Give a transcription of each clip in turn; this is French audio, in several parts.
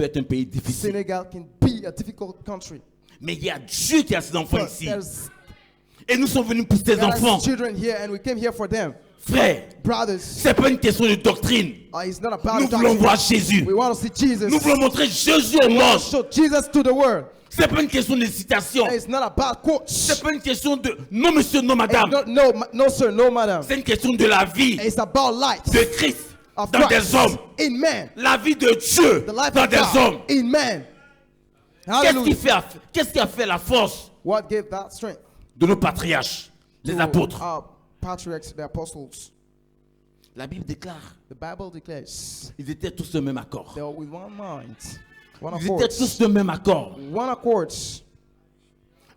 peut être un pays difficile. Senegal can be a difficult country. Mais il y a Dieu qui a ses enfants But ici. there's Et nous sommes venus pour ces God enfants. has children here, and we came here for them. Frère, Brothers, c'est pas une question de doctrine. it's not about Nous voulons doctrine. voir Jésus. We want to see Jesus. Nous voulons montrer Jésus au We want to monde. show Jesus to the world. C'est pas une question de citation. It's not about quotes. C'est pas une question de non monsieur, non madame. No, sir, no, madam. C'est une question de la vie It's about light de Christ of dans Christ des hommes. in man. La vie de Dieu The life dans of des God hommes. in man. Qu'est-ce qui a fait la force What gave that strength? de nos patriarches, les To apôtres? our patriarchs, the apostles. La Bible déclare, The Bible declares ils étaient tous de même accord. they were with one mind, one Ils accord. étaient tous de même accord. One accord.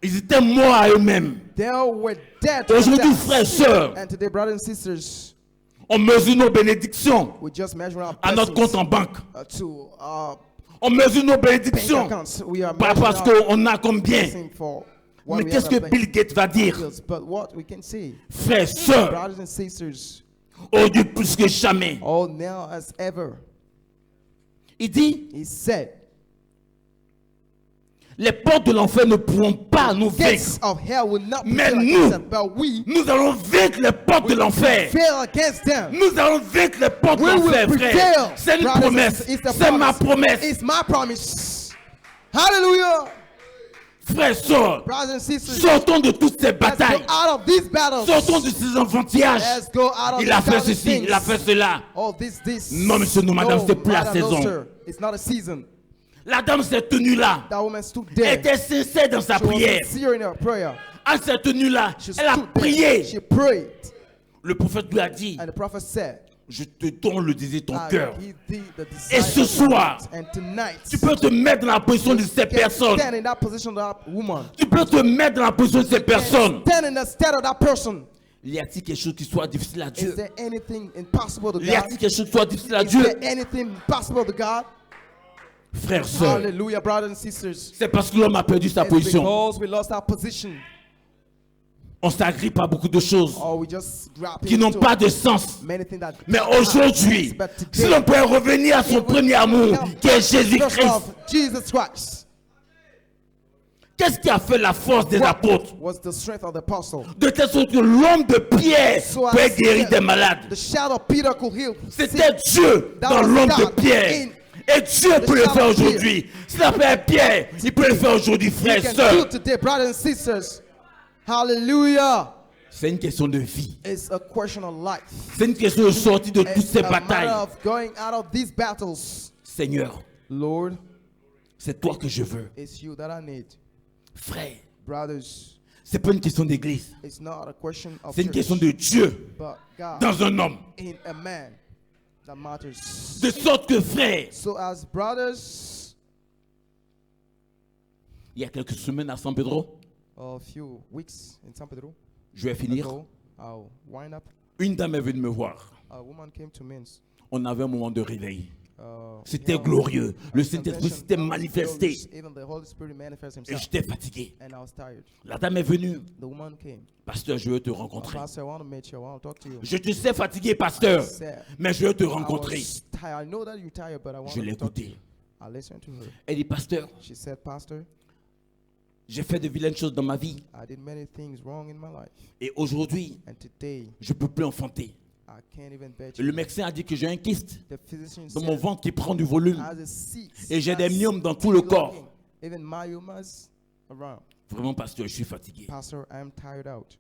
Ils étaient morts à eux-mêmes. They were dead. to Aujourd'hui, death. frères et sœurs, And today, brothers and sisters, on mesure nos bénédictions we just measure our à notre compte en banque. to On mesure nos bank bénédictions accounts. We are par rapport à ce measuring our qu'on a comme bien. blessing for what Mais we qu'est-ce have que in bank Bill Gates va dire? accounts. But what we can see, Frères et sœurs, brothers and sisters, aujourd'hui plus que jamais. all now as ever, Il dit, he said, les portes de l'enfer ne pourront pas nous gates vaincre. of hell will not Mais prevail nous, against them, but we Nous allons vaincre les portes de l'enfer. fail against them. Nous allons vaincre les portes de We l'enfer, will frère. prevail. C'est une Brothers and promesse. sisters, it's a C'est ma promise. promesse. It's my promise. Hallelujah. Frères et sœurs, Brothers and sisters, sortons de toutes ces let's go batailles. out of these battles. Sortons de ces enfantillages. Let's go out of Il a these fait childish ceci, things. il a fait cela. Oh, this. Non, monsieur, non, madame, c'est plus la madam, no, saison. sir. It's not a season. La dame s'est tenue là. That woman stood Elle there. était sincère dans sa She was prière. sincere in her prayer. En cette tenue-là, She elle a stood there. prié. She prayed. Le prophète lui a dit, And the prophet said, je te donne le désir de ton I cœur. give thee the Et desire ce of your soir, heart. And tonight, Tu peux te mettre dans la position de ces you can personnes. stand in that position of that woman. Tu peux te mettre dans la position de ces personnes. Stand in the stead of that person. Y a-t-il quelque chose qui soit difficile à Is Dieu? there anything impossible to Y God? a-t-il quelque chose qui soit difficile à Is Dieu? there anything impossible to God? Frères, sœurs, Hallelujah, brothers and sisters. c'est parce que l'homme a perdu sa It's position. because we lost our position. On s'agrippe à beaucoup de choses Or we just drop qui n'ont into pas de sens. many things that Mais don't have aujourd'hui, sense. But si today, l'on peut revenir à son premier amour, qui est Jésus-Christ, of Jesus Christ. qu'est-ce qui a fait la force des apôtres? Was the strength of the apostle. De telle sorte que l'homme de Pierre So peut as guérir des malades. the shadow of Peter could heal. C'était Dieu That dans was l'homme de God Pierre. in Et Dieu peut le shadow faire of Peter. aujourd'hui. Si la fait Pierre, il peut le faire aujourd'hui, He frères et can do sœurs. today, brothers and sisters. Hallelujah. C'est une question de vie. It's a question of life. C'est une question de sortie de toutes It's ces a matter batailles. of going out of these battles. Seigneur, Lord, c'est toi que je veux. it's you that I need. Frère, Brothers, c'est pas une question d'église. it's not a question of C'est une church, question de Dieu but God dans un homme. in a man that matters. De sorte que, frère, So as brothers, il y a quelques semaines à San Pedro, a few weeks in San Pedro je vais finir. ago, I'll wind up. Une dame est venue me voir. A woman came to me. On avait un moment de réveil. We C'était had glorieux. Le a Saint-Esprit convention. s'était God was manifesté. glorious. Even the Holy Spirit manifests Et himself. j'étais fatigué. And I was tired. La dame est venue. The woman came. Pasteur, je veux te rencontrer. Pastor, I want to meet you. I want to talk to you. Je te sais fatigué, pasteur, Said, mais je veux te I rencontrer. was tired. I know that you're tired, but I want Je l'ai to talk to écouté. you. I listened to her. Elle dit, pasteur, She said, Pastor, j'ai fait de vilaines choses dans ma vie. I did many things wrong in my life. Et aujourd'hui, And today, je ne peux plus enfanter. I can't even bet Et you. le médecin a dit que j'ai un kyste The physician dans mon said, ventre qui prend du volume. as a seat, Et j'ai des that's myomes dans tout le corps. blocking, even myomas around. Vraiment, pasteur, je suis fatigué. Pastor, I'm tired out.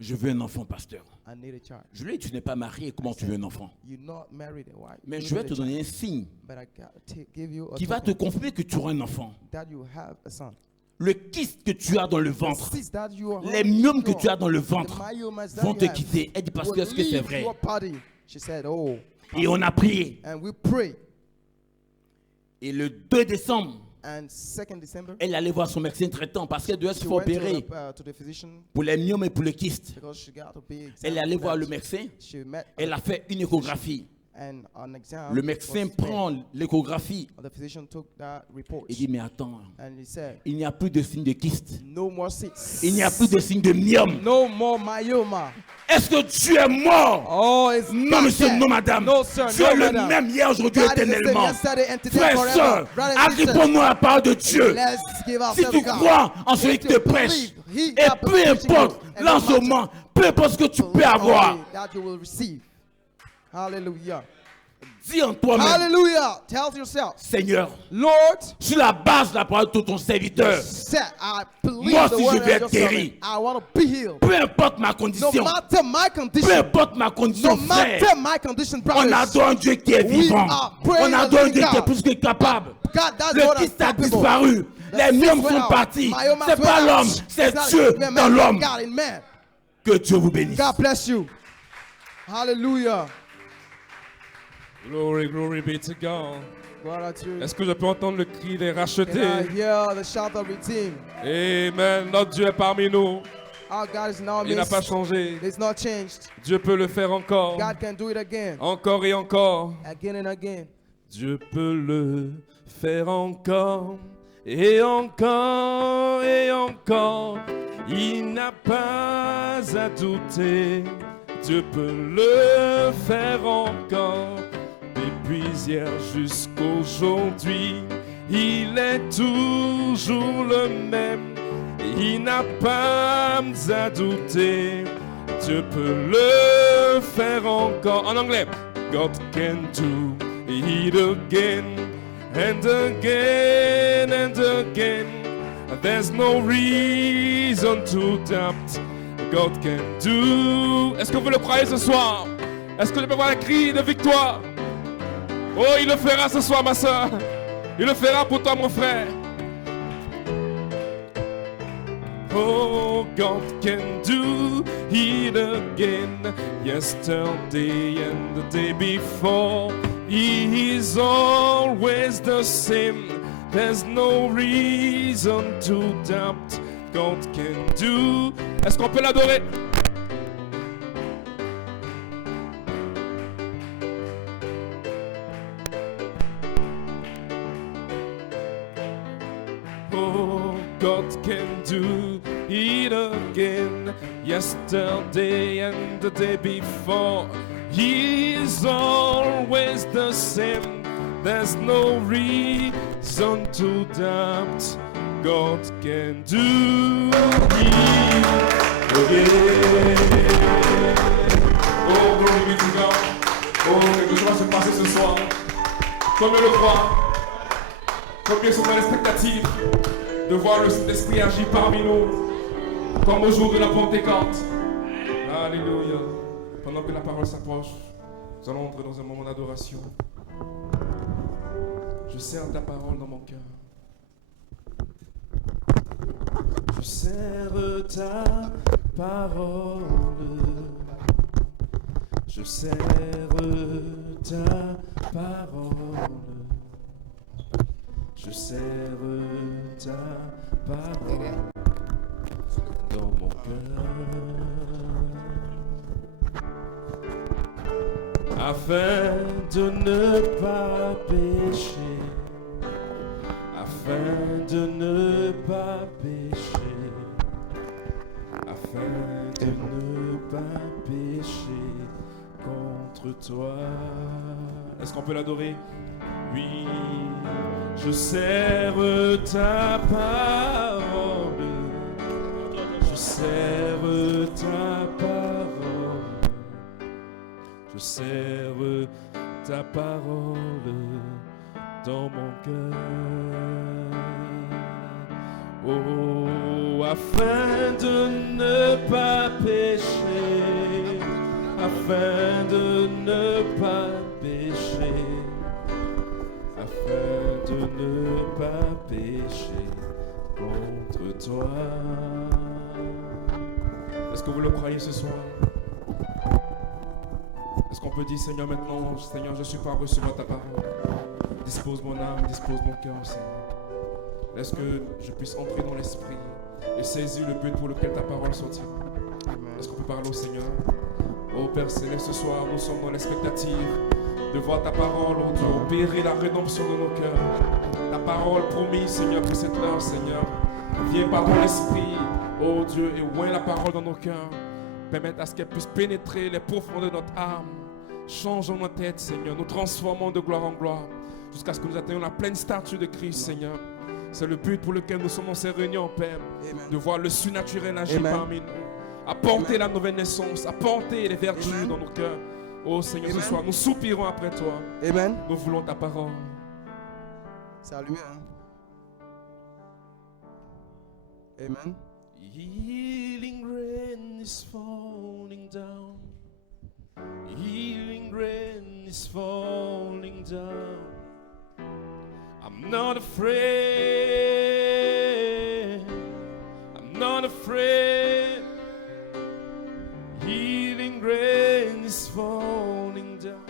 Je veux un enfant, pasteur. I need a child. Je lui ai dit, tu n'es pas marié, comment tu veux un enfant? You're not married, why? Mais You je vais need te a child. donner un signe But I got to give you a qui va te token confirmer que tu auras un enfant. that you have a son. Le kyste que tu as dans le The ventre, cyst that you are les holding myomes que from, tu as dans le the ventre myomas that vont you te have quitter. Elle dit, parce que will est-ce que c'est leave vrai? your body. She said, oh. Et on a prié. And we pray. Et le 2 décembre, And 2nd December, elle allait voir son médecin traitant parce qu'elle devait se she faire went opérer to the physician pour les myomes et pour le kyste. because she got to be Elle est allée voir le médecin. She met Elle a fait une échographie. And an exam Le médecin was prend made. l'échographie The physician took that report et dit mais attends, and he said, il n'y a plus de signe de kyste. no more cysts. Il n'y a plus de signe de myome. No more myoma. Est-ce que tu es mort? Oh, it's Non not monsieur, dead. non madame. No sir, Tu no es le madam. même hier, aujourd'hui, God is the same éternellement. yesterday and today Frères et forever. sœurs, Brothers and sisters, agrippons-nous à la parole de Dieu. let's give Si ourselves tu to God. crois en celui qui te If you prêche, believe, he et that peu preaching importe you, and l'enseignement, peu importe ce que tu peux avoir, only that you will receive. Hallelujah. dis en toi-même, Hallelujah. Tell yourself, Seigneur, Lord, sur la base de la parole de ton serviteur, said, I believe Moi the aussi, word je vais of your être guéri. servant. I want to be healed. peu importe ma No condition, matter my peu condition, importe ma condition, no frère, matter my condition, on brothers, adore un Dieu qui est We vivant. are praying On to adore un the Dieu qui est God. plus que capable. God, that's Le what Christ a unstoppable. disparu. The Les cysts myopes went sont out. partis. Myomas C'est went pas out. l'homme, It's c'est not Dieu man, dans l'homme. God in man. Que Dieu vous bénisse. God bless you. Hallelujah. Glory, glory be to God. Glory to you. Est-ce que je peux entendre le cri des Can I rachetés? hear the shout of redeemed? Amen. Notre Dieu est parmi nous. Our God is in our Il n'a pas midst. changé. It's not changed. Dieu peut le faire encore. God can do it again, Encore et encore. again and again. Dieu peut le faire encore. Et encore et encore. Il n'a pas à douter. Dieu peut le faire encore. Depuis hier jusqu'aujourd'hui, il est toujours le même. Il n'a pas à douter. Dieu peut le faire encore. En anglais, God can do it again and again and again. There's no reason to doubt. God can do. Est-ce que vous le croyez ce soir? Est-ce que je peux avoir un cri de victoire? Oh, il le fera ce soir, ma soeur. Il le fera pour toi, mon frère. Oh, God can do it again. Yesterday and the day before. He is always the same. There's no reason to doubt. God can do. Est-ce qu'on peut l'adorer? Oh, God can do it again. Yesterday and the day before. He is always the same. There's no reason to doubt. God can do it again. Oh, glory be to God. Oh, quelque chose va se passer ce soir. Comme je le crois. Combien sont dans l'expectative de voir l'Esprit agir parmi nous, comme au jour de la Pentecôte. Alléluia. Pendant que la parole s'approche, nous allons entrer dans un moment d'adoration. Je serre ta parole dans mon cœur. Je serre ta parole. Je serre ta parole. Je serre ta parole dans mon cœur, afin de ne pas pécher, afin de ne pas pécher, afin de ne pas pécher contre toi. Est-ce qu'on peut l'adorer? Oui, je serre ta parole, je serre ta parole, je serre ta parole dans mon cœur. Oh, afin de ne pas pécher, afin de ne pas pécher, afin de ne pas pécher contre toi. Est-ce que vous le croyez ce soir? Est-ce qu'on peut dire, Seigneur, maintenant, Seigneur, je suis prêt à recevoir ta parole. Dispose mon âme, dispose mon cœur, Seigneur. Est-ce que je puisse entrer dans l'esprit et saisir le but pour lequel ta parole sortira? Est-ce qu'on peut parler au Seigneur? Oh Père Céleste, ce soir, nous sommes dans l'expectative de voir ta parole, oh Dieu, opérer la rédemption de nos cœurs. Ta parole promise, Seigneur, pour cette heure, Seigneur. Viens par ton esprit, oh Dieu, et oint la parole dans nos cœurs. Permette à ce qu'elle puisse pénétrer les profondeurs de notre âme. Changeons nos têtes, Seigneur. Nous transformons de gloire en gloire jusqu'à ce que nous atteignions la pleine stature de Christ, Seigneur. C'est le but pour lequel nous sommes en ces réunions, Père. Amen. De voir le surnaturel agir Amen. parmi nous. Apporter la nouvelle naissance, apporter les vertus Amen. dans nos cœurs. Oh Seigneur, Amen. ce soir, nous soupirons après toi. Amen. Nous voulons ta parole. C'est allumé, hein? Amen. Healing rain is falling down. Healing rain is falling down. I'm not afraid. I'm not afraid. Healing rain is falling down.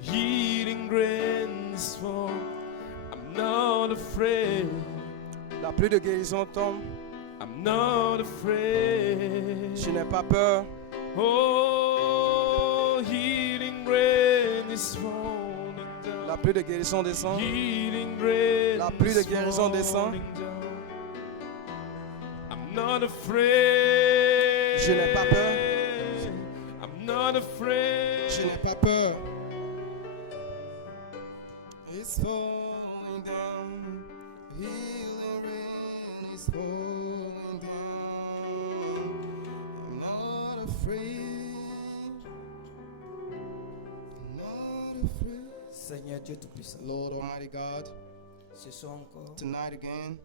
Healing rain is falling. I'm not afraid. La pluie de guérison tombe. I'm not afraid. Je n'ai pas peur. Oh, healing rain is falling down. La pluie de guérison descend. Healing rain La pluie de is guérison descend. falling down. I'm not afraid. Je n'ai pas peur. I'm not afraid. Je n'ai pas peur. It's falling down. Healing rain is falling down. I'm not afraid. I'm not afraid. Seigneur Dieu Tout-Puissant, Lord Almighty God, ce soir encore, tonight again,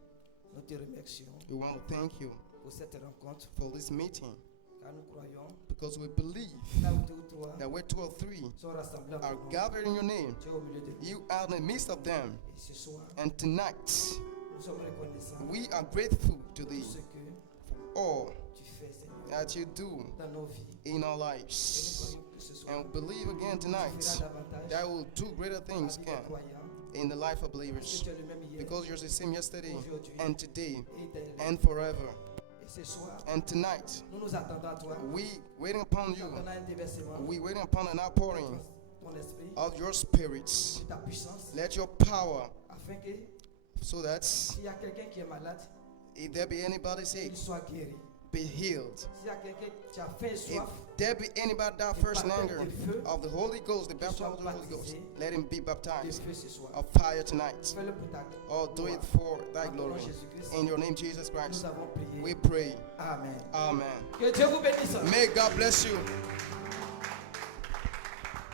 nous te remercions we want to thank you pour cette rencontre, for this meeting car nous croyons, because we believe là où deux ou trois that where two or three sont rassemblés en are ton nom, gathered in your name, tu es au milieu de nous. you are in the midst of them. Et ce soir, And tonight, nous sommes reconnaissants we are grateful to de thee ce que for all tu fais, Seigneur, that you do dans nos vies. in our Et nous lives. croyons que ce soir, And we believe again tu tonight feras davantage that will do greater dans la things vie des can croyants, in the life of parce believers. que tu es le même hier, Because you're the same yesterday aujourd'hui and today et éternellement. and forever. Et ce soir, And tonight, nous nous attendons à toi. we waiting upon you. Nous attendons un déversement We waiting upon an outpouring ton esprit, of your spirits. de ta puissance, Let your power, afin que so that s'il y a quelqu'un qui est malade, if there be anybody sick, il soit guéri. be healed. S'il y a quelqu'un qui a faim et If soif, there be anybody that first in anger of the Holy Ghost, the baptism of the Holy Ghost, let him be de baptized feu ce soir. of fire tonight. Fais-le pour ta Oh, do it for thy glory. In your name, Jesus Nous Christ, avons prié. we pray. Amen. Amen. Que Dieu vous bénisse. May God bless you.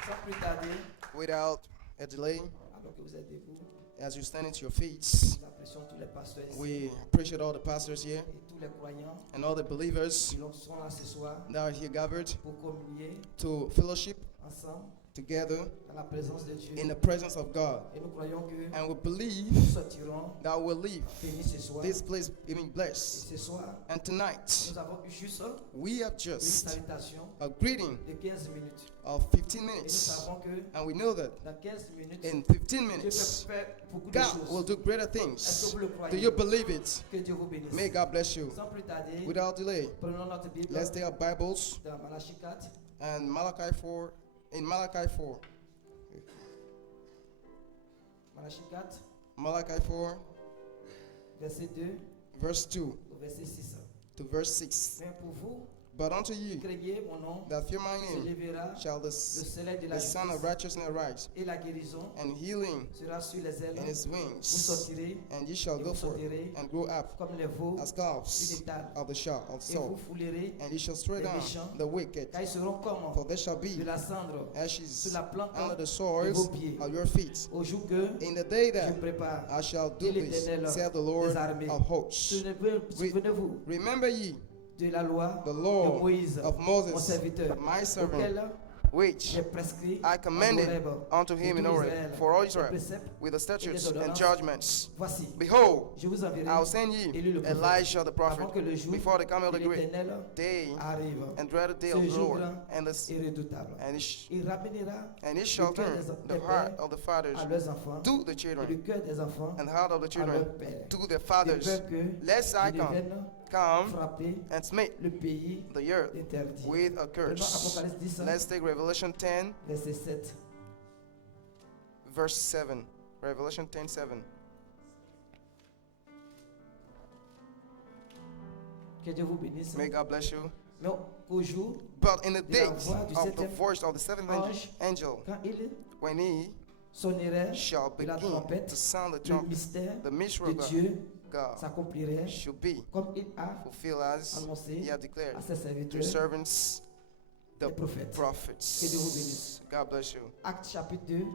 Sans plus tarder, Without a delay, alors que vous êtes debout, as you stand into your feet, nous apprécions tous les pasteurs ici we appreciate all the pastors here et tous les croyants and all the believers qui sont là ce soir that are here gathered pour communier to fellowship ensemble together dans la présence de Dieu. in the presence of God. Et nous croyons que And we believe nous sortirons that we'll leave bénis ce soir. this place being Et blessed. ce soir, And tonight, nous avons eu juste we have une just salutation a greeting de 15 minutes. of 15 Et nous minutes. savons que And we know that dans 15 minutes, in 15 Dieu minutes, peut faire beaucoup de God will choses. do greater Est-ce que things. vous le Do croyez? you believe it? Que Dieu vous bénisse. May God bless you. Sans plus tarder, Without delay, prenons notre Bible let's take our Bibles dans Malachie 4, and Malachi 4. In Malachi 4, Malachie 4, Malachi 4, verset 2 verse 2 au verset 6. to verse 6. Mais pour vous, But unto you craignez mon nom, that fear my se name lèvera shall le soleil de la the Son of justice righteousness arise, et la guérison and healing sera sur les ailes. in his Vous wings, sortirez and ye shall et go vous forth sauterez and grow up comme les veaux as du calves détal. of the shaft of Et vous soul, foulerez, and ye shall stray les down méchants, the wicked, car ils seront comme for there shall be de la cendre ashes sur la plante under the de soles vos pieds. of your feet. Au jour que In the day je that prépare. I shall do dit this, l'Éternel saith the des Lord armées. of hosts. Souvenez-vous Remember ye de la loi the de law Moïse, of mon Moses, serviteur, my servant, auquel which j'ai prescrit I commanded en Horeb, unto him in pour tout Horeb, Israël, for all des Israel, préceptes with the statutes and ordonnances. judgments. Voici, Behold, je vous enverrai I'll send ye Élie le prophète, Elisha the prophet avant que le jour before the coming of de the great l'Éternel day arrive. and dreaded day Ce of the jour Lord, grand and et redoutable. it Il ramènera shall le cœur turn des the heart pères of the fathers à leurs enfants to the et le children, cœur des enfants and the heart of the à children leurs pères. to the De fathers, peur que lest I ils ne viennent come frapper and smite le pays the earth interdit. with a Prenons curse. Apocalypse 10, Let's take Revelation 10, verset 7. verse 7. Revelation 10:7. Que Dieu vous bénisse. May God bless you. Mais au jour, But in the de la days voix du of the septième voice of the seventh ange, angel, quand il when he sonnerait shall de la begin trompette, to sound the le trumpet, mystère the mystery de of Dieu God s'accomplirait should be comme il a fulfilled as annoncé he had declared à ses through serviteurs, servants, the les prophètes. prophets. Que Dieu vous bénisse. God bless you. Actes chapitre 2,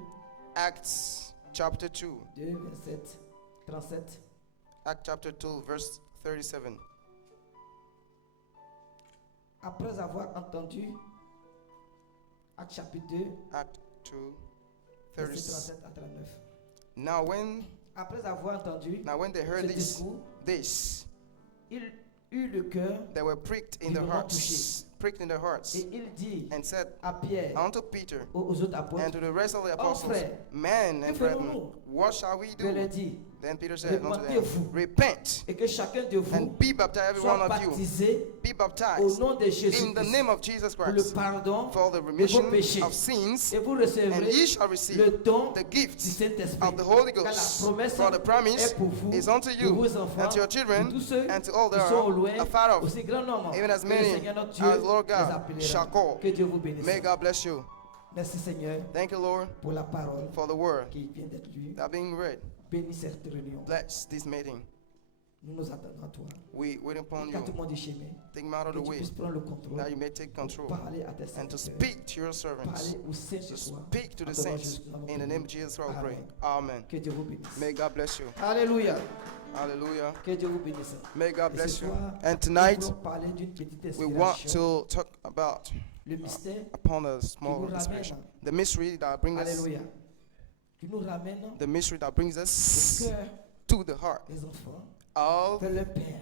Acts chapter 2. 2, 27, 37. Acts chapter 2, verse 37. Après avoir entendu, Actes chapitre 2, Acts 2, verset 37. 37 à 39. Après avoir entendu Now when they ce heard discours, this, il eut le cœur they were pricked in their hearts, et il dit and said à Pierre, unto Peter aux autres and apôtres, to the rest of the Oh, apostles, frère, men que and brethren, ferons-nous? what shall we Je leur do? dis, Then Peter said unto them, Repentez-vous. repent et que chacun de vous and be baptized, every one soit of you, baptisé be au baptized nom de Jésus in the Christ name of Jesus pour le Christ pardon for the de vos remission péchés. of sins, Et vous and recevrez ye shall receive le don the du gift Saint-Esprit. of the Holy Car la Ghost. promesse For the promise est pour vous, is unto pour you, vos enfants, and to your pour children, tous ceux and to all that qui sont au are loin, afar off, aussi grand nombre even as que le many Seigneur notre Dieu as Lord les God appellera. shall call. Que Dieu vous bénisse. May God bless you. Merci Seigneur Thank you, Lord, pour la parole for the word qui vient d'être lue. that being read. Bénis cette réunion. Bless this meeting. Nous nous attendons à toi. We wait upon Quand tout you. le monde est chemin, Take me out of que the tu way, puisses prendre le contrôle, that you may take control, parler à tes and to serviteurs, speak to your servants, parler aux saints to chez toi. speak to the En ton nom, saints. Jésus, nous avons In the name of Jesus, I pray. Amen. Que Dieu vous bénisse. May God bless you. Alléluia. Hallelujah. Que Dieu vous bénisse. May God Et bless ce you. soir, And nous tonight, voulons parler d'une petite we want inspiration. to talk about Le mystère upon a qui small nous inspiration. ramène, The mystery that brings us, alléluia, qui nous ramène the mystery that brings au us cœur to the heart des enfants, of vers le Père.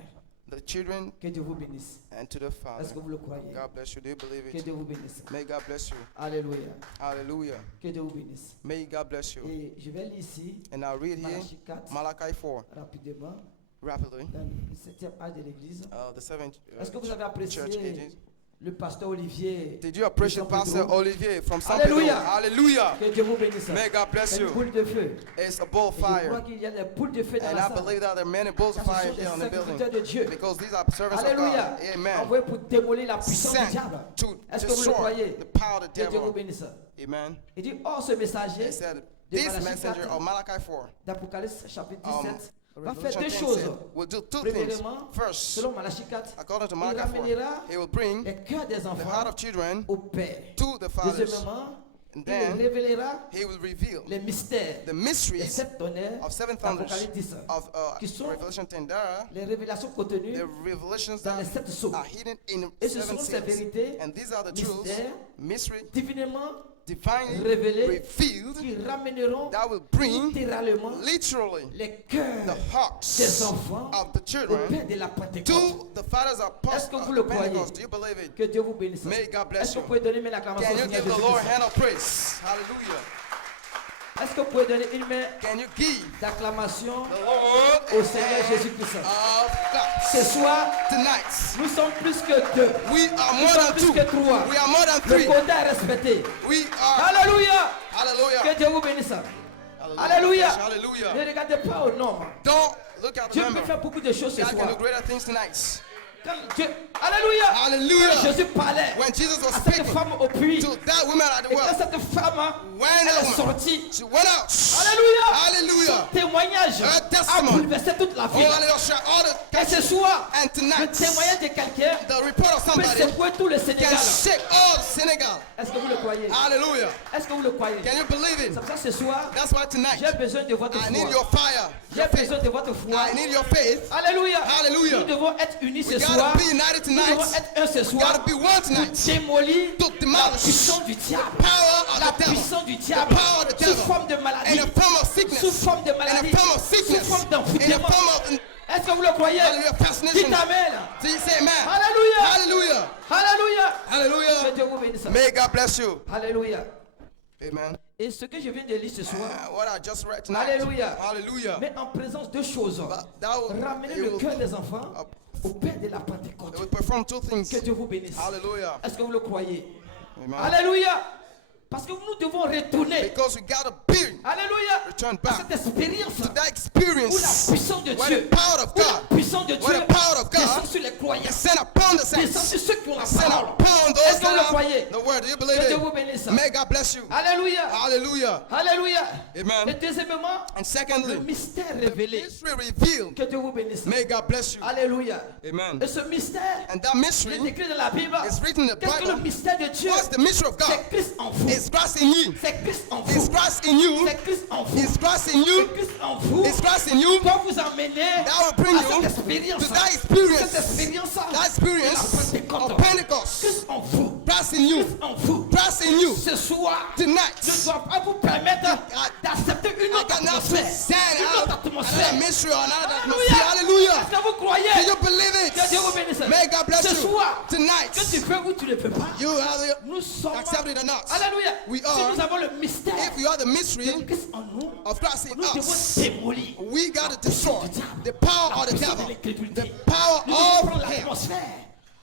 the children Que Dieu vous bénisse. and to the Est-ce Father. que vous le croyez? God bless you. Do you believe Que it? Dieu vous bénisse. May God bless you. Alléluia. Hallelujah. Que Dieu vous bénisse. May God bless you. Et je vais lire ici And I'll read here Malachie 4 Malachi 4 rapidement rapidly. dans le 7e âge de l'Église. The seventh Est-ce que vous avez apprécié church ages. le pasteur Olivier? Did you appreciate de San Pastor Pedro? Olivier from San Pedro? Hallelujah. Hallelujah. Que Dieu vous bénisse. May God bless C'est une you. boule de feu. It's a bull Et je crois fire. qu'il y a des boules de feu dans And la I salle. believe that there are many bulls of Car ce fire sont des here in the serviteurs building. de Dieu. Because these are servants Alléluia. of God. Amen. Envoyés pour démolir la puissance du Sent diable. to Est-ce que vous le croyez? destroy the power of the Que Dieu vous devil. bénisse. Amen. Il dit, or ce messager He said, de this Malachie messenger 4, of Malachi 4 d'Apocalypse chapitre 17 va faire Revelation deux 10 choses. said, will do two things. Premièrement, First, selon Malachie 4, according to il Malachi 4, ramènera he will bring les cœurs des the heart enfants of children au Père. to the fathers. Deuxièmement, And il then révélera he will reveal les mystères the des mysteries 7 tonnerres of seven thunders d'Apocalypse 10. of qui sont Revelation 10. There are les révélations contenues the revelations dans les that 7 sceaux. are hidden in Et ce seven sont ces seals. vérités And these are the truths, mystères mystery, divinement divinely révélées revealed, qui ramèneront that will bring littéralement literally les cœurs the hearts des enfants of the au children Père de la Pentecôte. to the fathers of Est-ce que vous le croyez? Pentecost. Do you believe it? Que Dieu vous bénisse. May God bless Est-ce que you. vous pouvez donner une acclamation Can au you Seigneur give the Lord a Jésus-Christ? hand of praise? Hallelujah. Est-ce que vous pouvez donner une main Can you give d'acclamation the Lord au a Seigneur hand Jésus-Christ? of Ce claps? soir, Tonight, nous sommes plus que deux. we are Nous more sommes than plus two. que trois. We are more than Le three. quota est respecté. We are. Alléluia. Que Hallelujah. Dieu vous bénisse. Hallelujah. Alléluia. Hallelujah. Ne regardez pas au nombre. Don't look at the Dieu peut number. faire beaucoup de choses ce God can do soir. greater things tonight. Quand Dieu... Alléluia. Hallelujah. Quand Jésus parlait When Jesus was à cette speaking femme au puits. to that woman at the Et quand well, cette femme when elle that est woman, sortie, she went out. Alléluia, Hallelujah. témoignage Her a testimony. bouleversé toute la Oh, ville. hallelujah. All the Et ce soir, and le tonight, témoignage de quelqu'un the report of peut somebody secouer tout le Sénégal. can shake all Senegal. Est-ce que vous le croyez? Hallelujah. Est-ce que vous le croyez? Can you believe C'est it? pour ça ce soir, That's why tonight, j'ai besoin de votre I need foi. your fire, J'ai your faith. besoin de votre foi. I need your faith. Alléluia. Hallelujah. Nous devons être unis ce We soir. gotta be united Nous devons tonight. être un ce We soir. gotta be one tonight. Démolir To la demolish puissance du diable. power of La the devil. puissance du diable. power of the Sous devil. forme de In maladie. a form of Sous sickness. forme de In maladie. a form of Sous sickness. forme In a d'envoûtement. form of Est-ce que vous le croyez? hallelujah, Dites fascination. Amen. So you say amen. Alléluia. Hallelujah. Alléluia. Que Hallelujah. Dieu vous bénisse. May God bless you. Alléluia. Amen. Et ce que je viens de lire ce soir, What I just read tonight. Alléluia. Hallelujah. met en présence deux choses. But that will, Ramener it le will, cœur des enfants au Père de la Pentecôte. it will perform two things. Que Dieu vous bénisse. Hallelujah. Est-ce que vous le croyez? Amen. Alléluia. Parce que nous devons retourner. Because we got to be Alléluia. Return À back cette expérience to that où la experience puissance de where Dieu, the power of où la God puissance de Dieu where the power of God descend sur les croyants, descend upon the descend saints, sur ceux qui ont la descend parole. upon those Est-ce que vous le that croyez? have the word. Do you believe Que Dieu vous it? bénisse. May God bless you. Alléluia. Hallelujah. Alléluia. Amen. Et deuxièmement, And le secondly, mystère the révélé. mystery revealed. Que Dieu vous bénisse. May God bless you. Alléluia. Amen. Et ce mystère, And that il est mystery écrit dans la Bible. is written in the Qu'est-ce que le Bible. mystère de Dieu? What's the mystery of God? C'est Christ en vous. It's Christ in you. C'est Christ en It's vous. Christ in you. C'est Christ en vous. It's Christ in C'est you. Christ en vous. It's Christ in you. Doit vous emmener That will bring à you cette expérience. to that experience. Cette expérience. That experience of Pentecost. Christ en vous. Christ in you. Christ en vous. Christ in you. Ce soir, Tonight. je ne dois pas vous permettre d'accepter une I autre cannot atmosphère. stand Une autre out atmosphère. another mystery or another atmosphere. Alléluia. Hallelujah. Est-ce que vous croyez? Do you believe Que Dieu vous it? bénisse. May God bless Ce you. soir, Tonight. que tu peux ou tu ne peux pas. You have Nous sommes. accept it or not. Alléluia. We Si are. nous avons le mystère If you are the mystery de Christ en nous, of Christ in nous devons us, démolir we got to destroy the power la of the puissance de devil, l'incrédulité. the power Nous devons of prendre hell. l'atmosphère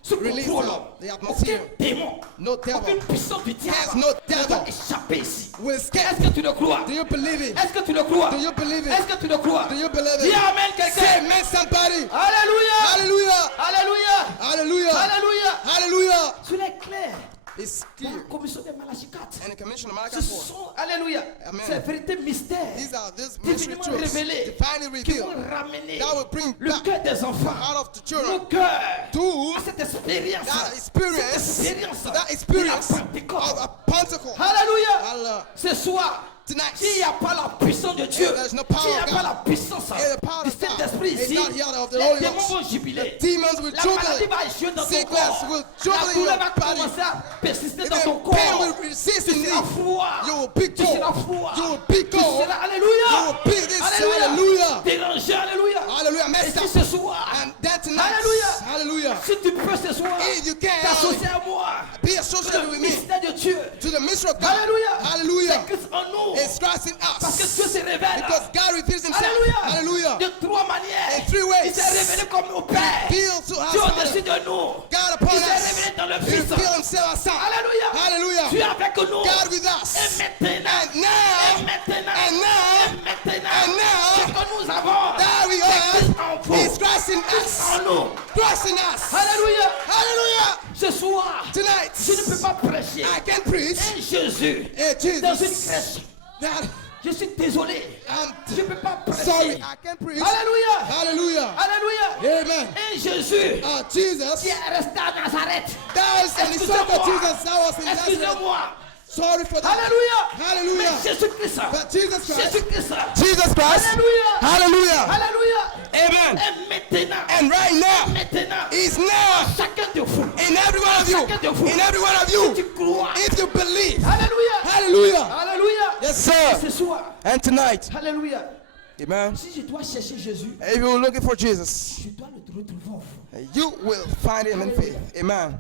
sous Release contrôle. the atmosphere. Aucun démon, No devil aucune puissance du diable There's no ne devil doit échapper ici. will escape. Est-ce que tu le crois? Do you believe it? Est-ce que tu le crois? Do you believe Est-ce it? que tu le crois? Do you believe Dis it? Amen Say quelqu'un. amen, somebody. Alléluia. Hallelujah. Alléluia. Hallelujah. Alléluia. Hallelujah. Cela est clair. It's Dans la clear. commission de Malachie 4. And the commission of Ce Malachi 4. sont, alléluia, Amen. ces vérités mystères These are these mystery divinement truths, révélées divinely qui revealed, vont ramener that will bring le back cœur des enfants, out of the nos children cœurs, to à cette expérience, that experience, de la that experience Pentecôte. of a Pentecost. Alléluia. Hallelujah. Ce soir, Tonight, s'il n'y a pas la puissance de Dieu, There's no power s'il n'y a of pas God. la puissance And the power du of God Saint-Esprit is ici, not here of the les Holy démons Ghost. vont jubiler. Demons will La maladie jubilate. va échouer dans ton Sickness corps. will La jubilate in douleur your va body. commencer à persister And dans then ton pain corps. will persist Tu in seras thee. froid. You will be Tu seras cold. froid. You will be Tu cold. seras, alléluia. You will be this. Alléluia. Hallelujah. Dérangé, alléluia. Hallelujah. Et Messed si up. ce soir, And then tonight, Hallelujah. hallelujah, si tu peux ce soir, if you can, t'associer à moi, be associated le with me mystère de Dieu. to the mystery of God. Alléluia. Hallelujah. C'est Christ en nous. It's Christ in Parce que us. Dieu se révèle. Because God reveals himself. Alléluia. Hallelujah. De trois manières. In three ways. Il s'est révélé comme au Père. Revealed to us. Dieu Father. au-dessus de nous. God upon Il s'est us. révélé dans le He Fils. revealed himself as Son. Alléluia. Hallelujah. Tu es avec nous. God with Et us. maintenant. And now, Et maintenant. and now, Et maintenant. and now, Ce que nous avons. that we C'est Christ en are vous. is Christ in us. En nous. Christ in us. Alléluia. Hallelujah. Ce soir, Tonight, je ne peux pas prêcher I can preach un Jésus a dans une Jesus crèche. that Je suis désolé. Je ne peux pas prêcher. sorry, I can preach. Alléluia. Hallelujah. Alléluia. Amen. Un Jésus Jesus, qui est resté à Nazareth. that is an example of Excusez-moi. Jesus that was in Nazareth. Excusez-moi. Sorry for that. Alléluia. Hallelujah. Mais Jésus-Christ. But Jesus Christ, Jésus-Christ. Jesus Christ, Alléluia. hallelujah, Alléluia. amen. Et maintenant. And right now, Maintenant. is now Chacun de vous. in every one of you, Chacun de vous. in every one of Si you, tu crois. if you believe. Alléluia. Hallelujah. Alléluia. Yes, sir. Ce soir. And tonight, Alléluia. amen. Si je dois chercher Jésus, If you're looking for Jesus, je dois le retrouver en vous. you will find him in faith. Amen.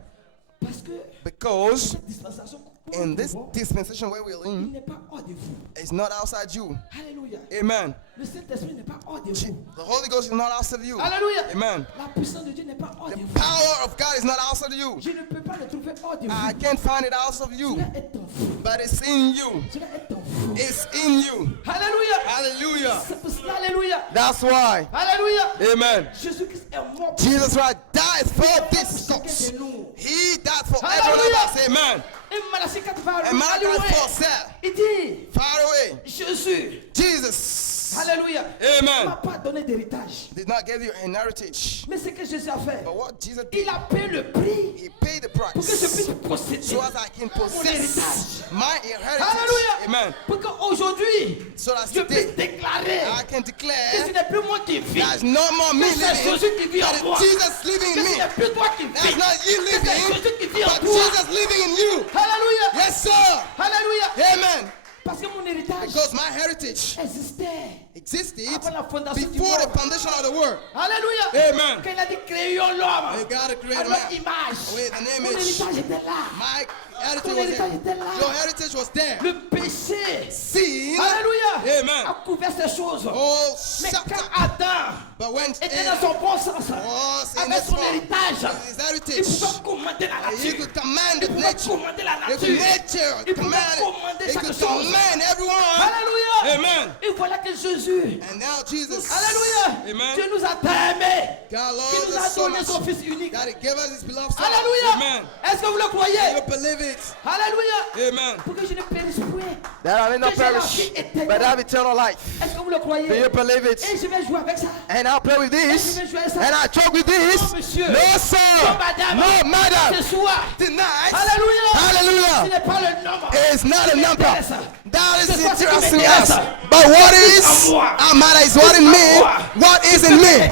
Parce que Because cette dispensation, in this dispensation where we're il in, n'est pas hors de vous. it's not outside you. Alléluia. Amen. Le Saint-Esprit n'est pas hors de vous. The Holy Ghost is not outside you. Alléluia. Amen. La puissance de Dieu n'est pas hors de The vous. power of God is not outside of you. Je ne peux pas le trouver hors de I vous. can't find it outside of you, Cela est en vous. but it's in you. Cela est en vous. It's in you. Alléluia. Hallelujah. C'est pour cela, alléluia. That's why. Alléluia. Amen. Jésus-Christ est mort. Jesus Christ died for this Chacun cause. de nous. He died for Hallelujah. every one of us. Amen. Et Malachie 4 va And Malachi aller loin. 4 said, Il dit, far away, Jésus, Jesus, alléluia, ne m'a amen, pas donné d'héritage. did not give you an heritage. Mais ce que Jésus a fait, But what Jesus il did, a payé le prix he paid the pour que je puisse price posséder so as I can mon possess héritage. my inheritance. Alléluia. Amen. Pour qu'aujourd'hui, So that je puisse today déclarer I can que ce declare n'est plus moi qui vis, there's no more me mais c'est living, Jésus qui vit but en moi. it's Jesus living Que in ce me. n'est plus toi qui That's vis, not you mais c'est living, Jésus qui vit en but toi. Jesus living in you. Alléluia. Yes, sir. Alléluia. Amen. Parce que mon héritage Because my heritage existait existed avant la fondation du before the monde. foundation of the world. Alléluia. Amen. Quand il a dit créons l'homme You gotta create à a notre man image. with an Mon image. héritage était là. My heritage Ton was héritage there. était là. Your heritage was there. Le péché, Sin, alléluia, Amen. a couvert ces choses. oh, Mais shut quand up. Adam But when était dans son bon sens, was in avec his son form, héritage, his il heritage, pouvait commander la he nature. could command Il the pouvait nature. commander la He could nature. nature, Il pouvait command it. commander He chaque could chose. command everyone. Alléluia. Amen. Et voilà que Jésus, And now Jesus, alléluia, Amen. Dieu nous a aimés, God qui loves nous a us so donné much son Fils unique. that He gave us His beloved Son. Alléluia. Amen. Est-ce que vous le croyez? You believe it? Alléluia. Amen. Pour que je ne périsse point. That I may not Que j'ai la perish, vie éternelle. but have eternal life. Est-ce que vous le croyez? Do you believe it? Et je vais jouer avec ça. And I'll play with this, Je vais jouer avec ça. and I joke with this. Non, monsieur. No, Non, sir. madame. No, madam. Ce soir. Tonight, Alléluia. Ce Hallelujah. n'est pas le nombre. It's not a qui number. m'intéresse. That is C'est pas ce qui interesting m'intéresse. us. But what C'est is, en moi. matter is what in me, what is in me,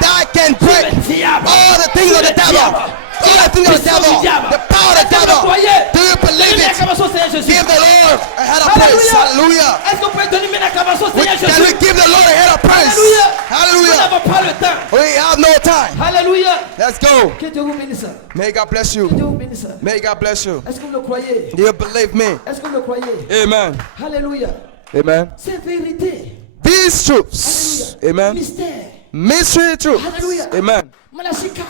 that can break all the things of the devil. All the things of the devil. The power of the devil. Do you believe it? Give the Lord a head of praise. Hallelujah. Est-ce qu'on peut donner une acclamation au Seigneur Can Jésus? we give the Lord a head of praise? Alléluia. Nous Hallelujah. n'avons pas le temps. We have no time. Alléluia. Let's go. Que Dieu vous bénisse. May God bless Que you. Dieu vous bénisse. May God bless you. Est-ce que vous le croyez? Do you believe me? Est-ce que vous le croyez? Amen. Alléluia. Amen. C'est vérité. These truths. Alléluia. Amen. Mystère. Mystery truths. Alléluia. Amen. Malachie 4.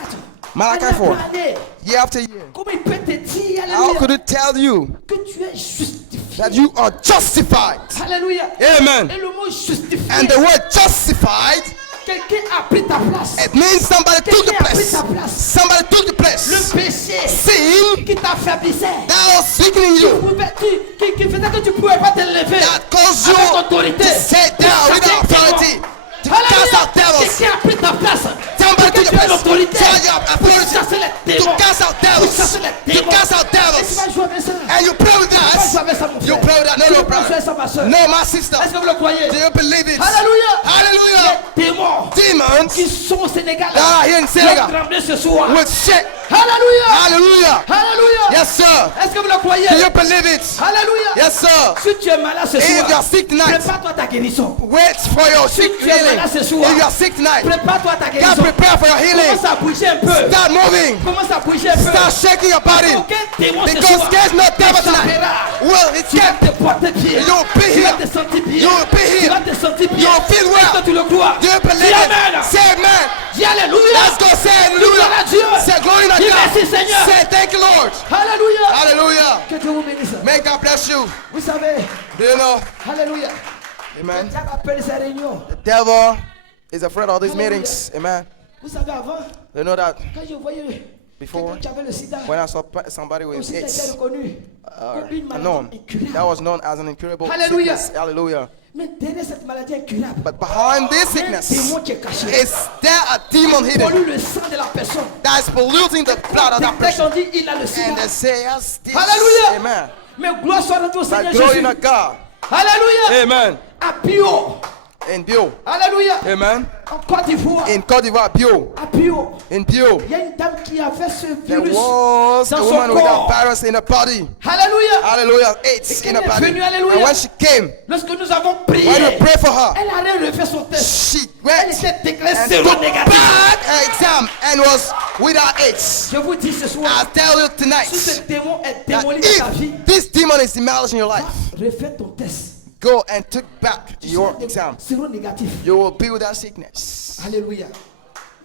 Malachi Année 4. après année. Year after year. Comment il peut te dire, How could alléluia, it tell you que tu es justifié? that you are justified? Alléluia. Amen. Et le mot justifié, And the word justified, quelqu'un a pris ta place. it means somebody took the Quelqu'un a pris place. ta place. Somebody took the Le place. péché Sin qui t'affaiblissait, that was weakening you, qui faisait que tu ne pouvais pas te lever that caused you avec autorité. to sit down without authority, to cast out devils. Quelqu'un a pris ta place. Somebody Que took the tu as place. l'autorité So you have pour authority chasser les to démons. cast out Pour devils, chasser les to démons. cast out Et tu devils. vas jouer avec ça. And you pray with Tu vas jouer us. avec ça, mon You frère. pray with that. No, Tu no, vas jouer brother. ça, ma soeur. No, my sister. Est-ce que vous le croyez? Do you believe it? Alléluia. Hallelujah. Les démons Demons qui sont au Sénégal that are here in Senegal vont trembler ce soir. would shake. Alléluia. Hallelujah. Alléluia. Yes, sir. Est-ce que vous le croyez? Do you believe it? Alléluia. Yes, sir. Si tu es malade ce If soir, you are sick tonight, prépare-toi ta guérison. wait for your sick tu es healing. malade ce If soir, you are sick tonight, prépare-toi ta God guérison. prepare for your healing. Commence à bouger un peu. Start moving. Commence à bouger un peu. Start shaking your body. Aucun démon ce Because soir there's no devil tonight. t'échappera. Well, it's Tu vas God. te porter pied. You'll be Tu vas here. te sentir bien. You'll be Tu here. vas te sentir bien. You'll feel well. Est-ce que tu le crois? Do you believe Dis it? amen. Say amen. Dis alléluia. Let's go. Say Gloire à Dieu. hallelujah. Say glory to Dis God. merci, Seigneur. Say thank you, Lord. Alléluia. Hallelujah. Que Dieu vous bénisse. May God bless you. Vous savez, Do you know? alléluia. Amen. Dieu appelle ces réunions. The devil is afraid of these Hallelujah. meetings. Amen. Vous savez, avant, You know that quand je voyais Before, quelqu'un qui avait le sida, when I saw somebody le with sida était AIDS, reconnu comme une known, maladie incurable. that was known as an incurable Hallelujah. sickness. Hallelujah. Mais derrière cette maladie incurable, But behind this il y a un sickness démon qui est caché. is there a demon hidden Pollue le sang de la personne. that is polluting the blood of that Des textes person? ont dit il a le sida. And they say, yes, this. Hallelujah. Amen. Mais gloire soit rendue au Seigneur But glory Jésus. to God. Alléluia. Amen. À Pio. In Bio. Alléluia. Amen. En Côte d'Ivoire. In Côte d'Ivoire, Bio. À Pio. In Bio. Il y a une dame qui avait ce There virus was dans a son woman with a corps. virus in her body. Alléluia. Hallelujah. Et AIDS qu'elle in her est body. venue, alléluia. And when she came, Lorsque nous avons prié, when we pray for her, elle a relevé son test. she Elle went était déclarée and zéro took négatif. back her exam and was without AIDS. Je vous dis ce I soir, tell you si tonight ce démon est that démoli dans ta vie, if this demon is demolishing your life, refais ton test. go and take back Tu your seras exam. zéro négatif. You will be without sickness. Alléluia.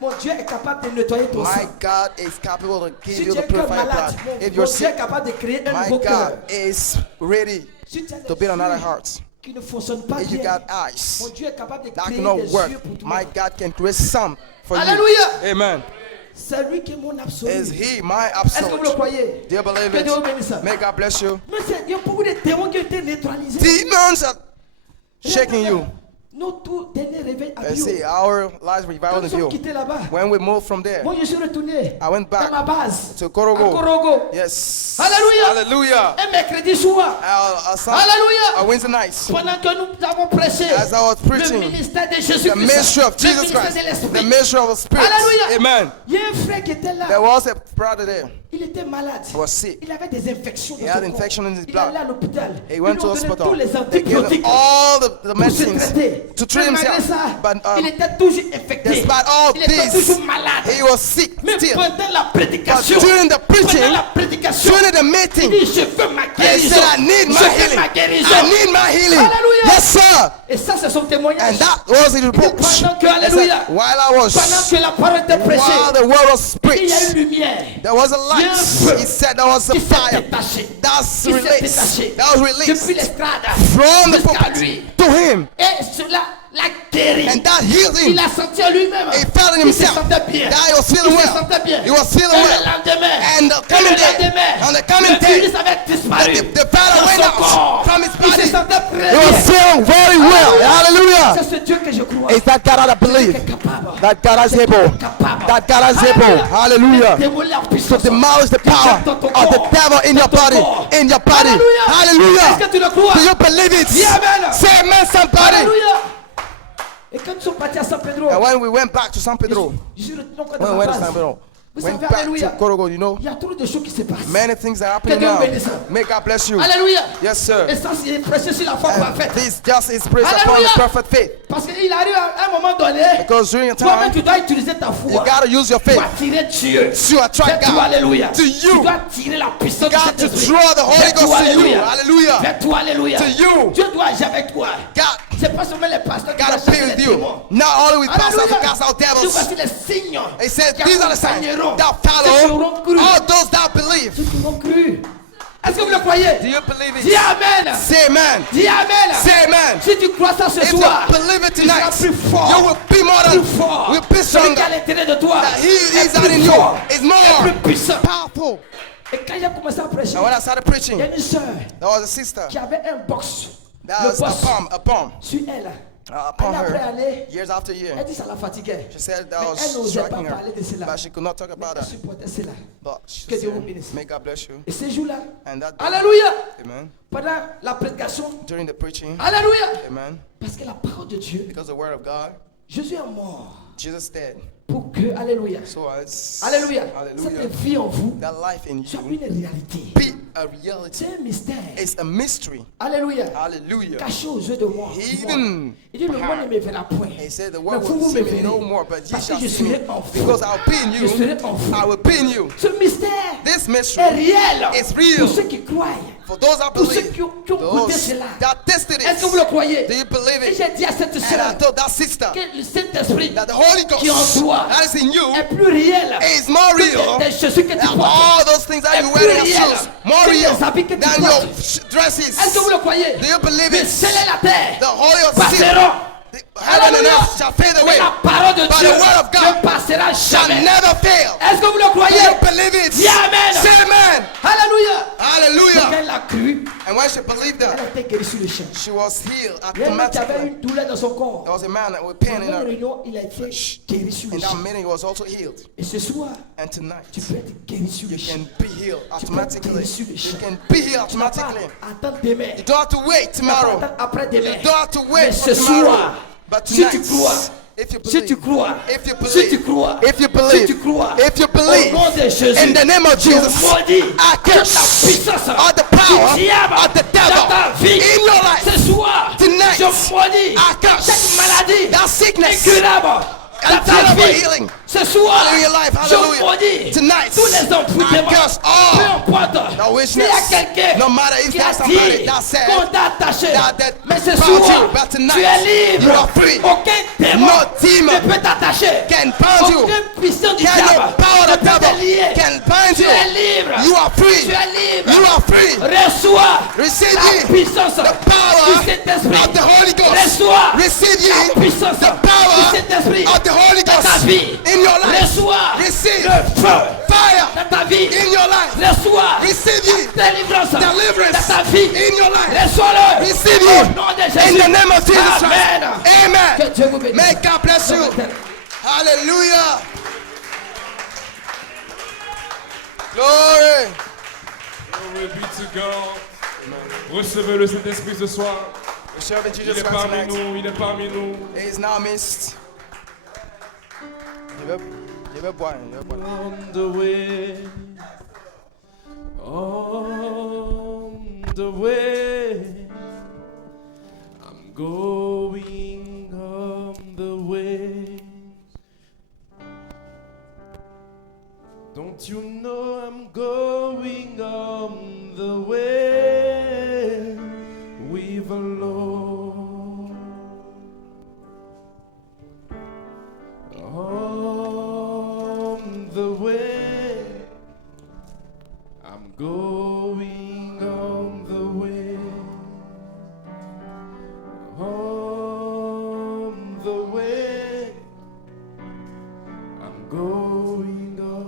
Mon Dieu est capable de nettoyer ton My sang. God is capable to give Si you tu the es un cœur purified malade, blood. If mon you're Dieu est sick, capable de créer un my nouveau cœur. God is ready Si tu as to des build another yeux heart. qui ne fonctionnent pas If you bien, got eyes mon Dieu est capable de that créer cannot des work, yeux pour toi. my God can create some for you. Alléluia. Amen. C'est lui qui est mon absolu. Is He my Est-ce que vous le absolute? croyez? Do you believe Que Dieu vous it? bénisse. May God bless you. Mais il y a beaucoup de démons qui ont été neutralisés. Demons are shaking you. Nos tout derniers réveils à And Bio. see, our lives revival Quand in nous sommes view. quittés là-bas, When we moved from there moi je suis retourné I went back dans ma base to à Korogo. Korogo. Yes. Alléluia. Hallelujah. Un mercredi soir, Hallelujah. A Wednesday night. pendant que nous avons prêché As I was le preaching ministère de the Jésus-Christ, ministry of le Jesus ministère Christ, de the l'Esprit. ministry of the Spirit. Alléluia. Amen. Il y a un frère qui était là. There was a brother there. Il était malade. He was sick. Il avait des infections dans He had son corps. infection in his Il blood. allait à l'hôpital. He Ils went lui to ont donné hospital. tous les They gave him antibiotiques all the pour se medicines traiter. to treat Mais malgré himself. ça, But il était toujours infecté. despite all Il était this, toujours malade. he was sick Mais still. pendant la prédication, But during the preaching, pendant la prédication, during the il meeting, dit je veux ma he guérison. said, I need my Je veux healing. ma guérison. I need my healing. Alléluia. Yes, sir. Et ça, c'est son témoignage. And that was his reproach. Pendant que, He alléluia, said, while I pendant was, que la parole était prêchée, while the word was il y a preached, une lumière there was a Il y a un light. feu He said there was a qui s'est fire. détaché. That's Il s'est released. détaché That was depuis released l'estrade from the jusqu'à pulpit lui. to him. Et cela l'a guéri. And that healed Il him. a senti en lui-même. He felt in Il se himself sentait bien. that he was Il feeling se well. sentait bien. He was feeling Et well. le lendemain, And the coming day, on the coming le day, virus avait disparu. the powder dans went son out corps. from his Il se body. sentait très He was bien. feeling very well. Hallelujah. C'est ce Dieu que je crois. It's that God that I Qui believe. est capable. That God is C'est able. capable. That God is able. Hallelujah. De démolir la To puissance demolish the du power diable dans ton of the corps. devil in your Dans ton body. corps. In your body. Est-ce Hallelujah. que tu le crois? Do you believe it? Dis amen. Say amen, somebody. Alléluia. Et quand ils sont partis à San Pedro, And when we went back to San Pedro, je retenons encore when we de went ma to San phrase. Pedro, Vous went savez, back alléluia. to Korogo, you know, Il y a trop de choses qui se passent. many things are happening Que Dieu now. bénisse. May God bless you. Alléluia. Yes, sir. Et ça, c'est prêché sur la foi And parfaite. this just is praise upon Alléluia. the perfect faith. Parce qu'il arrive à un moment donné, Because during a toi-même, time, tu dois utiliser ta you foi gotta use your pour faith attirer Dieu. to attract Vers toi, God. alléluia. To Tu you. dois attirer la puissance You de got cet to esprit. draw the Holy Vers Ghost toi, to you. alléluia. Hallelujah. Vers toi, alléluia. To you. Dieu doit agir avec toi. God C'est pas seulement les pasteurs qui gotta doivent be chasser with les you. démons. Not only with pastors to Alléluia. cast out Dieu, devils. voici les signes He said, qui these are the signs accompagneront that ceux qui auront follow cru. all those that believe. Ceux qui auront cru. Est-ce que vous le croyez? Do you believe Dis it? Amen. Say amen. Dis Amen. Say amen. Si tu crois ça ce If you soir, believe it tu seras tonight, plus fort. you will be more Plus than, fort. will be Celui qui stronger. est à l'intérieur de toi That he est is out plus in you fort, is est more plus puissant. powerful. Et quand il a commencé à prêcher, And when I started il y preaching, a une sœur there was a sister qui avait un box. that Le was box a palm sur elle. upon Année après her, année, years after elle year. dit ça la fatiguait. She said Mais that elle was n'osait pas striking her, parler de cela. but she could not talk Mais about elle that. supportait cela. But she Que Dieu vous said, bénisse. may God bless you. Et ces jours-là, And that day, alléluia, amen, pendant la prédication, during the preaching, alléluia, amen, parce que la parole de Dieu, because the word of God, Jésus est mort Jesus dead. pour que, alléluia, So it's, alléluia, hallelujah, cette vie en vous that life in soit you une réalité. be a reality. C'est un mystère. It's a mystery. Alléluia. Hallelujah. Caché aux yeux de moi. Hidden. Il dit, le monde ne me verra point. He said, the Mais world vous, will vous see me me verrez. no more, but ye Parce que shall je see me. serai en vous. Because I'll be in Je serai you. en vous. I will be in you. Ce mystère This est mystery, réel. It's real. Pour ceux qui croient. for those that Pour ceux believe, qui ont goûté those cela. that tested Est-ce que vous it, le croyez? do you believe Et it? j'ai dit à cette And I sœur told that sister que le Saint-Esprit that the Holy qui en Ghost toi that is in you est plus réel is more real des chaussures que tu than portes. all those things that you Est wear in plus your réel shoes. More que real les habits que tu than your portes. dresses. Est-ce que vous le croyez? Do you believe Le it? ciel et la terre The Holy Ghost passeront. heaven and Alléluia. earth shall fade Mais away, la parole de but Dieu the word of ne God passera shall jamais. never fail. Est-ce que vous le Do croyez? you believe it? Dis amen. Say amen. Alléluia. Et Hallelujah. quand elle a cru, And when she believed elle a that, été guérie sur le champ. she was healed Il y a un homme qui avait automatically. une douleur dans son corps. There was a man with pain in Pendant une her. réunion, il a été guéri sur le In that champ. meeting, he was also healed. Et ce soir, And tonight, tu peux être guéri sur le you champ. can be healed automatically. You can be healed Tu n'as pas automatically. à attendre demain. You don't have to wait Tu n'as pas à tomorrow. attendre après-demain. You don't have to Mais wait ce for tomorrow. soir, But si tu tonight, crois, if you si tu believe, crois, if you si tu believe, crois, if you si believe, tu crois, if you au believe, nom de Jésus, in the name of je Jesus, maudis I toute la curse puissance all the power du diable of the dans ta vie. devil in your life. Ce soir, Tonight, je maudis I curse cette maladie that sickness, incurable dans ta incurable vie. healing. Ce soir, Hallelujah, life, je hallelujah. maudis Tonight, tous les empoudements. I curse all Peu importe, the s'il y a witness, quelqu'un no matter if qui a there's somebody dit that said qu'on t'a attaché, that mais ce bound soir, you, but tonight, tu es libre. you are free. Aucun démon No demon ne peut t'attacher. can bound you. Aucun puissant du Can diable no power ne of the peut te devil lier. can bind Tu you. es libre. You are Tu free. es libre. You are free. Reçois Receive la ye puissance the power du Saint-Esprit. of the Holy Ghost. Reçois Receive ye la puissance the du power Saint-Esprit of the Holy dans ta Ghost vie. in your life. Reçois Receive le feu fire dans ta vie. in your life. Reçois Receive ye la délivrance deliverance dans ta vie. in your life. Reçois-le Receive au ye nom de in Jésus. the name of Jesus Amen. Christ. Que Amen. Dieu vous bénisse. May God bless you. Hallelujah. Glory. Glory be to God. Recevez le Saint-Esprit ce soir. We serve in Il Jesus est Christ parmi tonight. nous, il est parmi nous. He is now missed. Je vais boire. On the way, on the way, I'm going way. Don't you know I'm going on the way with the Lord? On the way, I'm going on the way. On the way, I'm going on.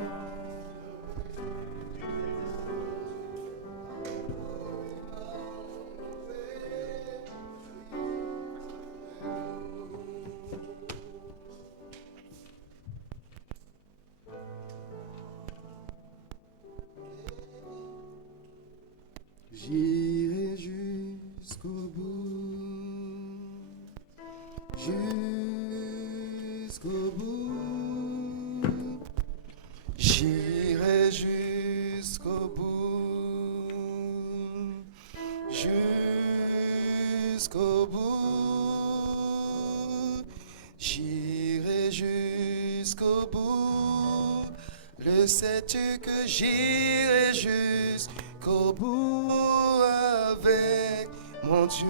J'irai jusqu'au bout, jusqu'au bout. J'irai jusqu'au bout, jusqu'au bout. J'irai jusqu'au bout. Le sais-tu que j'irai jusqu'au bout avec mon Dieu.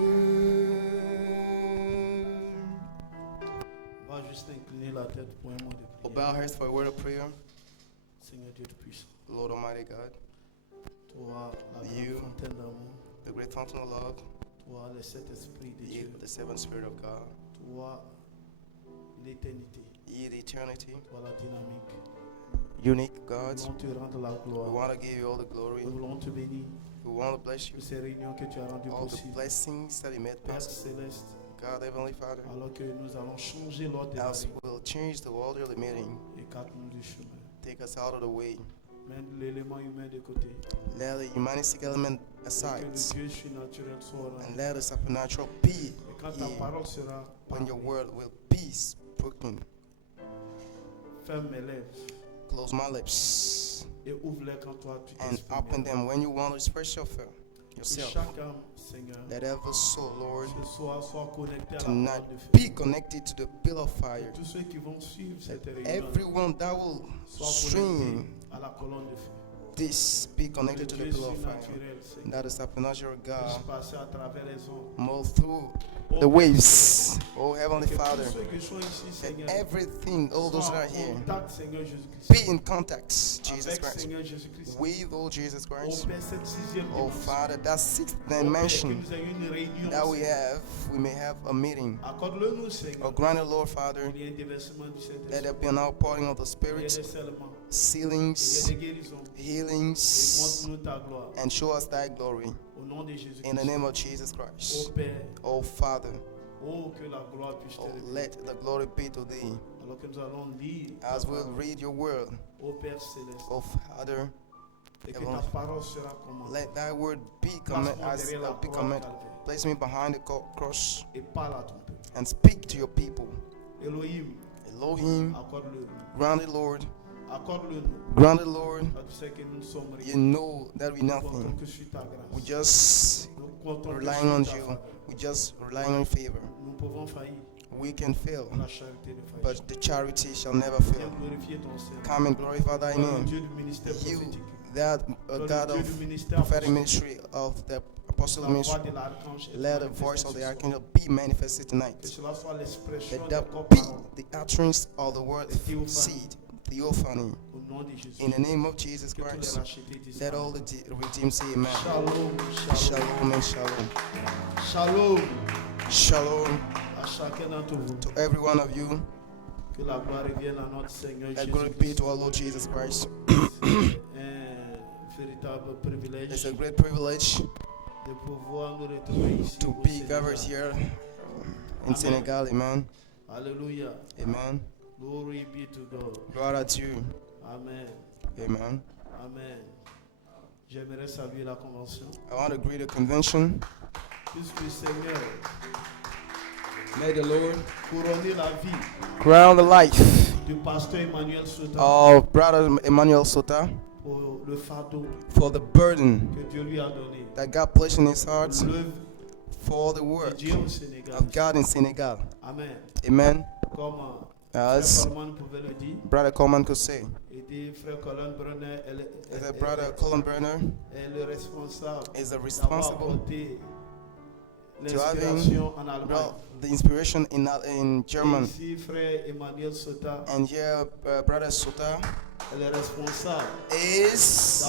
On va juste incliner la tête pour un mot de We'll prière. bow our heads for a word of prayer. Seigneur Dieu de puissance, Lord Almighty God, toi, la You. grande fontaine d'amour, the great fountain of love, toi, le Saint-Esprit de you, Dieu, the seventh spirit of God, toi, l'éternité, ye, the eternity, toi, la dynamique. unique Nous gods. voulons te rendre la We gloire. want to give you all the glory. Nous voulons te bénir We want to bless you. pour ces réunions que tu as rendues All the possibles. blessings that you made Père possible. céleste, God, Heavenly Father, alors que nous allons changer l'ordre des as réunions we'll change the order of the meeting, écarte-nous du chemin. take us out of the way. Mets l'élément humain de côté. Let the humanistic element Et que aside le Dieu surnaturel soit là. and let the supernatural be Et quand ta here parole sera when your parlée, word will be spoken. ferme mes lèvres Close my lips et ouvre-les quand toi tu and open t'exprimes. them when you want to express Que yourself. chaque âme, Seigneur, That every soul, Lord, ce soir soit connecté à la tonight parole de feu. be connected to the pillar of fire. Tous ceux qui vont suivre cette réunion Everyone that will soient stream connectés à la colonne de feu. this be Que connected le to the Dieu pillar of fire. surnaturel, Seigneur, That the supernatural puisse God passer à travers les ondes. move through Oh, the waves. Oh Heavenly que Father, tous ceux qui sont ici, that Seigneur, everything, all those that soient are en here, contact, Seigneur Jésus-Christ. be in contact, Jesus Avec Christ, Seigneur Jésus-Christ. with oh Jesus Oh Christ. Père, cette sixième Oh dimension. Father, that sixth Oh, Père, dimension que nous ayons une réunion, that we Seigneur. may have a meeting. Accorde-le nous, Oh, Seigneur. grant it, Lord Father, Il y a un déversement du let Saint-Esprit. there be an outpouring of the Il y a Spirit, des scellements. Il y a sealings, des guérisons. Et healings, montre-nous ta gloire. and show us thy glory. Au nom de In the Jésus-Christ. name of Jesus Oh Christ. Père, Oh Father, oh que la gloire puisse te oh révéler. let the glory be to thee. Alors que nous allons lire ta As we'll parole. read your word, Oh Père céleste. oh Father, Et que Heavenly ta parole sera commandée. let thy word be Place-moi derrière la be croix commanded. Calvaire. Place me behind the cross Et parle à ton peuple. and speak to your people. Elohim, Elohim, accorde-le. grant it, Lord, Accorde-le. grant it, Lord. Car tu sais que nous ne sommes You rien. know that we Nous comptons nothing. que sur ta grâce. We just Nous comptons que relying on sur ta you. faveur. We just relying on favor. Nous pouvons faillir. We can fail, La charité ne faillit. but the charity shall never Viens fail. glorifier ton Seigneur. Come and glorify thy Toi, le name. Dieu du ministère You, prophétique. that Toi, le God Dieu of du ministère prophetic apostolique. ministry of the apostle La voix ministry, de l'archange est let the manifestée voice of ce the soir. archangel be manifested Que tonight. cela soit l'expression Let de that corps be parole. the utterance of the word Theophany. seed, theophany. Au nom de Jésus. In the name of Jesus Que tous les Christ, rachetés disent let all the redeemed say amen. Shalom, shalom, Shalom and shalom. shalom Shalom à chacun d'entre vous. to every one of you. Que la gloire revienne à notre Seigneur Let glory be Jésus-Christ. to our Lord Jesus Christ. Un véritable privilège It's a great privilege de pouvoir nous retrouver ici to au be gathered Sénégal. here in Senegal. Amen. Alléluia. Amen. Glory be to God. Glory to you. Amen. Amen. Amen. J'aimerais saluer la convention. I want to greet the convention. Puisque le Seigneur May the Lord couronner la vie crown the life du pasteur Emmanuel Sota of Brother Emmanuel Sota pour le fardeau for the burden que Dieu lui a donné. that God placed in his heart L'œuvre for the de work Dieu au Sénégal. of God in Senegal. Amen. Amen. Comme As Frère Coleman pouvait le dire, Brother Coleman could say. il dit Frère Colin Brenner That Brother Colin Brenner est le responsable is the d'avoir responsible apporté to having l'inspiration en Allemagne. brought the inspiration in Et German. ici, Frère Emmanuel Sota And here, Brother Suta est le responsable is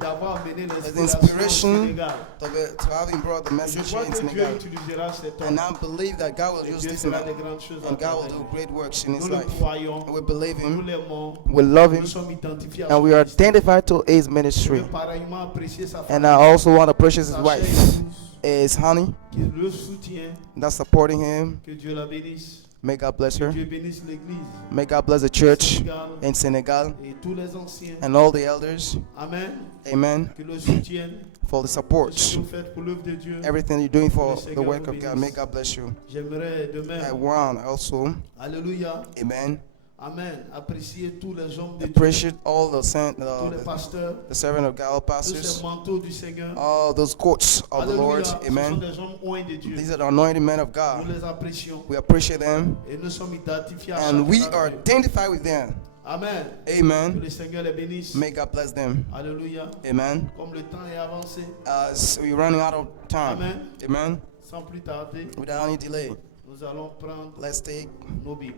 d'avoir amené the l'inspiration au inspiration Sénégal. to having brought the Je message crois here in que Dieu Senegal. utilisera cet And homme. I believe that God will Et use Dieu this fera man de grandes choses à and God will travers do lui. great works in his Nous le life. croyons, We believe nous him, l'aimons, we love nous him, sommes identifiés à and son we are ministère. identified to his Je ministry. veux pareillement apprécier sa And famille, I also want to appreciate his sa chère wife, épouse, his honey, qui le soutient. that's supporting him. Que Dieu la bénisse. May God bless her. Dieu bénisse l'Église, May God bless the church Sénégal in Senegal et tous les anciens. and all the elders. Amen. Amen. Que le soutiennent. For the Ce support, que vous faites pour l'œuvre de Dieu. everything you're doing for Le Seigneur the work vous of God. bénisse. May God bless you. J'aimerais I demain, want also, alléluia, amen, amen, apprécier tous les hommes de Dieu, appreciate all the tous les pasteurs, the servant of God, all tous ces pastors, manteaux du Seigneur. all those courts of the Alléluia, Lord. ce sont Amen. des hommes oints de Dieu. These are the anointed men of Nous God. les apprécions We appreciate them et nous sommes identifiés à and we chacun are d'eux. identified with them. Amen. Que Amen. le Seigneur les bénisse. May God bless them. Alléluia. Amen. Comme le temps est avancé, As we're running out of time. Amen. Amen. Sans plus tarder, Without any delay, nous allons prendre let's take nos Bibles.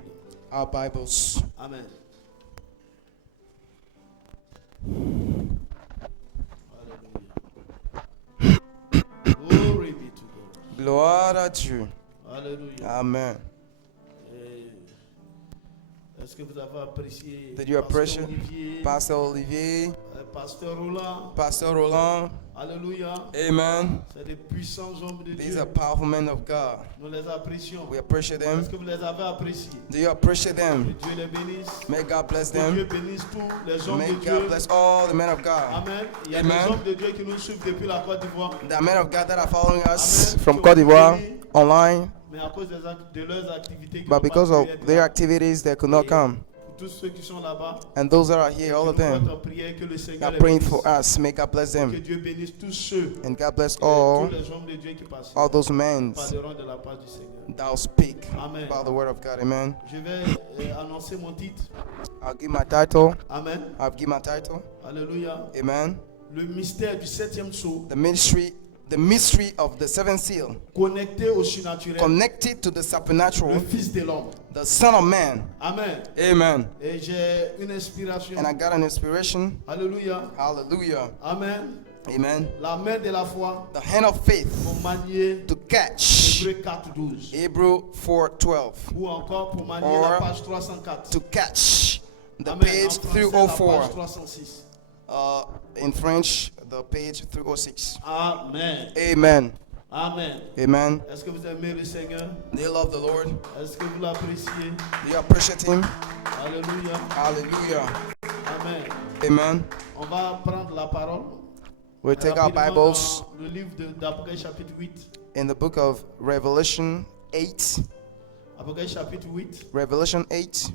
our Bibles. Amen. Alléluia. Glory be to God. Gloire à Dieu. Alléluia. Amen. Et est-ce que vous avez apprécié Did you appreciate Olivier, Pastor Olivier, Pasteur Roland? Pastor Roland? Alléluia. Amen. C'est des puissants hommes de These Dieu. are powerful men of God. Nous les apprécions. We appreciate them. Est-ce que vous les avez appréciés? Do you appreciate Que them? Dieu les bénisse. May God bless Que Dieu them. bénisse tous les hommes May de Dieu. God bless all the men of God. Amen. Il y a Amen. des hommes de Dieu qui nous suivent depuis la Côte d'Ivoire. The men of God that are following us Amen. from Côte d'Ivoire online, Mais à cause de leurs activités, qui but n'ont pas because pu of être their là. activities, they could not come. Pour tous ceux qui sont là-bas, And those that are here, all of que nous them, faisons prière que le Seigneur are les praying bénisse. for us. May God bless Que them. Dieu bénisse tous ceux, And God bless tous all, les hommes de Dieu qui passent. all those men Parleront de la part du Seigneur. that will speak Amen. about the word of God. Amen. Je vais annoncer mon titre. I'll give my title. Amen. I'll give my title. Alléluia. Amen. Le mystère du septième sceau, The mystery of the seventh seal, connecté au surnaturel, connected to the le supernatural, Fils de l'homme. the Son of Man. Amen. Amen. Et j'ai une inspiration. And I got an inspiration. Alléluia. Hallelujah. Amen. Amen. La main de la foi, The hand of faith pour manier to catch. Hébreux 4:12. Hebrew 4:12. Ou encore pour manier Or la page 304. to catch the Amen. page En français, la 304. page 306. In French, the page 306. Amen. Amen. Amen. Amen. Est-ce que vous aimez le Seigneur? Do you love the Lord? Est-ce que vous l'appréciez? Do you appreciate Him? Alléluia. Hallelujah. Amen. Amen. On va prendre la parole. We'll take our Rapidement Bibles dans le livre d'Apocalypse chapitre 8. in the book of Revelation 8. Apocalypse chapitre 8. Revelation 8.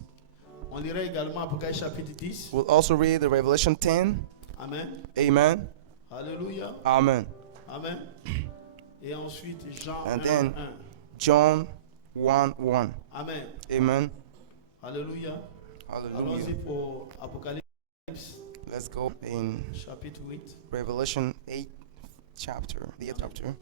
On lirait également Apocalypse chapitre 10. We'll also read the Revelation 10. Amen. Amen. Alléluia. Amen. Amen. Et ensuite Jean And 1, then 1. John 1:1. Amen. Amen. Alléluia. Allons-y Hallelujah. pour Apocalypse Let's go in chapitre 8. Revelation 8 chapter, the 8th chapter,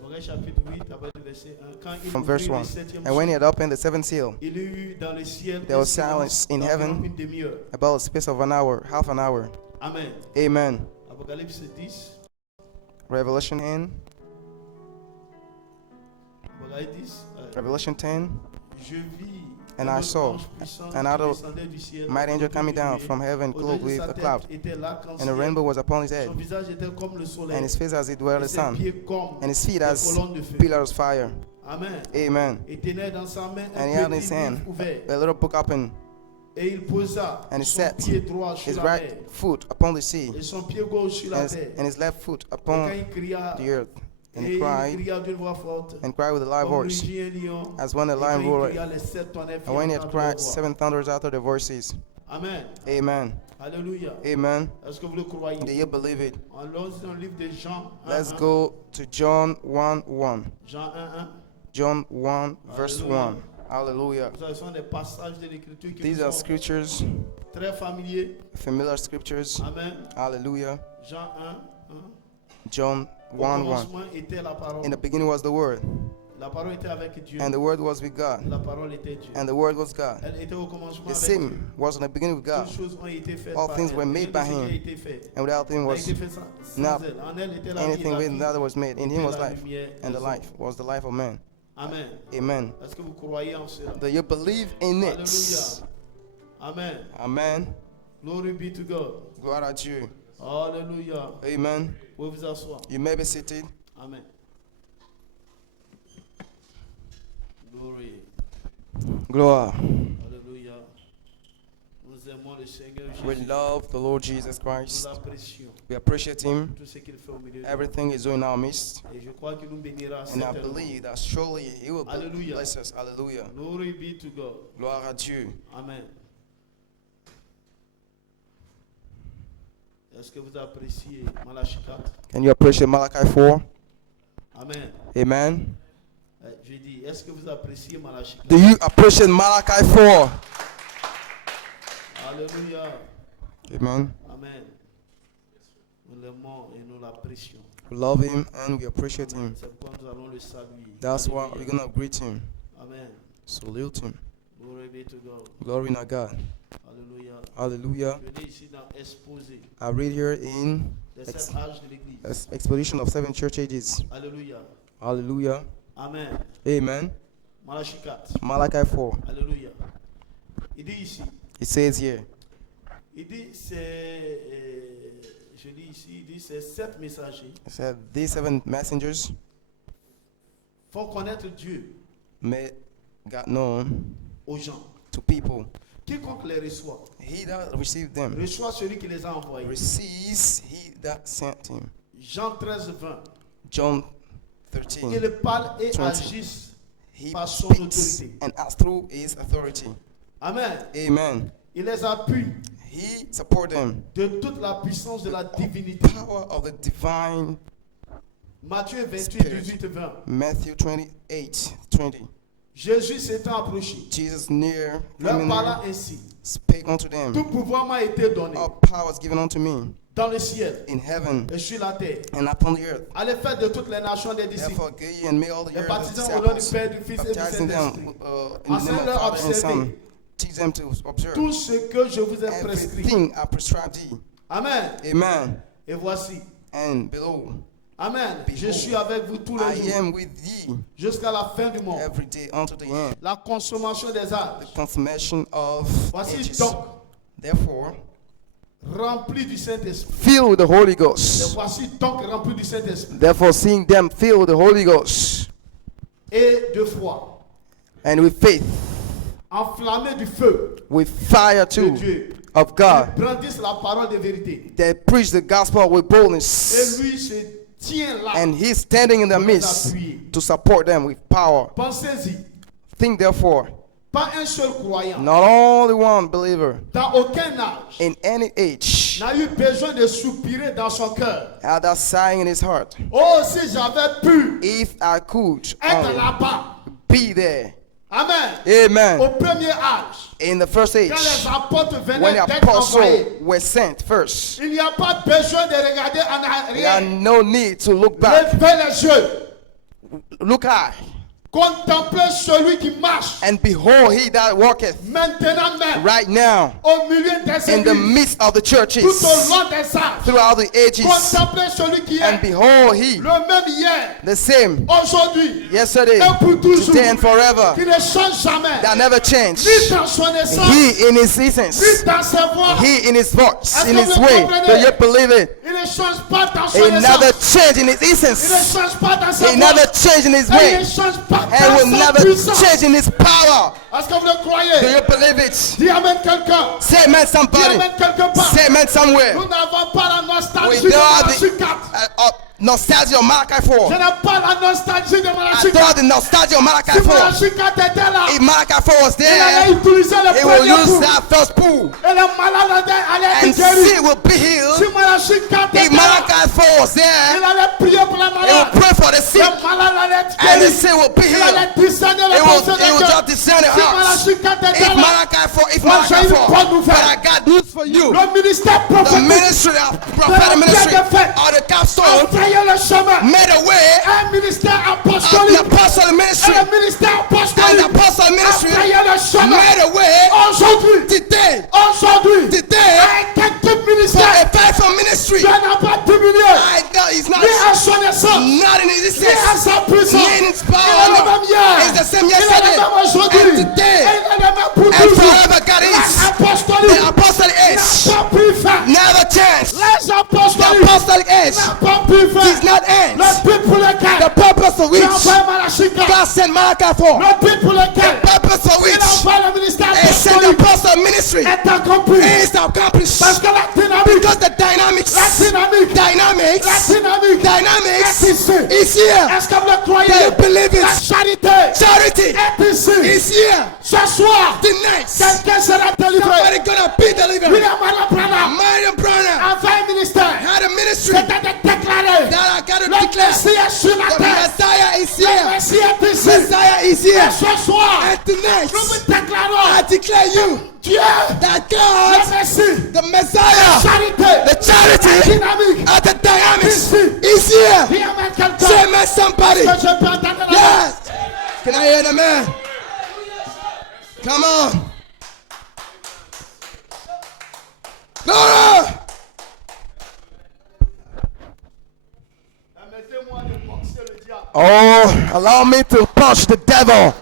Apocalypse chapitre 8, à partir du verset 1. Quand il from verse ouvrit 1. le septième And when he sceau, had opened the seventh seal, il y eut dans le ciel there un was silence in d'environ heaven. une demi-heure. about a space of an hour, half an hour. Amen. Amen. Apocalypse 10. Revelation 10. Apocalypse 10. Revelation 10. Je vis And un I autre saw ange puissant an qui other descendait du ciel, mighty angel au-dessus coming du down nuée. from heaven, Au-dessus clothed de with sa a tête cloud, était l'arc-en-ciel. and a rainbow was upon his head, Son visage était comme le soleil. and his face as it were Et the ses sun, pieds comme and his feet des as colonnes de feu. pillars of fire. Amen. Amen. Et tenait dans sa main And he un had in his petit hand livre ouvert. a little book open, Et il posa and he son set pied droit sur his la mer right foot upon the sea, et son pied gauche sur la terre. and his left foot Et quand upon il cria, the earth. And et he il cried, cria d'une voix forte, and cried with a loud comme voice, rugit un lion. as when a Et quand lion il roared. cria, les sept tonnerres And when he firent had entendre leur cried, voix. 7 thunders uttered their voices. Amen. Amen. Alléluia. Amen. Est-ce que vous le croyez? Do you believe it? Allons dans le livre de Jean 1, Let's 1. go to John 1:1. Jean 1, 1. John 1, verse 1. Hallelujah. Ce sont des passages de l'écriture qui These nous are sont scriptures, très familiers. familiar scriptures. Amen. Hallelujah. Jean 1, 1. John Au 1:1. commencement était la parole. In the beginning was the Word, La parole était avec Dieu. and the Word was with God, La parole était Dieu. and the Word was God. Elle était au commencement The avec Dieu. same was in the beginning with God, Toutes choses ont été faites All par things elle. were made Rien de by ce qui a Him, été fait and without Him n'a was été fait sans not elle. En elle était la vie, anything la written vie that was made. In Him était was la life, lumière and the des life was the life of man. hommes. Amen. Amen. Est-ce que vous croyez en cela? Do you believe in it? Alléluia. Amen. Amen. Glory be to God. Gloire à Dieu. Alléluia. Amen. Vous pouvez vous asseoir. You may be seated. Amen. Glory. Gloire. Alléluia. Nous aimons le Seigneur We Jésus. love the Lord Jesus Nous Christ. l'apprécions. We appreciate Him. Tout ce qu'il fait au milieu de nous. Everything He's doing in our midst. Et je crois qu'il nous bénira And I certainement. believe that surely He will Hallelujah. bless us. Hallelujah. Glory be to God. Gloire à Dieu. Amen. Est-ce que vous appréciez Malachie 4? Can you appreciate Malachi 4? Amen. Amen. Je dis, est-ce que vous appréciez Malachie 4? Do you appreciate Malachi 4? Alléluia. Amen. Amen. Nous l'aimons et nous l'apprécions. We love Him and we appreciate Him. C'est pourquoi nous allons le saluer. That's why Alléluia. we're going to greet Him, Amen. salute Him. Glory be to God. Glory to God. Alléluia. Hallelujah. Je lis ici dans Exposé I read here in des 7 âges de l'Église. Exposition of 7 Church Ages. Alléluia. Hallelujah. Amen. Amen. Malachie 4. Malachi 4. Alléluia. Il dit ici. It says here, Il dit c'est. Je lis ici. Il dit c'est 7 messagers it said, these 7 messengers font connaître Dieu made God known aux gens. to people. Quiconque les reçoit, He that received them reçoit celui qui les a envoyés. receives he that sent him. Jean 13, 20. John 13. Ils parlent et 20. agissent He par son speaks autorité. and acts through his authority. Amen. Amen. Il les appuie He support them. de toute la puissance de la divinité. Power of the divine. Matthieu 28, Spirit. 18, 20. Matthew 28, 20. Jésus s'étant approché, Jesus near, leur coming parla near, ainsi. spake unto them. Tout pouvoir m'a été donné All power is given unto me dans le ciel in heaven et sur la terre. and upon the earth. Allez faire de toutes les nations des disciples, Therefore, go ye and make all the les earth baptisant disciples, au nom du Père, du Fils et du baptizing them Saint-Esprit. in the name of Enseigne-leur à Father and Son. observer Teach them to observe tout ce que je vous ai prescrit. everything I prescribe thee. Amen. Amen. Et voici. And below, Amen. Je Behold, suis avec vous tous les I jours am with thee jusqu'à la fin du monde. every day unto the end. La consommation des The âges. consummation of Voici ages. donc Therefore, rempli du Saint-Esprit. filled with the Holy Et Ghost. voici donc rempli du Saint-Esprit. Therefore, seeing them filled with the Holy Ghost Et de foi. and with faith, Enflammé du feu with fire de too Dieu. of God, Ils brandissent la parole de vérité. they preach the gospel with Et boldness. lui se tient là. And he's standing in the pour les midst appuyer. to support them with power. Pensez-y. Think therefore, Pas un seul croyant. not only one believer Dans aucun âge. in any age N'a eu besoin de soupirer dans son cœur. had that sighing in his heart. Oh, si j'avais pu If I could être only là-bas. be there. Amen. Amen. Au premier âge. In the first age, Quand les apôtres when venaient the d'être envoyés. apostles were sent first, Il n'y a pas besoin de regarder en there are arrière. no need to look back. Levez les yeux. Look high Contemplez celui qui marche. and behold he that walketh Maintenant même. right now Au milieu des in the églises. midst of the churches Tout au long des âges. throughout the ages. Contemplez celui qui And est behold he, le même hier, the same aujourd'hui, yesterday, et pour toujours, today and forever, qui ne change jamais, that never changed. ni dans son essence, He in his essence, ni dans ses voies. he in his voice, Est-ce in que his vous way. comprenez? Do you believe it? Il ne change pas dans son He never essence. changed in his Il ne essence. change pas dans sa He never voix. changed in his Et il way. ne change pas And dans will sa never puissance. change in his power. Est-ce que vous le Do croyez? you believe it? Dis Amen quelqu'un. Say amen Dis somebody. Amen quelque part. Say amen somewhere. Nous n'avons pas la We nostalgie don't de have Malachie the 4. nostalgia of Malachi 4. Je n'ai pas la nostalgie de I Malachie don't 4. have the nostalgia of Malachi Si 4. Malachie 4 était là, If Malachi 4 was il allait there, utiliser le he will premier use coup. that first pool. Et le malade allait And être guéri. sin will be Si healed. Malachie 4 If était là, Malachi 4 was il there, allait prier pour la he will malade. pray for the sick, Le malade allait être and the guéri. sick will be Il healed. allait discerner les It pensées will de just Dieu. discern the Si hearts. Malachi 4 était If là, Malachi 4, Moi, j'ai une bonne nouvelle. but I got news for you. le ministère The prophétique ministry of prophetic ministry or the a capstone frayé le chemin. made a way Un ministère of the apostolique apostle ministry, et le ministère and the apostolique apostle a ministry frayé le chemin. made a way Aujourd'hui, today. today, avec tout For ministère, a faithful ministry, Dieu n'a pas diminué. I know it's not Ni à son essence, not in ni à existence. sa puissance. Ni in its Il est le power. même hier. It's the same Il est le yesterday même aujourd'hui. and Et today il est le même pour and toujours. forever. God is L'apostolique the apostolic age. n'a pas pu faire. Never changed. Les The apostoliques apostolic age n'a pas pu does faire. not end. Le but pour lequel The purpose for il which envoie Malachi 4. God sent Malachi for, Le but pour lequel purpose for il which envoie le ministère is sent the apostolique apostle ministry est accompli. is accomplished. Parce que la dynamique, Because the dynamics est ici. is here. Est-ce que vous le croyez? Do you believe it? La charité Charity est ici. is here. Ce soir, Tonight, quelqu'un sera délivré. somebody gonna be delivered. William Branham Mariam Branham avait un ministère. had a ministry C'était de déclarer that I gotta le declare. Messie est sur la The terre. Messiah is Le here. Messie est ici. Messiah is Et here. ce soir, And tonight, nous vous I déclarons declare you Dieu, that le God, Messie, the Messiah, charité, the charity dynamique. of the dynamics Ici. is here. Dis amen quelqu'un. Say amen somebody. Que je peux entendre la Yes. Can I hear the man? Come on. Glory. Permettez-moi de boxer le diable. Oh, allow me to punch the devil.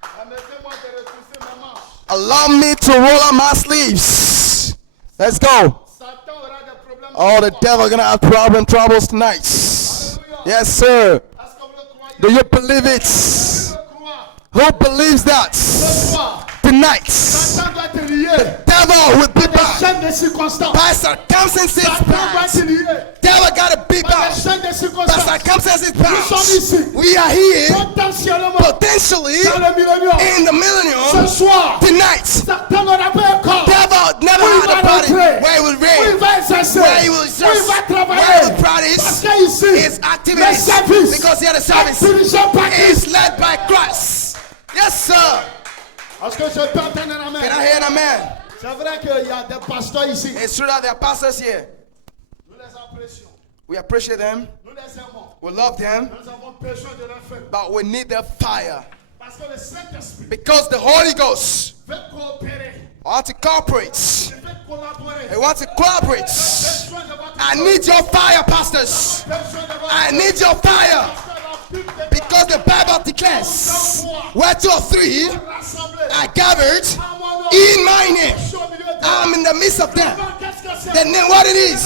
Permettez-moi de retrousser mes manches. Allow me to roll up my sleeves. Let's go. Satan aura des problèmes. Oh, the devil gonna have troubles tonight. Yes, sir. Est-ce que vous le croyez? Do you believe it? Je crois. Who believes that? Ce soir, Tonight, Satan doit être lié. devil will be Des bound chaînes de circonstances. by circumstances Satan doit past. être lié. Devil gotta be Par bound des chaînes de by circonstances. circumstances sommes past. ici. We are here Potentiellement, potentially dans le millénium. in the Ce millennium soir, tonight. Satan n'aura pas un corps. Devil never Où il had a va body rentrer. where he will Où il reign, va exercer. where he will Où il exist, va where the travailler. Parce practice qu'ici, is le activities service because here the est service dirigé par Christ. is led by Christ. Yes, sir. Est-ce que je peux entendre un amen? Can I hear the man? C'est vrai qu'il y a des pasteurs ici. It's true that there are pastors here. Nous les apprécions. We appreciate them. Nous les aimons. We love them. Nous avons besoin de leur feu. But we need their fire. Parce que le Saint-Esprit Because the Holy Ghost veut coopérer. wants to cooperate. Il veut collaborer. He wants to collaborate. Besoin de votre I feu. need your fire, pastors. Besoin de votre I need your fire. Parce que la Bible déclare, Because the Bible declares where two or three rassemblés are gathered à mon nom, in my name, je suis au milieu de I'm in the midst of them. Qu'est-ce que c'est? The name, what it is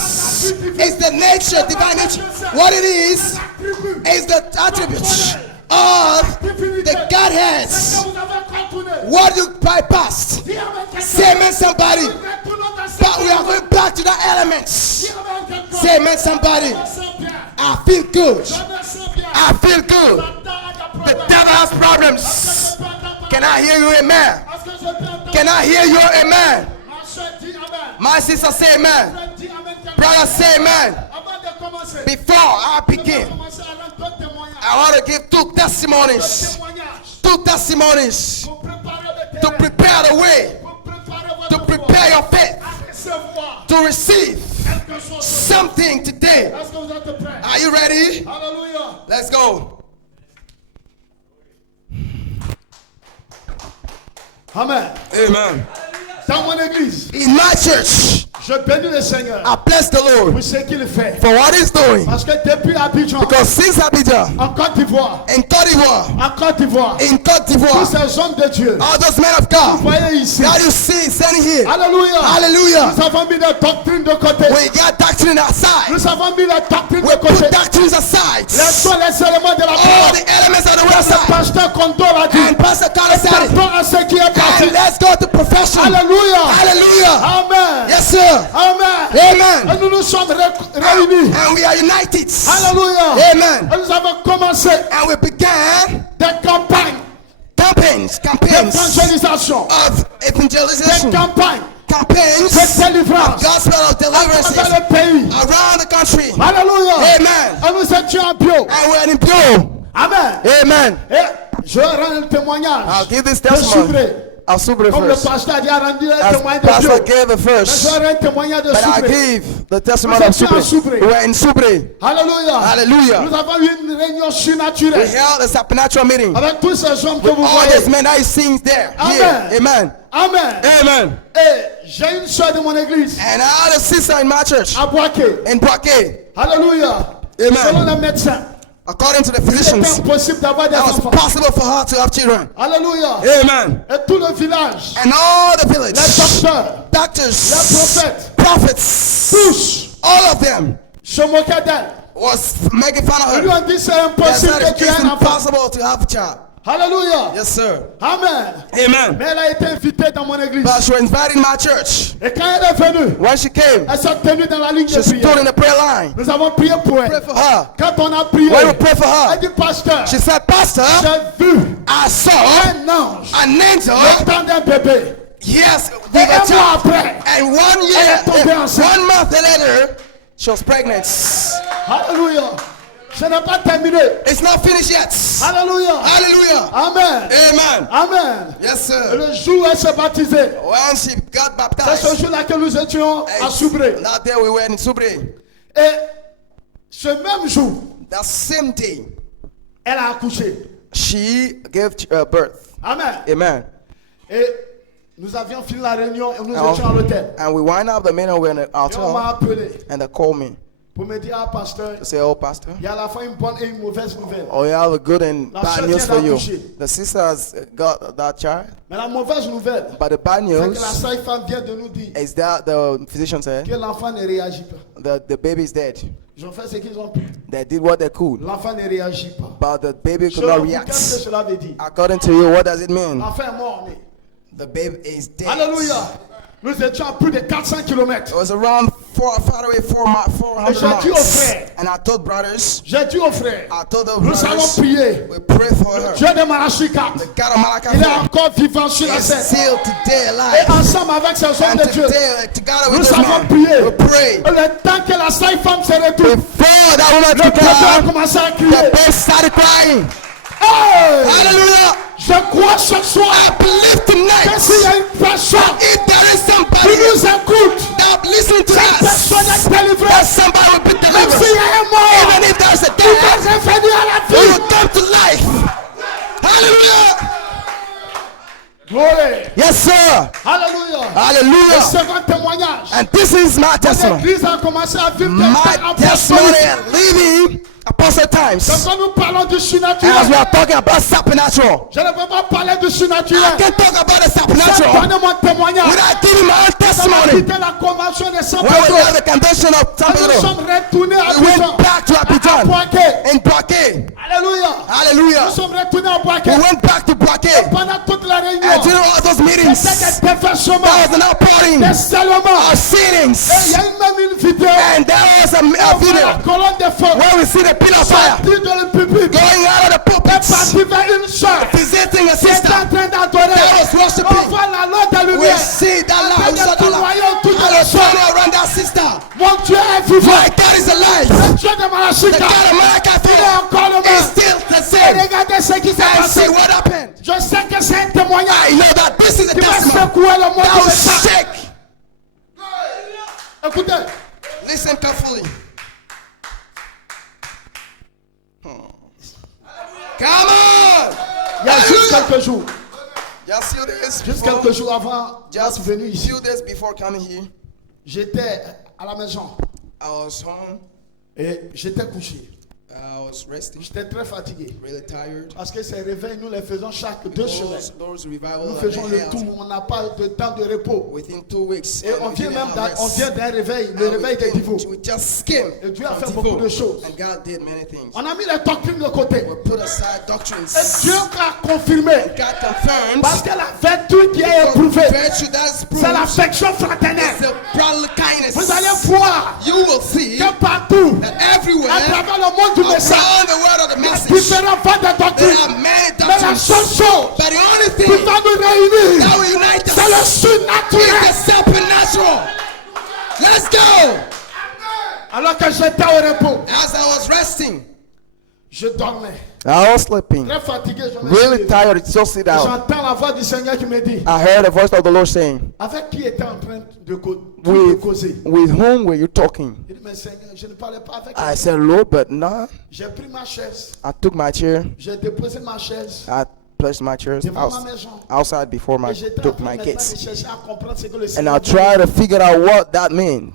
the nature, divine nature. What it is the attributes of the Godhead. Vous avez contourné. What you bypassed. Dis amen quelqu'un. Say amen somebody. Retournons dans cette But we are going back to the elements. Dis amen quelqu'un. Say amen somebody. Saint-Pierre. I feel good. Donnez Saint-Pierre. I feel good. Satan a des The problèmes. devil has Est-ce que problems. je peux entendre Can I hear you amen? Est-ce que je peux entendre Can I hear your amen? Ma soeur dit amen. My sister say amen. Frère dit amen quelqu'un. Brother say amen. Avant de commencer, Before I je vais begin, commencer à rendre deux témoignages. I want to give two testimonies. Témoignages Two testimonies pour préparer le to terrain. prepare the way, Pour préparer to votre prepare your foi faith, à recevoir to receive quelque chose. something today. Est-ce que vous êtes prêts? Are you ready? Alléluia. Let's go. Amen. Amen. Dans mon église, In my church, je bénis le Seigneur I bless the Lord pour ce qu'il fait. for what He's doing. Parce que depuis Abidjan, Because since Abidjan, en Côte d'Ivoire, in Côte d'Ivoire, in Côte tous d'Ivoire, ces hommes de Dieu, all those men of vous God voyez ici. that you see standing here, Alléluia. hallelujah, Nous avons mis les doctrines de côté. we got doctrine aside. Nous avons mis les doctrines We de côté. put doctrines aside. Les sont les éléments de la All parole. the elements of the Le website. pasteur Kondo l'a dit. And Pastor Carter said it. Partons à ce qui est parti. And let's go to profession. Alléluia. Hallelujah. Amen. Yes, sir. Amen. Amen. Et nous nous sommes réunis. And we are united. Alléluia. Amen. Et nous avons commencé And we began des campagnes campaigns d'évangélisation. of Des evangelization. campagnes campaigns de délivrance of gospel of deliverances dans le pays. around the country. Alléluia. Amen. Et nous étions en bio. And we're in Bio. Amen. Amen. Et je rends le témoignage. I'll give this de testimony. Soubré. I'll Subre Comme le first. pasteur a dit, a rendu le As témoignage de Pastor bio. gave the Mais je first. rends un témoignage de But I Soubré. give the testimony Nous of étions en Subre. Subré. We're in Subre. Alléluia. Hallelujah. Nous avons eu une réunion We surnaturelle held a supernatural meeting. avec tous ces hommes que With vous all these voyez. men that he sings there. Amen. Here. Amen. Amen. Amen. Et j'ai une soeur de mon église And I had a sister in my church à Boaké. in Boaké. Alléluia. Amen. Selon les médecins, According to the il était physicians, impossible d'avoir des that was enfants. possible for her to have children. Alléluia. Amen. Et tout le village, And all the village, les docteurs, doctors, prophètes, prophets, tous all of them se moquaient d'elle. was making fun Ils of lui her. ont dit c'est They impossible said que tu aies it's un enfant. impossible to have a child. Alléluia. Yes, sir. Amen. Amen. Mais elle a été invitée dans mon église. But she was invited in my church. Et quand elle est venue, When she came, elle s'est tenue dans la ligne she de stood prière. in the prayer line. Nous avons prié pour Pray elle. for her. Quand on a prié, When we pray for elle her, dit pasteur, she said, Pastor, j'ai vu I saw un ange an angel. le temps d'un bébé. Yes, Et with a un mois child. après, And 1 Elle est tombée year, enceinte. 1 month later, she was pregnant. alléluia, ce n'est pas terminé. It's not finished yet. Alléluia. Hallelujah. Amen. Amen. Amen. Yes, Et sir. le jour où elle s'est baptisée, When she got c'est ce baptized, jour-là que nous étions à Soubré. that day we were in Subre. Et ce même jour, That same day, elle a accouché. she gave birth. Amen. Amen. Et nous avions fini la réunion et nous And- étions à l'hôtel. And we wind up the meeting, we're in the Et on m'a hotel, appelé and they called me pour me dire, ah pasteur, to say, oh, Pastor, il y a à la fois une bonne et une mauvaise nouvelle. oh, you have a good and La bad sœur news vient for you. d'accoucher. The sister has got that child, Mais la mauvaise nouvelle, but the bad c'est que la news sage-femme vient de nous dire is that the physician said que l'enfant ne réagit pas. the baby is dead. Ils ont fait ce qu'ils ont pu. They did what they could, L'enfant ne réagit pas. but the baby could Selon not vous, react. qu'est-ce que cela veut dire? According to you, what does it mean? L'enfant est mort. Mais... The baby is dead. Alléluia. Nous étions à plus de 400 km. It was around far away, 400 Et j'ai dit aux miles. frères, And I told brothers, j'ai dit aux frères, I told the nous allons brothers, prier. we pray for her. Dieu de Malachika, The God of Malachi il est encore vivant sur la is scène. still today Et alive. ensemble avec ces hommes And de Dieu, today, together with nous this avons man, prié. we pray. Le temps que la sage-femme se retourne, Before that woman le took bébé a her, commencé à the crier. baby started crying. Hey! Hallelujah. Je crois ce soir I believe que tonight, s'il y a une personne if there is qui somebody nous écoute, that listening to cette us, personne est délivrée. that somebody will be Même s'il y delivered. a un mort, Even if there's a il va death, revenir à la we vie. will come to life. Hallelujah. Glory. Yes, sir. Alléluia. Le Hallelujah. second témoignage. And this is my testimony. L'église a commencé à vivre des My temps testimony apostoliques. living apostle times. Quand nous parlons du As we surnaturel, are talking about supernatural, je ne peux pas parler du I surnaturel can talk about the sans supernatural donner mon témoignage. without giving my own Nous avons testimony. quitté la convention de San When we Pedro. left the convention of San Nous Pedro, sommes retournés à we Abidjan. went back to À Abidjan Boaké. in Boaké. Alléluia. Nous Hallelujah. sommes retournés à Boaké. We went back to Boaké. Pendant toute la réunion, And during all those meetings, c'était des déversements, there was an outpouring des of scellements. Et il sittings. y a même une vidéo. And there was a On voit la video colonne de feu where we see the pillar of fire sortir de le public. going out of the Et pulpit, parti vers une soeur visiting a qui est sister. en train d'adorer. That was worshiping. On voit la loi de We lumière. see that En light. train We saw de that tournoyer light. autour de And la the soeur. sun around that sister. Mon Dieu est vivant. My God is alive. Le Dieu de The Malachika, God of Malachi il est encore le is même. still the Et same. regardez ce qui s'est And passé. see what happened. Je sais que c'est un témoignage I know that this is a qui va testimony secouer le monde that will de ça. shake. Écoutez, Listen carefully. Come on! il y a juste quelques jours, Just few days juste before, quelques jours avant just d'être venu ici, few days before coming here, j'étais à la maison I was home. et j'étais couché. I was resting, J'étais très fatigué really tired. parce que ces réveils, nous les faisons chaque 2 semaines. Those revivals Nous that faisons they le held tout, on n'a pas de temps de repos. within 2 weeks. Et on vient même on vient d'un réveil, le réveil de Divo. We just skimmed Et Dieu a from fait Divo. beaucoup de choses. And God did many things. On a mis les doctrines de côté. We put aside doctrines. Et Dieu a confirmé. God confirms Parce que la vertu qui est éprouvée, virtue that is c'est proved l'affection fraternelle. is the brotherly kindness. Vous allez voir You will see que partout, that everywhere à travers le monde du message, around the world of the il y a message, différents vents de there doctrine. are many Mais la doctrines. seule chose But the only qui thing va nous réunir, that will unite c'est le us is surnaturel. the supernatural. supernatural. Let's go. Alors que j'étais au repos, As I was resting, je dormais. I was sleeping. Très fatigué, je me Really suis levé. tired, so sit down. J'entends la voix du Seigneur qui me dit, I heard the voice of the Lord saying, avec qui était en train de with, causer? with whom were you talking? Il dit, mais Seigneur, je ne parlais pas avec I elle. said, Lord, but no. J'ai pris ma chaise, I took my chair. j'ai déposé ma chaise I placed my chairs devant ma maison. outside before Et j'étais en took train my maintenant de gates. chercher à comprendre ce que le And Seigneur I tried to figure out what that meant.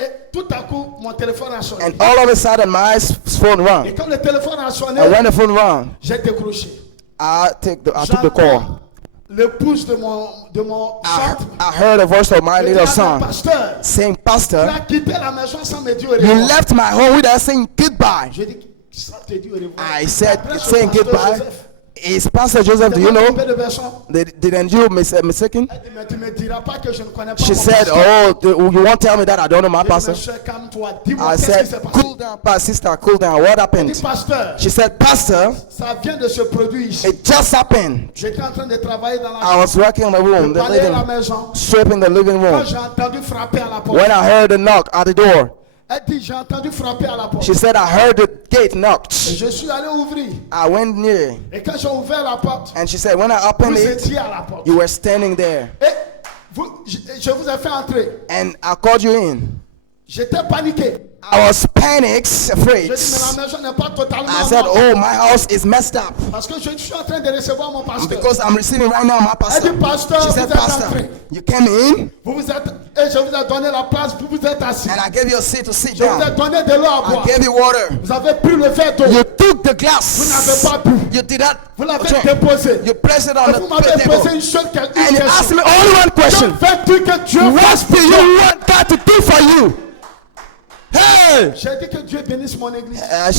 Et tout à coup, mon téléphone a sonné. And all of a sudden, my phone Et rang. quand le téléphone a sonné, And when the phone rang, j'ai décroché. I took the call. Le pouce de mon centre. I heard the voice of my Il dit, little ah, son pasteur, saying, tu Pastor, as quitté la maison sans me dire au you revoir. left my home without saying goodbye. J'ai dit, ça te dit au revoir. I said, Après, ce saying pasteur goodbye. Joseph, Is Pastor Joseph, do you tellement know? trompé de personne. Didn't you mistaken? Elle dit, mais tu ne me diras pas que je ne connais pas She mon said, pasteur. oh, you won't tell me that I don't know my J'ai dit, pastor. mais cher, calme-toi. Dis-moi I qu'est-ce qui said, s'est passé. cool down, sister, cool down. What Elle happened? dit, pasteur, She said, Pastor, ça vient de se produire ici. it just happened. J'étais en train de travailler dans I la was working in the room, Je the parlais à la living, maison. sweeping the living Quand room. j'ai entendu frapper à la porte, When I heard the knock at the door, elle dit, j'ai entendu frapper à la porte. she said, I heard the gate Et knocked. je suis allé ouvrir. I went near, Et quand j'ai ouvert la porte, and she said, when I opened vous it, étiez à la porte. you were standing there. Et je vous ai fait entrer. And I called you in. J'étais paniqué. I was panicked, afraid. Je dis, mais la maison n'est pas totalement I said, morte. oh, my house is messed up. Parce que je suis en train de recevoir mon pasteur. Because I'm receiving right now my pastor. Elle dit, pasteur, She vous said, êtes Pastor, entré. you came in, Vous vous êtes, et je vous ai donné la place, vous vous êtes assis. and I gave you a seat to sit Je vous ai down. donné de l'eau à I boire. gave you water. Vous avez pris le verre d'eau. You took the Vous glass. n'avez pas bu. You did that. Vous l'avez déposé. You placed it on Et the vous m'avez posé table. une seule And you asked question. me only one Que question. veux-tu que Dieu fasse What pour do toi? you want God to do for you? Hey! J'ai dit que Dieu bénisse mon église. I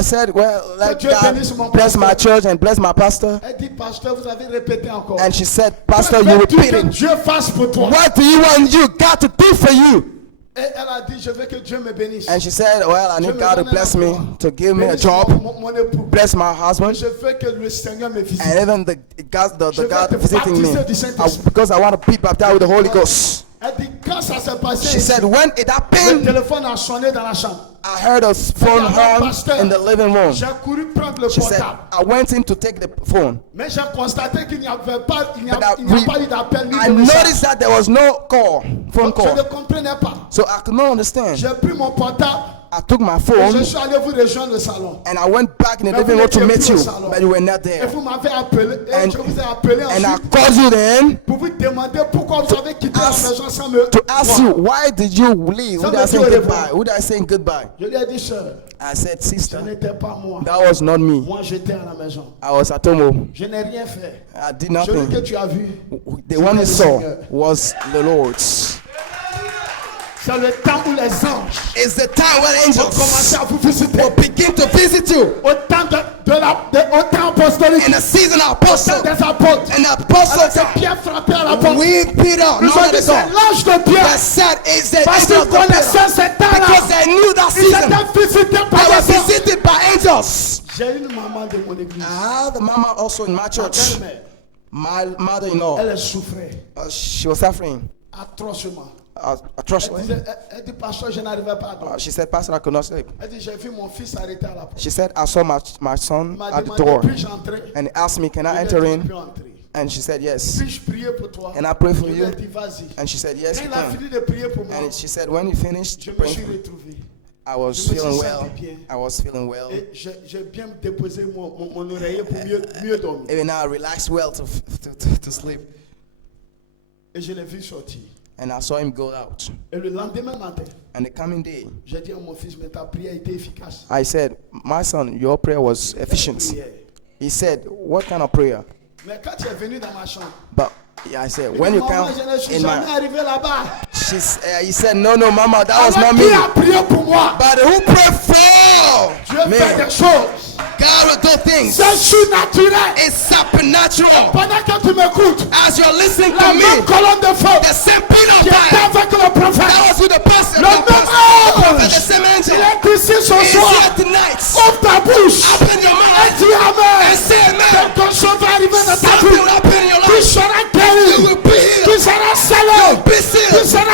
said, well, let Dieu bénisse mon God bless my pasteur. church and bless my pastor. Elle dit, pasteur, vous avez répété encore. And she said, Que Pastor, you veux-tu que repeated. Dieu fasse pour toi? What do you want God to do for you? Et elle a dit, je veux que Dieu me bénisse. And she said, well, I Je need me God to donne bless un me, emploi. to give me a Bénisse job, mon époux. bless my husband, Je veux que le Seigneur me visite. and even the Je veux God te visiting me. baptiser du Saint-Esprit. Because I want to be baptized with the Holy Ghost. Elle dit, quand ça s'est passé, She said, when it le happened, téléphone a sonné dans la chambre. I heard a phone horn in the living room. J'ai couru prendre le She said, portable. I went in to take the phone. Mais j'ai constaté qu'il n'y avait pas, il n'y a, But il n'y a pas eu d'appel ni I de message. noticed that there was no phone Donc, je ne call. comprenais pas. So I could not understand. J'ai pris mon portable I took my et je phone suis allé vous rejoindre le salon. and I went back in the Mais living vous room to n'étiez meet plus au you, salon. but you were not Et there. vous m'avez appelé, et And- je vous ai appelé And I ensuite called you then pour vous demander pourquoi vous avez quitté la ask- maison sans me to ask voir. you, why did you leave Ça without me saying dit au goodbye? revoir. Without saying goodbye? Je lui ai dit, sœur, I said, ce sister, n'était pas moi. that was not me. Moi, j'étais à la maison. I was at home. Je n'ai rien fait. I did Celui que nothing. tu as vu, The one you saw was the Lord's. c'est le temps où les anges It's the time when vont commencer angels à vous visiter. will begin to visit you. Au temps au temps apostolique, In the season of au apostle temps des apôtres. and Alors apostle c'est time, Pierre frappé à la porte. we Peter, Nous not ont at dit the c'est door. l'ange de That Pierre. said is the Parce angel qu'ils of the connaissaient Peter. cet temps-là. Because they knew that Ils season. étaient visités They par were les anges. visited by angels. J'ai une maman de mon église. I had the mama also in my Ma church. belle-mère, My mother-in-law, elle souffrait she was suffering atrocement. atrociously. Elle dit, pasteur, je n'arrivais pas à dormir. She said, Pastor, I could not sleep. Elle dit, j'ai vu mon fils arrêté à la porte. She said, I saw my son Il m'a at the demandé, door. puis-je entrer? And he asked me, can I Je lui ai enter dit, in? tu peux entrer. And she said, yes. Puis-je prier pour toi? And I pray for Je lui you. ai dit, vas-y. And she said, yes, Quand you il a can. fini de prier pour moi, And she said, when you finished je me praying suis for me, retrouvé. I was Je me feeling suis well. senti bien. I was feeling well. Et j'ai bien déposé mon oreiller pour mieux dormir. Even now, I relaxed well to sleep. Et je l'ai vu sortir. And I saw him go out. Et le lendemain matin, And the coming day, j'ai dit à mon fils, mais ta prière était efficace. I said, my son, your prayer was efficient. Prière. He said, what kind of prayer? Mais quand tu es venu dans ma chambre, But yeah, I said, il when dit, you maman, come je ne suis in jamais my, arrivé là-bas. he said, no, mama, that was Alors not qui me. a prié pour moi? But who prayed for Dieu me? fait des choses. God will do things. C'est surnaturel. It's supernatural. Pendant que tu m'écoutes, As you're listening la to même me, colonne de feu the same pillar qui of était fire avec le prophète, that was with the person, le même the ange, same angel, il est ici ce is soir. here tonight. Ouvre ta bouche Open your et mouth dis Amen. and say amen. Quelque chose va arriver dans ta Something vie. will happen in your Tu life. seras You guéri. will be Tu healed. seras You scellé. will be Tu sealed. seras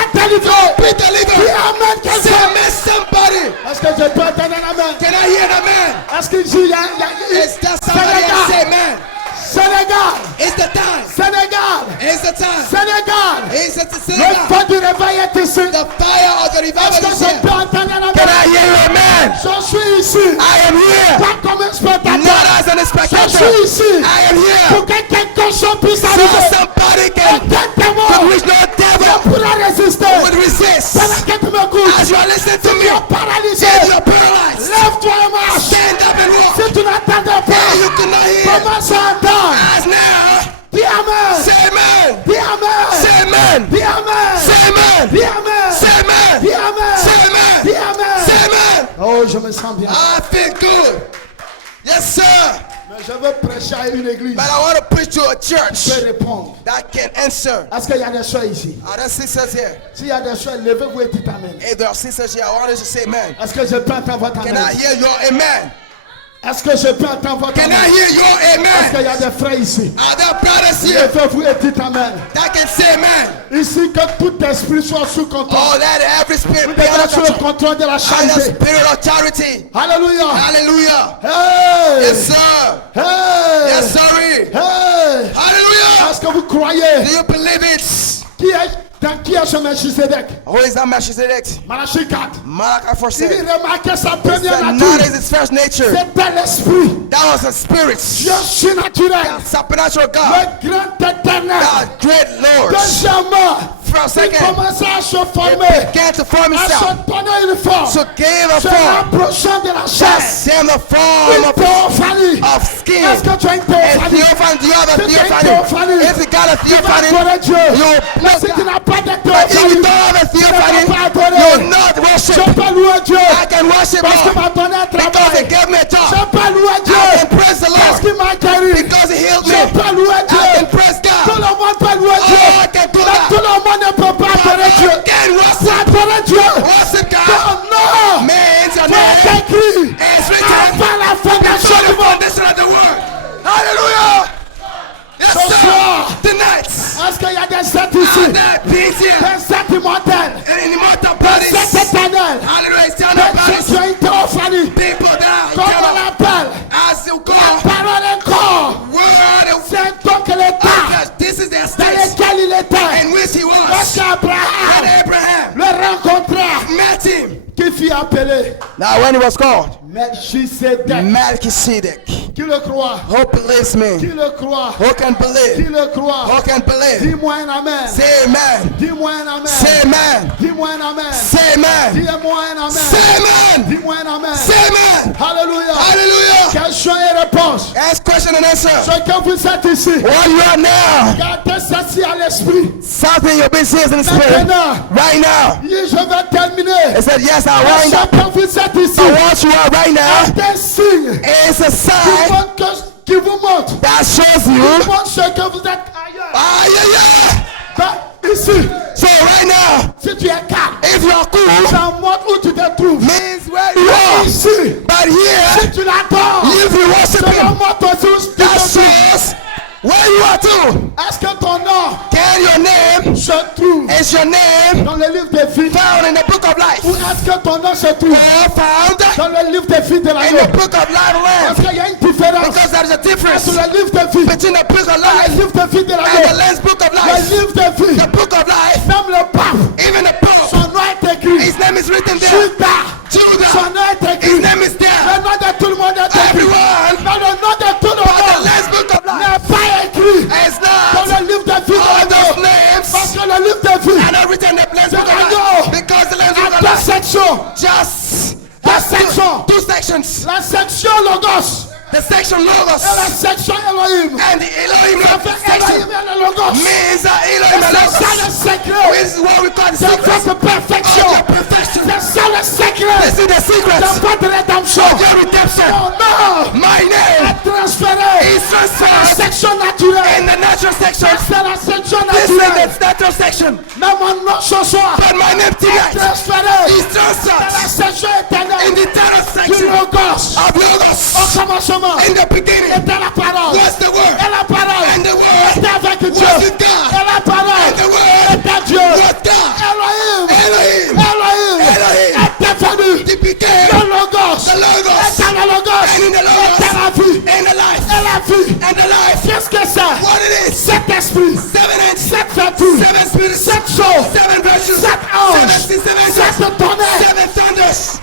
Sénégal. He said to Le Senegal, feu du réveil est ici. the fire of the Est-ce revival que is je here. peux entendre un Can I amen? hear you, amen? Je suis ici. I am here. Pas comme un Not spectateur. as an Je spectator. suis ici. I am here. Pour que quelque chose puisse So arriver. somebody can Aucun démon to which no ne devil pourra résister. would resist. Pendant que tu m'écoutes, As you are listening to tu me, es paralysé. if you're paralyzed, Lève-toi et marche. stand up and walk. Si tu n'entends pas, And you cannot hear. commence à entendre. As now, Dis amen. say amen. Dis amen. Say amen. Dis amen. Say amen. Dis amen. Say amen. Dis amen. Say amen. Dis amen. Say amen. Oh, je me sens bien. I feel good. Yes, sir. Mais je veux prêcher à une église. But I want to preach to a Je church vais répondre. that can answer. Est-ce qu'il y a des soeurs ici? Are there sisters here? S'il y a des soeurs, levez-vous et dites amen. If there are sisters here, I want you to say amen. Est-ce que je peux entendre votre Can amen? I hear your amen? Est-ce que je peux entendre votre Can I amen? hear your Est-ce qu'il y amen? a des frères ici? Are there brothers here Levez-vous et dites amen. that can say amen? Ici, que tout esprit soit sous contrôle. Oh, let every spirit be Déjà under sous le control. contrôle de la And the charité. spirit of charity. Alléluia. Hallelujah. Hey! Yes, sir. Hey! Yes, sorry. Hey! Hallelujah. Est-ce que vous croyez? Do you believe it? Dans qui est ce Melchisedec? Who is that Melchizedek? Malachi 4. Malachi 4 Il said, remarquait sa it's première not nature. his first nature. C'était l'esprit. That was a spirit. Dieu surnaturel. Supernatural God. Le grand éternel. God, great Lord. Deuxièmement, From il second, commençait à se he former. began to form À se himself. donner une forme. So gave a Se form. rapprochant de la That chair. same the form Une of théophanie. skin. Est-ce que tu as une A théophanie? theophany, do you have a Si tu as une theophany? théophanie, If you got a tu vas theophany, adorer Dieu. you Mais si tu will n'as pas de But if you théophanie, don't have a tu ne theophany, vas pas you adorer. will not Je worship. peux louer Dieu. I can worship Parce qu'il God m'a donné un because travail. he gave me a Je job. peux louer Dieu. I can praise the Parce Lord qu'il m'a guéri. because he healed Je me. peux louer I can Dieu. praise Tout God. le monde peut louer Dieu. Oh, I can do Mais that. tout le monde ne peut pas adorer Dieu. I can Pour worship. adorer Dieu, Worship ton God. nom Means your est name écrit is written avant la fondation before du the monde. foundation of the world. Hallelujah. Yes, Ce sir. soir, Tonight, est-ce qu'il y a des sept ici? that peace here Des sept immortels. in immortal Des bodies. sept éternels. Hallelujah. It's down Des our sept qui bodies. ont une théophanie. People that Comme on are l'appelle, as you go. la parole est corps. Word C'est un don que l'État this is their dans state lequel il était. in which he was. Lorsqu'Abraham When Abraham le rencontra, met him. qui fut appelé Now when he was called Melchisedec. Melchizedek, Qui le croit? who believes Qui me? le croit? Who can Qui believe? le croit? Who can believe? Dis-moi un amen. Say amen. Dis-moi un amen. Say amen. Dis-moi un amen. Say amen. Dis-moi un amen. Say amen. Dis-moi un amen. Say amen. Alléluia. Hallelujah. Question et réponse. Ask question and answer. Ce que vous êtes ici, What you are now? gardez ceci à l'esprit. Something you've been seeing in the spirit. Maintenant, Right now. je vais terminer. He said, yes, I Ce wind up. que vous êtes ici, So what you are right now des signes is a sign qui vous montrent. that shows Qui you. vous montrent ce que vous êtes ailleurs. Ah, yeah. Ben, ici, So right now, si tu es calme, if you're cool, ça montre où tu te trouves. means where you are. Ici, But here, si tu l'attends, if you worship cela him, montre aussi où tu te that trouves. shows where you are too. Est-ce que ton nom Can your name se trouve is your name dans le livre des vies? found in the book of life? Ou est-ce que ton nom se trouve Or found dans le livre des vies de in l'agneau? the book of life Parce land? qu'il y a une différence Because there is a difference entre le livre des vies between the book of et le life livre des vies de and the l'agneau. Lamb's book of Le life. livre des vies, The book of life, même le pape, even the Pope, son nom est écrit. his name is written there. Judas, son Judah, nom est écrit. his name is there. Le nom de tout le monde est écrit. Everyone, Mais le nom de tout le but the monde Lamb's book of life n'est pas écrit is dans not le livre des vies de all those l'agneau. names Parce que le livre des vies are not written in the Lamb's book of l'agneau life. Because the Lamb's book a of deux life sections. just Deux sections. two sections. La section Logos The section et la Logos section Elohim. and the Elohim Ça fait section Elohim et le Logos. means Elohim Et and c'est ça le Logos. secret. This is what we call the C'est secret votre of perfection. your perfection. C'est ça le secret This is the secret de of votre rédemption. your redemption. Mon nom My name est transféré is de la transferred section naturelle. in the natural section. C'est la section This is naturelle. the natural section. Mais mon nom ce soir But my name est tonight transféré is de la transferred section in éternelle the eternal du section Logos. of Au Logos. commencement In the beginning était la parole. was the word, Et la parole and the word était avec Dieu. was with God, Et la parole and the word était Dieu. was God. Elohim. Elohim, Elohim Elohim, était venu. he became Le Logos the Logos, est dans le Logos. and in the Était la Logos, vie. in the life, Et la vie. And the life. Qu'est-ce que c'est? What it is. 7 esprits, 7 angels. 7 vertus, 7 spirits. 7 choses, 7 virtues. 7 anges, 7 7 tonnerres. 7 thunders.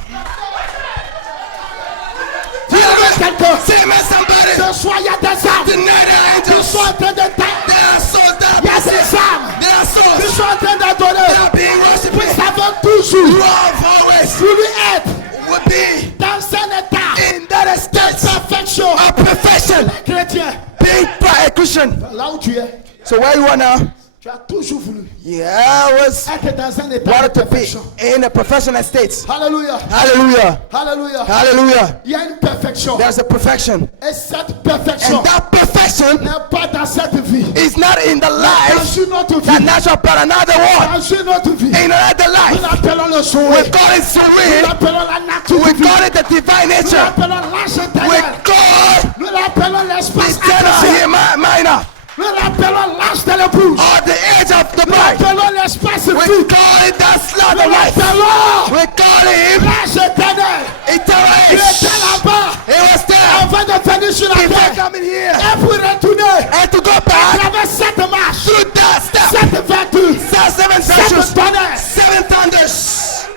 Dis avec quelqu'un. Say amen somebody. Ce soir, il y a des âmes Tonight there are qui angels. sont en train de There taire. are souls that Il y a are des possessed. âmes There are qui souls sont en train that d'adorer. are being Vous worshipped. savez toujours Love always vous lui êtes will be dans un état in that de state perfection. of perfection. Chrétien, Being a Christian. là où tu es, So where you are now? tu as toujours voulu Yeah, I was être dans un état wanted de to be perfection. in a professional state. Alléluia. Hallelujah. Alléluia. Hallelujah. Il y a une perfection. There's a perfection. Et cette perfection And that perfection n'est pas dans cette vie. is not in the Dans life une autre that vie. natural but another one. Dans une autre vie. In another Nous life. l'appelons le We sourire. call it Nous surreal. l'appelons la nature We divine. call it the divine Nous nature. l'appelons l'âge We éternel. call Nous l'appelons l'espace eternity éternel. minor. Nous l'appelons l'âge de l'épouse. Or the age of the Nous bride. l'appelons l'espace We vide. call it that slot Nous of life. l'appelons We call him l'âge éternel. Il eternal était age. là-bas He was there avant de venir sur la before terre. coming here. Et pour retourner And to go à back travers cette marche, through that step. cette vertu, 7 cette virtues. tonnerre. 7 thunders.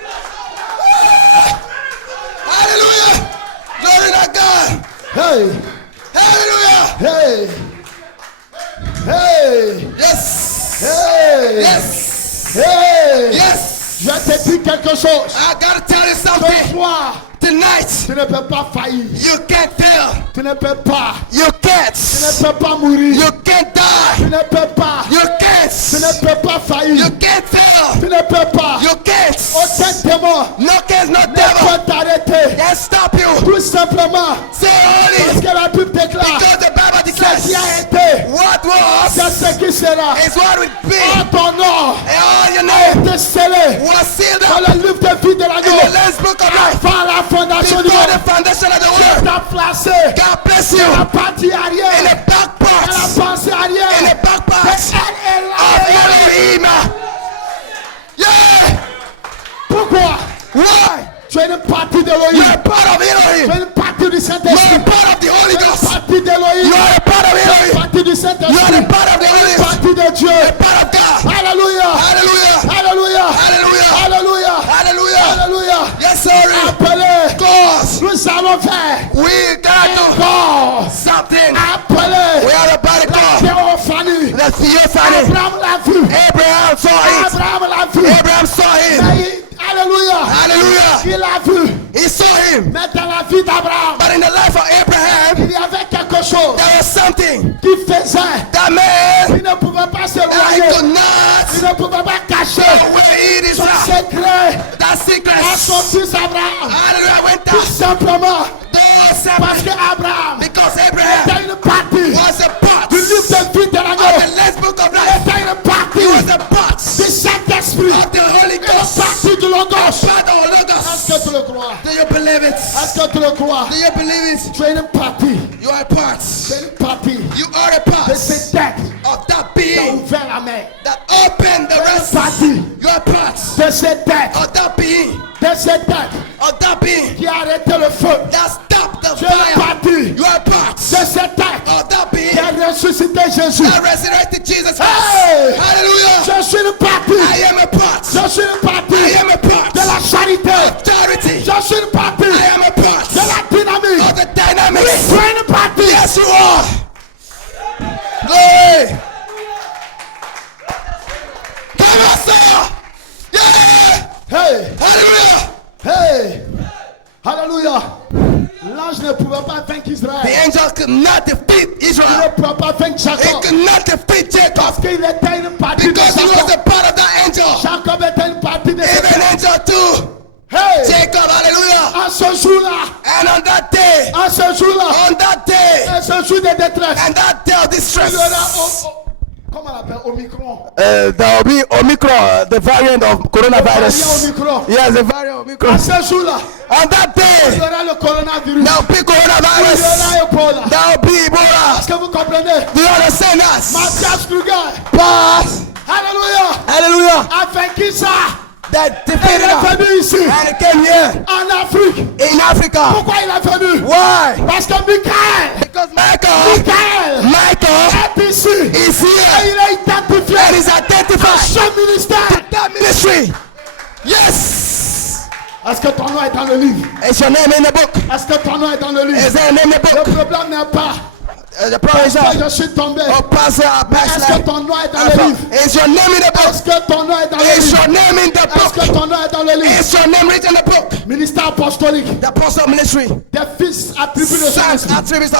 Hallelujah. Glory to God. Hey, Hallelujah. hey, hey, Yes. hey, Yes. hey. Yes. Je te dis quelque chose. I gotta tell you Ce something. soir, Tonight, tu ne peux pas faillir. you can't fail. Tu ne peux pas. You Tu can't. ne peux pas mourir. You can't Tu die. ne peux pas. You Tu ne can't. peux pas faillir. You can't fail. Tu ne peux pas. You can't. Aucun démon No case, no ne devil peut t'arrêter. can stop you. Tout simplement Say parce holy. que la Bible déclare Because the Bible ce qui a declares été, what c'est was ce qui sera. is what will Oh, be. ton nom And all your a name été scellé was sealed dans up le livre de vie de in l'agneau. the Lamb's Book of Life Par la fondation du before monde, the foundation of the Dieu world. t'a placé God bless you dans la in partie arrière, the back dans parts la pensée arrière. in the back parts Elle est of là. Elohim. Yeah. Pourquoi? Why? Tu es une partie You're d'Elohim. a part of Tu es Elohim. une partie du You're Saint-Esprit. a part of the Holy Tu es une Ghost. partie d'Elohim. You're a part of Tu es une Elohim. partie du You're Saint-Esprit. a part of the Holy Une Ghost. partie de Dieu. A part of God. Alléluia. Hallelujah. Alléluia. Hallelujah. Alléluia. Hallelujah. Alléluia. Yes, sorry. Appelez. Cause Nous allons faire we got to encore. something. Appelez. We are about to La call théophanie. the theophany. Abraham l'a vu. Abraham saw it. Abraham l'a vu. Abraham saw him. Mais alléluia. Hallelujah. Il a vu. He saw him. Mais dans la vie d'Abraham, But in the life of Abraham, il y avait quelque chose there was something. qui faisait. That man, Il ne pouvait pas se that he noyer. could Il not ne pouvait pas cacher where he is son at. secret That à secret. son fils Abraham. Hallelujah. Went Tout down. simplement Those parce que seven. Abraham Because Abraham était une partie was a part du livre de vie de of l'agneau. the Lamb's Book of Il Life. était une partie He was a part du Saint-Esprit. of the Holy Une Ghost. partie du Logos. Part of Est-ce Logos. que tu le crois? Do you believe it? Est-ce que tu le crois? Do you believe it? Tu es une partie. You are a part. Tu es une partie You are a de part ces têtes of that qui ont being ouvert la mer. that opened the rest. Partie You are a part de ces têtes. of that being. De ces têtes Of that being qui a arrêté le feu. that stopped the Tu es une fire. partie You are a part de ces têtes of that qui being a ressuscité Jésus. that resurrected Jesus Christ. Hey! Hallelujah. Je suis une partie. I am a part. Je suis une I partie am a part. de la charité. Charity. Je suis une partie I am a part de la dynamique. of the dynamics. Tu es une partie. Yes, you are. Glory. Come on, sir. Yeah. Hey! Hallelujah. Hey! Alléluia. L'ange ne pouvait pas vaincre The Israël. angel could not defeat Il ne Israel. pouvait pas vaincre He Jacob. could not defeat Jacob Parce qu'il était une partie de because he was a Jacob. part of that angel. Jacob était une partie de Even Jacob. angel too. Hey! Jacob, hallelujah. En ce jour-là, And on that day, en ce jour-là, on that day, en ce jour de détresse, and that day of distress, il y aura, comment on l'appelle, Omicron. there will be Omicron, the variant of coronavirus. Omicron. Yes, the variant of En Omicron. ce jour-là, On that il y day, aura le coronavirus. there will be Il y coronavirus. aura Ebola. There will be Ebola. Est-ce que vous comprenez? Do you understand us? Mathias Kruger. Pass. Alléluia. Hallelujah. A vaincu ça. that Et il defeated est us. venu ici, And he came here en Afrique. in Africa. Pourquoi il est venu? Why? Parce que Michael Because Michael est ici. is Et here il est identifié and is identified ce ministère. that ministry. Yes. Est-ce que ton nom est dans le livre? Is your name in the book? Est-ce que ton nom est dans le livre? Is there a name in the Le book? problème n'est pas The problem is que not je suis tombé. pastor, Est-ce que backslide. ton nom est dans le livre? Is your name in the book? Est-ce que ton nom est dans le Is livre? your name in the Est-ce que book? ton nom est dans le livre? Is your name written in the book? Ministère apostolique. The apostle ministry. Des fils attribués de son Sons, esprit. attributes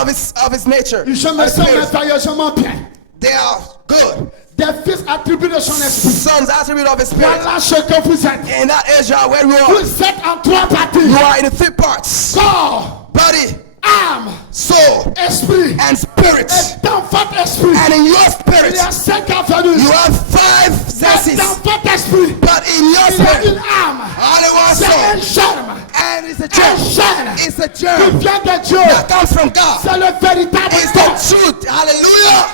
of his nature. Je me His sens spirit. merveilleusement bien. They are good. Des fils attribués de son esprit. Sons, attribute of his spirit. Voilà ce que vous êtes. In that Asia where you are, Vous êtes en trois parties. you are in the three parts: Corps, body, âme, soul, esprit. and spirit. Et dans votre esprit, And in your il spirit, y a 5 avenues. you have 5 Et senses. dans votre esprit, But in your il y a spirit, une âme. only one C'est un soul. germe. And it's a Un germ. germe It's a qui germ vient de Dieu. that comes from God. C'est le véritable It's corps. the truth. Hallelujah.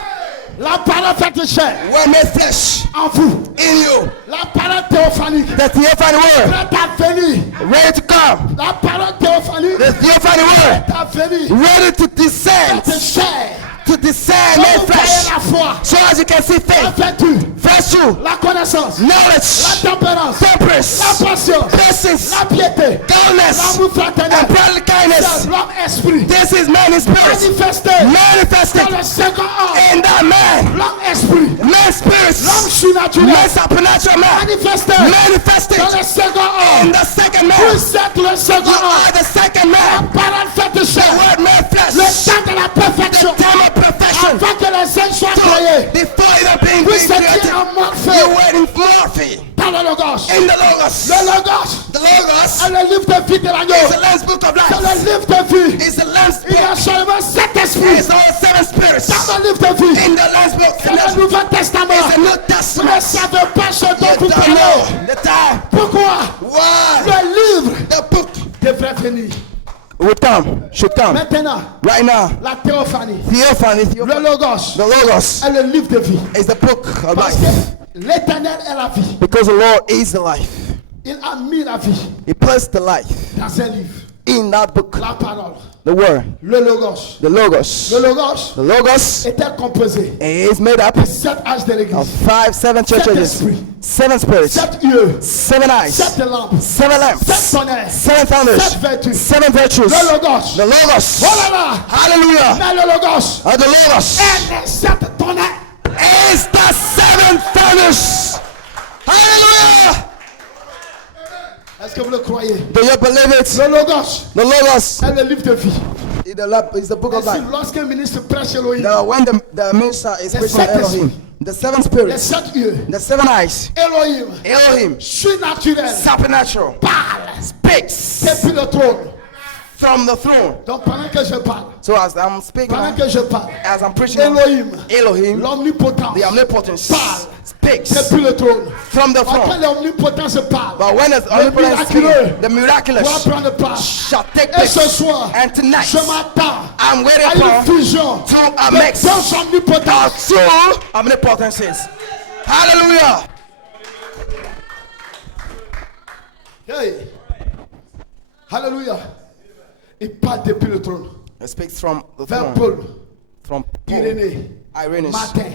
La parole faite chair When made flesh en vous. in you, La parole théophanique. the theophany word Prête à venir. ready to come. La parole théophanique. The theophany word Prête à venir. ready to descend. C'est chair. To descend Comme made vous voyez flesh. la foi. So as you can see La faith, vertu. virtue, La connaissance. La knowledge, tempérance. temperance, La patience. patience, La piété. goodness, L'amour fraternel. and brotherly kindness. C'est l'homme esprit. This is man in spirit Manifesté manifested dans le second homme. in that man. L'homme esprit. Man spirit, L'homme surnaturel. man supernatural man Manifesté manifested dans le second in homme. the second man. Vous êtes le second You homme. are the second La man. parole faite The chair. word made Le flesh. temps de la perfection. The time of perfection. Avant que les hommes soient créés. Before even being Vous created, étiez en morphée. you were in morphine. Dans le logos. In the Logos. Le logos. The Logos est le livre de vie de l'agneau. is the Lamb's book of C'est life. le livre de vie. It's the Lamb's Il y a book. seulement 7 esprits. It's all 7 spirits. Dans le livre de vie. In the Lamb's book. C'est le Nouveau Testament. It's the New Vous ne Testament. savez pas ce dont You vous don't parlez. know the time. Pourquoi? Why? Le livre The book devrait venir. would come, should come. Maintenant, Right now. la théophanie. Theophany, Le logos the Logos est le livre de vie. is the book of Parce life. que l'éternel est la vie. Because the Lord is the life. Il a mis la vie He placed the life dans un livre. in that book. La parole. The word, Le logos. the Logos. Le logos The Logos était composé is made up de 7 âges de of l'église. 5, 7 churches, esprits. 7 spirits, 7 yeux. 7 eyes, 7 lampes. 7 lamps, 7 tonnerres. 7 thunders, 7 vertus. 7 virtues. Le logos. The Logos. Oh là là. Hallelujah. Mais le logos The Logos est les 7 tonnerres. is the 7 thunders. Hallelujah. Est-ce que vous le croyez? Do you believe it? Le logos The Logos est le livre de vie. is the book of Ainsi, life. lorsqu'un ministre prêche Elohim, When the minister is The preaching seven Elohim, the 7 les spirits, 7 yeux, the 7 eyes, Elohim, Elohim, surnaturel, supernatural, parle speaks depuis le trône. from the throne. Donc pendant que je parle, So as I'm speaking, pendant que je parle, as I'm preaching, Elohim, Elohim, l'omnipotence, the omnipotence, parle speaks depuis le trône. from the Quand throne. l'omnipotence parle, But when the omnipotence miraculeux speaks, the miraculous doit prendre part. shall take Et ce place. soir, And tonight, je m'attends I'm waiting à une for fusion to a de mix deux of omnipotences. 2 omnipotences. Hallelujah. Hey. Alléluia. Il parle depuis le trône. It speaks from the Vers throne. Paul, From Paul, Irénée, Irenaeus,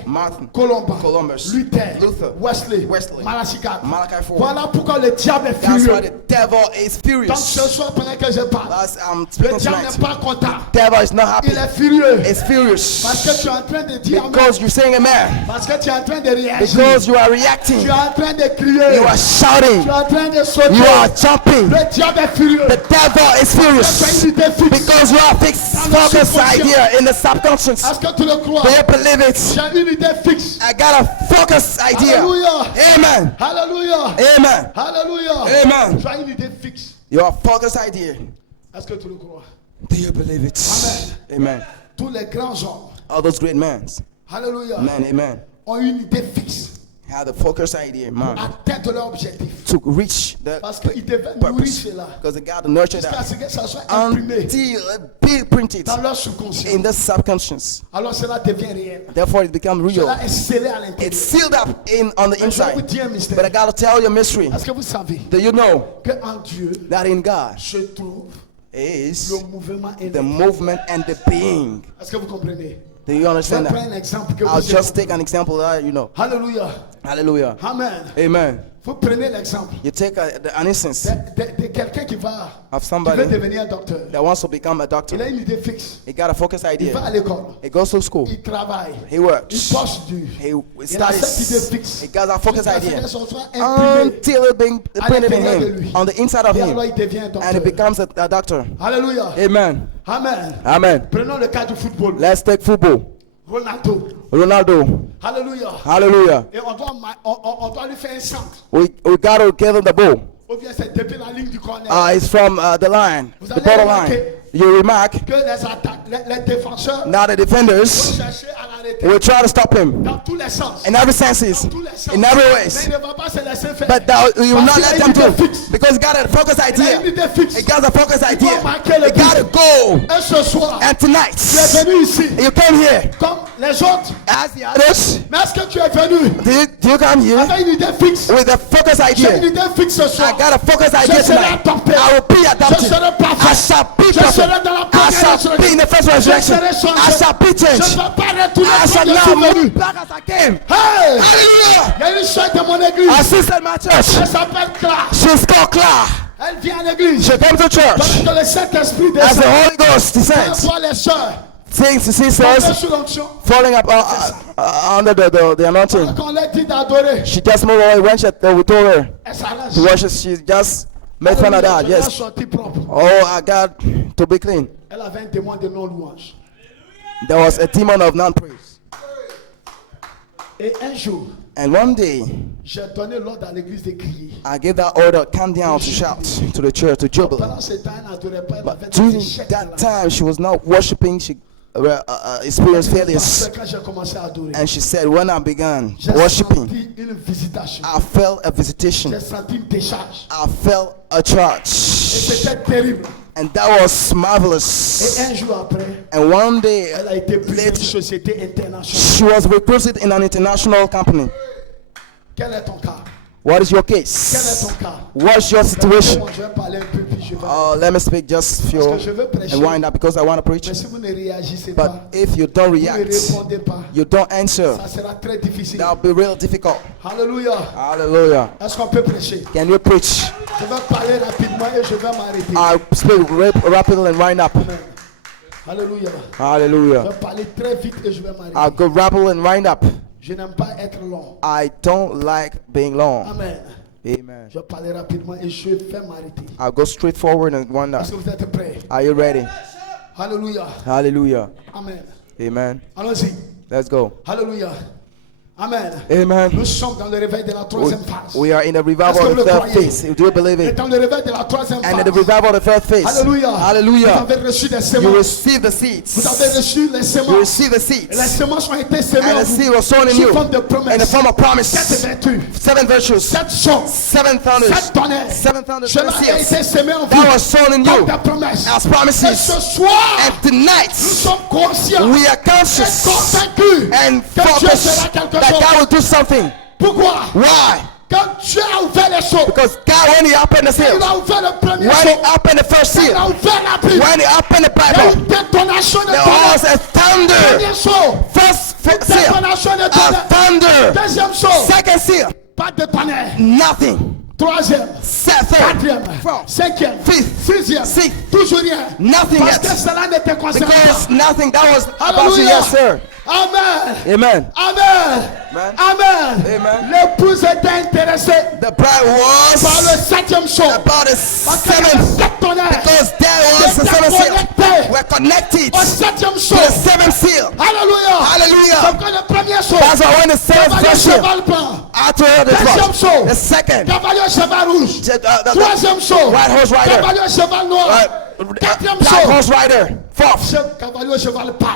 Martin, Columbus, Luther, Luther, Wesley, Wesley, Malachi 4. Malachi 4. Voilà pourquoi le diable est That's why furieux. the devil is Donc furious. ce soir, pendant que je parle, As I'm le speaking diable tonight, n'est pas content. devil is not happy. Il est furieux. It's furious. Parce que tu es en train de dire amen. Because you're saying amen. Parce que tu es en train de réagir. Because you are Tu reacting. es en train de crier. You are shouting. Tu es en train de sauter. You are jumping. Le diable est furieux. The devil is Tu as furious. une idée fixe. Because you are fixed focus idea in the subconscious. Est-ce que tu le crois? Do you believe it? J'ai une idée fixe. I got a focus idea. Alléluia. Amen. Alléluia. Amen. Alléluia. Amen. Tu as une idée fixe. Your focus idea. Est-ce que tu le crois? Do you believe it? Amen. Tous les grands hommes, All those great men. alléluia, Amen. Amen. ont une idée fixe. had a focused idea in mind atteindre leur objectif. to reach the Parce qu'ils devaient nourrir purpose. cela. Because they got to nurture Jusqu'à that ce que ça soit imprimé until it be printed dans leur subconscient. in the subconscious. Alors cela devient réel. Therefore, it becomes real. Cela est scellé à It's l'intérieur. sealed up on the Mais je vais vous inside. dire un But I mystère. gotta tell you a mystery. Est-ce que vous savez Do you know que en Dieu that in God se trouve is le mouvement et the movement and the being? Est-ce que vous comprenez? Do you Je understand vais prendre that? un exemple que I'll vous just avez. take an example that you know. Alléluia. Hallelujah. Amen. Amen. Vous prenez l'exemple You take an instance de quelqu'un qui va of qui veut somebody devenir un docteur. that wants to become a Il doctor. a une idée fixe. He got a focused Il va à idea. l'école. He goes to school. Il travaille. He Il works. poste dur. He Il a cette idée studies. fixe. He got a focused Jusqu'à ce idea que ça soit imprimé. until it being À printed in l'intérieur de him, lui. on the inside of Et alors him, il devient un and he docteur. becomes a doctor. Alléluia. Amen. Amen. Amen. Prenons le cas du football. Let's take football. Ronaldo. Ronaldo. Alléluia. Hallelujah. Et on doit lui faire un centre. We got to give him the ball. Ou bien c'est depuis la ligne du corner. It's from the line, Vous the allez borderline. remarquer You remark que les attaques, les défenseurs now the defenders vont chercher à l'arrêter. will try to stop him Dans tous les sens. in every senses, Dans tous les sens. in every Mais ways. il ne va pas se laisser faire. But you will Parce not qu'il a let une them idée do fixe. because he got a focused Il a une idea. idée fixe. He got a focused Il idea. doit marquer le He got to but. go. Et ce soir, And tu es tonight, venu ici you came here comme les autres. as the others. Mais est-ce que tu es venu Do you come here avec une idée fixe? with a focused J'ai une idea? idée fixe ce I soir. got a focused idea Je serai tonight. adopté. I will be Je adopted. serai parfait. I shall be Je perfect. serai dans la I première shall be in the first Je resurrection. serai changé. I shall be Je ne changed. vais pas retourner I shall comme je now suis venu. move back as I came. Hey! Hallelujah. Il y a une soeur de mon église. Our sister in my church, Elle s'appelle Clara. she's called Clara. Elle vient à l'église. She comes to church Parce que le Saint-Esprit as the descend. Holy Ghost Elle descends. voit les sœurs. Things to Tombées sisters sous l'onction. falling up under the anointing. Quand on leur dit d'adorer, She just moved away when we told her elle s'arrache. to worship. She just made fun of that. Elle est Yes. sortie propre. Oh, I got to be clean. Elle avait un témoin de non-louange. There was a demon of non-praise. Et un jour, And one day, j'ai donné l'ordre à l'église de crier. I gave that order, come down to shout to the church, to jubilee. Pendant ce temps, elle n'adorait pas. Elle avait des During échecs dans la that vie. time, she was not worshiping. She experienced failures. Parce que quand j'ai commencé à adorer, And she said, when I began j'ai worshiping, senti une visitation. I felt a visitation. J'ai senti une décharge. I felt a Et charge. c'était terrible. And that was Et marvelous. un jour après, And one day, elle a été prise dans une société internationale. she was recruited in an international company. Quel est ton cas? What is your Quel est case? ton cas? What's your situation? Bon, je vais parler un peu puis je vais. Let me speak just few Parce que je veux prêcher. and wind up because I want to preach. Mais si vous ne réagissez But pas, if you don't vous ne react, répondez pas, you don't answer, ça sera très difficile. that'll be real difficult. Alléluia. Hallelujah. Est-ce qu'on peut prêcher? Can you preach? Je vais parler rapidement et je vais m'arrêter. I speak rapidly and wind up. Amen. Alléluia. Je Hallelujah. vais parler très vite et je vais I'll m'arrêter. go rapidly and wind up. Je n'aime pas être long. I don't like being long. Amen. Amen. Je vais parler rapidement et je vais m'arrêter. I'll go straight forward and wind up. Est-ce que vous êtes prêts? Are you ready? Alléluia. Hallelujah. Amen. Amen. Allons-y. Let's go. Alléluia. Amen. Amen. Nous sommes dans le réveil de la troisième phase. We are in the revival of the third phase. Do you believe Et it? dans le réveil de la troisième And in phase. the revival of the third phase. Alléluia. Vous Hallelujah. avez reçu des You semences. receive the Vous seeds. avez reçu les You semences. receive the Et les seeds. semences ont été semées And en the vous. seed was sown in Sous you forme de in the promesses. form of 7 promise. vertus. 7 virtues. 7 choses. 7 thunders. 7 tonnerres. 7 thunders. Cela 7 a été seals. semé en vous. That was sown in Comme you des promesses. as Et promises. ce soir, And nous tonight, sommes conscients we are et conscious convaincus and que Dieu focused fera quelque that God chose. will do something. Pourquoi? Why? Quand Dieu a ouvert les choses, Because God, when He opened the il seals, a ouvert le premier when seau. He opened the first Il seal, a ouvert la Bible. when He opened the Il y a Bible, une détonation de there tonnerre. was a thunder. Premier saut. First seal, Détonation de a tonnerre. thunder. Deuxième saut. Second seal, Pas de tonnerre. nothing. Troisième. Third, Quatrième. fourth, Cinquième. fifth, Sixième. sixth, Toujours rien. nothing Parce que yet. cela n'était concerné Because pas. nothing. That was about to, Alléluia. yes, sir. Amen. Amen. Amen. Amen. Amen. Amen. L'épouse était intéressée The bride par was le septième saut. about the Parce qu'il y avait seventh. 7 tonnerres. Because there was the seventh seal. We're connected Au to septième saut. the seventh seal. Alléluia. Hallelujah. Donc quand le premier saut, That's why when the seventh cavalier first seal, cheval blanc. after the Deuxième first, saut. the second, Cavalier cheval rouge. the Troisième saut. white horse rider, Cavalier cheval noir. Quatrième black saut. horse rider, fourth, Cavalier cheval pâle.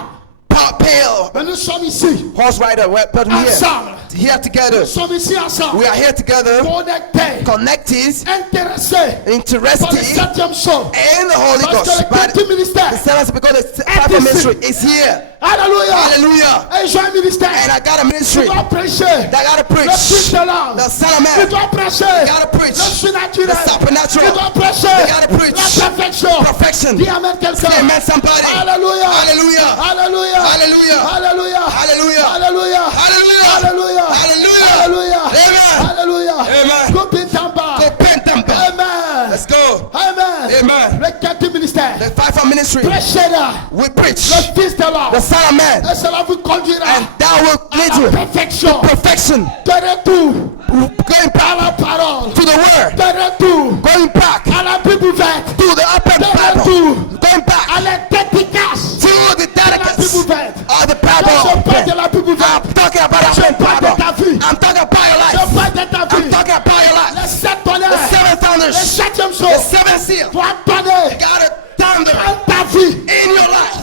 pale not pale. Mais nous sommes ici, Horse rider, but we're ensemble. here together. Nous sommes ici ensemble, We are here together, connectés, connected, intéressés par le interested 7e son. in the Holy Parce Ghost. que le But petit ministère, the seventh, because the fivefold ministry is here. alléluia, Hallelujah. et j'ai un ministère, And I got a tu ministry dois prêcher, that I gotta le preach. fils de l'âme, The Son of tu Man. dois prêcher, You gotta preach le surnaturel, the supernatural. tu dois prêcher, You gotta preach la perfection, perfection. dis amen quelqu'un, Say amen, somebody. alléluia, Hallelujah. alléluia, Hallelujah. alléluia, Hallelujah. alléluia, Hallelujah. alléluia, Hallelujah. alléluia, Amen. alléluia, Amen. copine Tamba, So pent them. amen, Let's go. amen, Amen. le 4e ministère, The fivefold ministry. prêchez là, We preach le fils de l'homme, the Son of Man. et cela vous conduira And that will à lead la you perfection, perfection. de retour Going à la back parole, to the word. de retour Going back à la Bible ouverte, to the open de Bible. retour Going back à l'efficace to the de la Bible delicates ouverte. of the Quand je Bible. parle de la Bible ouverte, I'm talking about je the open parle de ta Bible. vie, I'm talking about your je life. parle de ta I'm vie, talking about your les life. 7 The tonnerres, seven le thunders. 7e The jour, seven seal. doit donner Gotta thunder dans ta vie. in your life.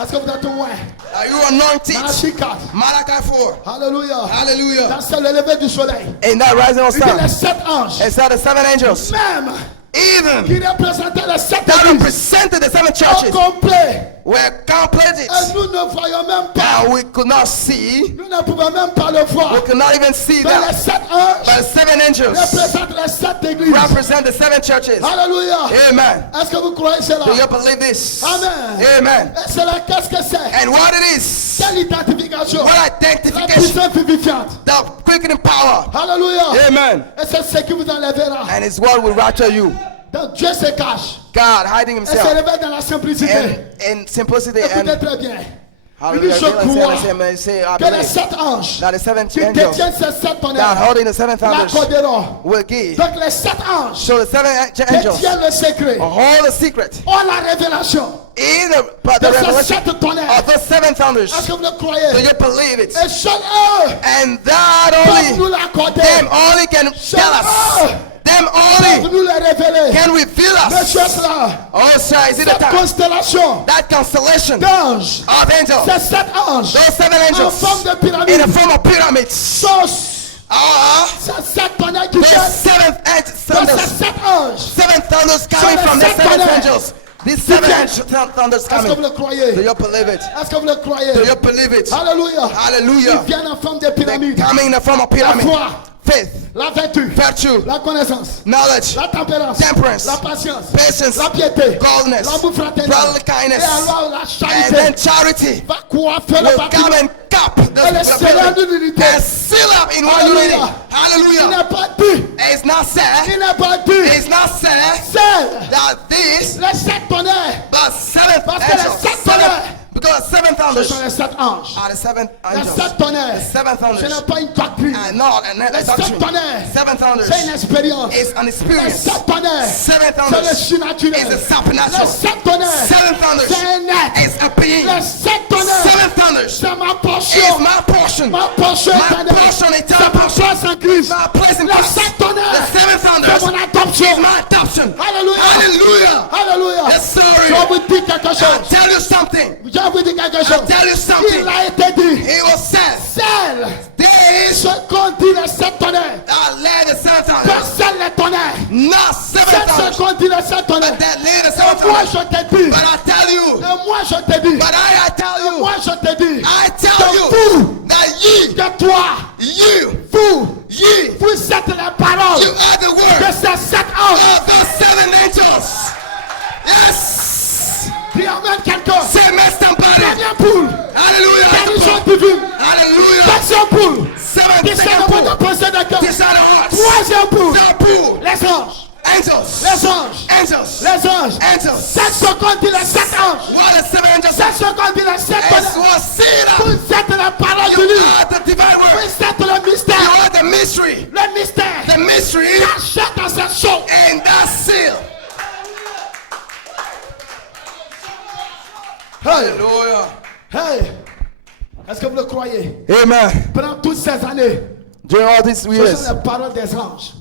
Est-ce que vous êtes loin? Are you anointed? Malachi 4, Malachi 4. alléluia, Hallelujah. dans ce lever du soleil, In that rising of il dit les sun, 7 anges, it said the seven angels, même even qui représentaient les 7 that églises, represented the seven au churches, complet. were completed. Et nous ne voyons même pas, And we could not see, nous ne pouvons même pas le voir. we could not even see Mais les them. 7 anges But the seven angels représentent les 7 églises. represent the seven churches. Alléluia. Amen. Est-ce que vous croyez cela? Do you believe this? Amen. Amen. Et cela, qu'est-ce que c'est? And what it is, Quelle identification? what La identification, puissance vivifiante. the quickening power. Alléluia. Amen. Et c'est ce qui vous enlèvera. And it's what will rapture you. Donc Dieu se cache. God hiding Et se himself révèle dans la simplicité. and in simplicity Écoutez and très bien. Il hallelujah. dit, je crois Say, I que les believe 7 anges that the seven qui angels détiennent ces 7 that tonnerres holding the seven thunders l'accorderont. will give. Donc les 7 anges So the seven angels détiennent le secret. hold the secret Ont la révélation in the de ces revelation 7 tonnerres. of the seven thunders. Est-ce que vous le Do croyez? you believe it? Et seuls eux And that peuvent nous only, l'accorder. them only can Seuls tell us. eux Them peuvent only nous le révéler. can reveal Mais us. cela, Oh, sir, is it the cette time? constellation That constellation d'anges, of angels, ces 7 anges those seven en angels forme de in pyramide the form of pyramids, sont are ces 7 tonnerres qui the viennent seventh de ces thunders. 7 anges. Seven thunders coming So the from the seven seven thunders. angels. These seven thunders Est-ce que vous coming. le croyez? Do you believe it? Est-ce que vous le croyez? Do you believe it? Alléluia. Hallelujah. Ils viennent en forme de They're pyramide. coming in the form of pyramid. La foi, Faith, la vertu, virtue, la connaissance, knowledge, la tempérance, temperance, la patience, patience, la piété, godliness, l'amour fraternel, brotherly kindness, et alors la and then charité charity va coiffer le will come bâtiment. and cup Elle est the serrée en building unité. and seal up in one Hallelujah. unity. Il Hallelujah. n'est pas dit, It's not said, il n'est pas dit, it's not said c'est that this, les 7 tonnerres. but seven Parce que les angels, sept seven, tonnerres, because seven ce thunders sont les 7 anges. are the seven Les angels. 7 tonnerres, The seven ce thunders n'est pas une doctrine. are not a Les 7 doctrine. tonnerres, Seven thunders c'est une expérience. is an Les experience. 7 tonnerres, Seven c'est le thunders surnaturel. is the Les supernatural. 7 tonnerres, Seven thunders c'est un être. is a being. Les 7 tonnerres, Seven thunders c'est ma portion. is my portion. Ma portion My éternelle. portion, C'est eternal ma portion. place en Christ. My place in Les Christ. 7 tonnerres, The seven c'est thunders mon adoption. is my adoption. Alléluia. Hallelujah. Alléluia. Yes, sir. Je vais vous dire quelque I'll chose. tell you something. Je vais vous dire quelque I'll chose. tell you Il something. a été dit. It was said, Celle there is ce qu'on dit les 7 tonnerres. that led the seven Pas thunders, celles les tonnerres. not seven C'est ce thunders, qu'on dit les 7 tonnerres. but that led the Et seven moi thunders. je te dis. But I tell you, Et moi je te dis. but I tell you, Moi je te dis. I tell Que you vous, that ye, que toi, vous, ye, vous êtes les paroles you are the de word ces 7 anges. of the seven angels. Yes. Dis amen quelqu'un. Say amen somebody. Première poule. Hallelujah. Guérison divine. Hallelujah. Deuxième poule. Seven Discernement de pensée de cœur. These are the hearts. Troisième poule. The pool. Les anges. Angels. Les anges. Angels. Les anges. Angels. 7 secondes dit les 7 anges. What the seven angels 7 secondes dit les 7 as tonnerres. was seen up. Vous êtes la parole de You lui. are the divine word. Vous êtes le You mystère. are the mystery. Le mystère. The mystery Caché dans cette chose. and that seal. Hallelujah. Hey. Est-ce que vous le croyez? Amen. Pendant toutes ces années, During all these ce years, sont les paroles des anges.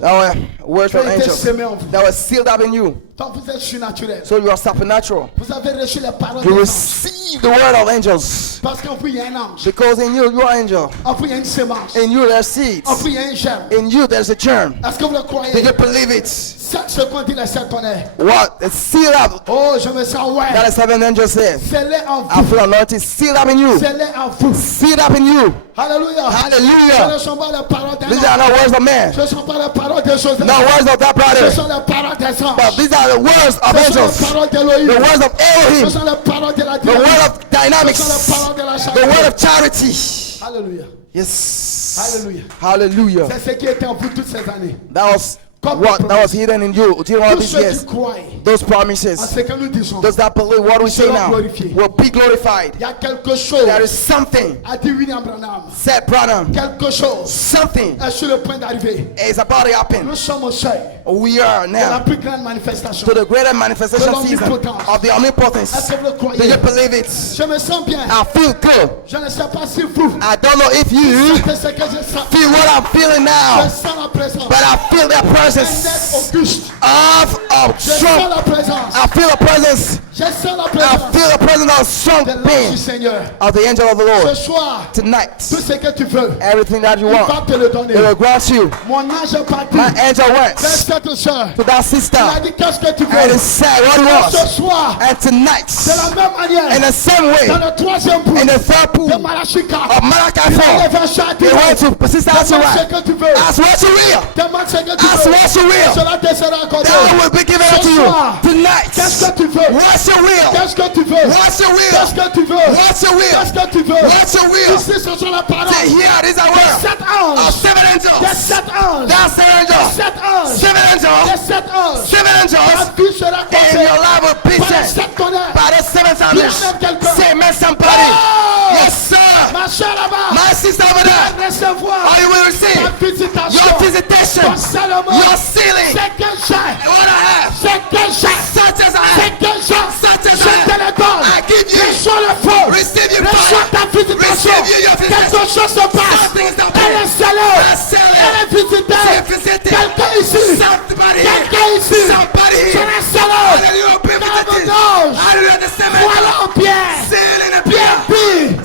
words qui from ont été angels semés en vous. that were sealed up in you. Donc vous êtes surnaturel. So you are supernatural. Vous avez reçu les paroles You des anges. receive the word of angels. Parce qu'en vous, il y a un ange. Because in you, you are angel. En vous, il y a une sémence. In you, there's seeds. En vous, il y a un germe. In you, there's a germ. Est-ce que vous le Do croyez? you believe it? Ce qu'on dit, les sept tonnerres. What? It's sealed up. Oh, je me sens ouais. That is seven angels said. C'est-les en I vous. feel anointed. Sealed up in you. C'est-les en vous. Sealed up in you. Alléluia. Hallelujah. Ce ne sont pas les paroles des These are anges. not words of man. Ce ne sont pas les paroles des choses. No words of that Ce brother. sont les paroles des anges. But these are the words of Ce sont les angels. paroles d'Élohim. The words of Ce Elohim. sont les paroles de la The word dynamique. of dynamics. Ce sont les paroles de la The word charité. of charity. Alléluia. Yes. Hallelujah. Hallelujah. C'est ce qui était en vous toutes ces années. That was what that was hidden in you during all Tous these ceux years. qui croient Those à promises. ce que nous disons, Those that believe what we say now will be glorified. il y a quelque chose, There is something, a dit William Branham, said Branham, quelque chose something est sur le point d'arriver. is about to happen. Nous sommes au seuil We are de la now plus grande manifestation. to the greater manifestation De season l'omnipotence. of the omnipotence. Est-ce que vous le Do croyez? you believe it? Je me sens bien. I feel good. Je ne sais pas si vous I don't know if you sentez ce que je sens. feel what I'm feeling Je now, sens la présence. but I feel the Un presence être auguste. of Je sens Trump. la présence. I feel the presence. Je sens la I présence feel the presence of de strong l'ange being du Seigneur. of the angel of the Ce Lord. soir, Tonight, tout ce que tu veux, everything that you il va want, te le donner. it will grant you. Mon ange est parti My angel vers went cette soeur. to that sister Il a dit qu'est-ce que tu and he veux. said what he Ce was. soir, And tonight, de la même manière, in the same way, dans le troisième bout in the third pool de of Malachika, Malachi il 4, allait vers Chadi. he went to Sister Demande ce Asura. que tu veux. Ask what you will. Demande ce que tu Ask veux. what you will. Cela te sera accordé. That will be given unto you. Tonight, Qu'est-ce que tu veux? what's your will? Qu'est-ce que tu veux? What's your will? Qu'est-ce que tu veux? What's your will? Qu'est-ce que tu veux? What's your will? Ici, ce sont les paroles Say here, these are des words sept of anges. seven Des angels. sept anges. That's seven Des angels. sept anges. Seven Des angels. sept anges. Seven Ta angels. vie sera And comptée your life will be par les changed sept tonnerres. by the seven Dis thunders. avec quelqu'un. Say, man, somebody. Oh! Yes, sir. Ma soeur là-bas, My sister over there. recevoir Oh, you will receive ta visitation. your visitation, Ton seulement. your sealing. C'est que j'ai. What I have, C'est que j'ai. such as I C'est have. que j'ai. Such as Je I te have. le donne. I give you. Reçois le feu. Receive your Reçois fire. ta visitation. Receive you your visitation. Quelque chose se passe. Something is happening. Elle est scellée. I seal it. Elle est visitée. Say, visited. Quelqu'un ici. Somebody here. Quelqu'un ici. Somebody Je here. l'ai scellée. Hallelujah, be visited. Davantage. Hallelujah, the seven Voilà en pierre. seal in a Pierre beer. pire.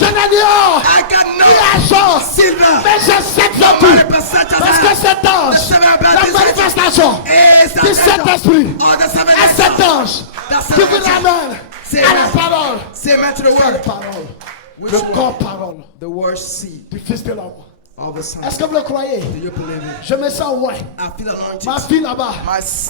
Je Said, n'ai ni or, I got ni no argent. silver. Mais je sais que je Somebody peux. such as Parce I que have. cet ange, The seven la brothers manifestation is du Saint-Esprit, Oh, the seven est cet angels. ange That's qui the vous amène Say à la amen. parole. Say amen to the La word. parole. Which Le one? corps parole The word seed du Fils de l'homme. of the Son. Est-ce que vous le croyez? Do you believe it? Je me sens ouais. I feel anointed. Ma fille là-bas,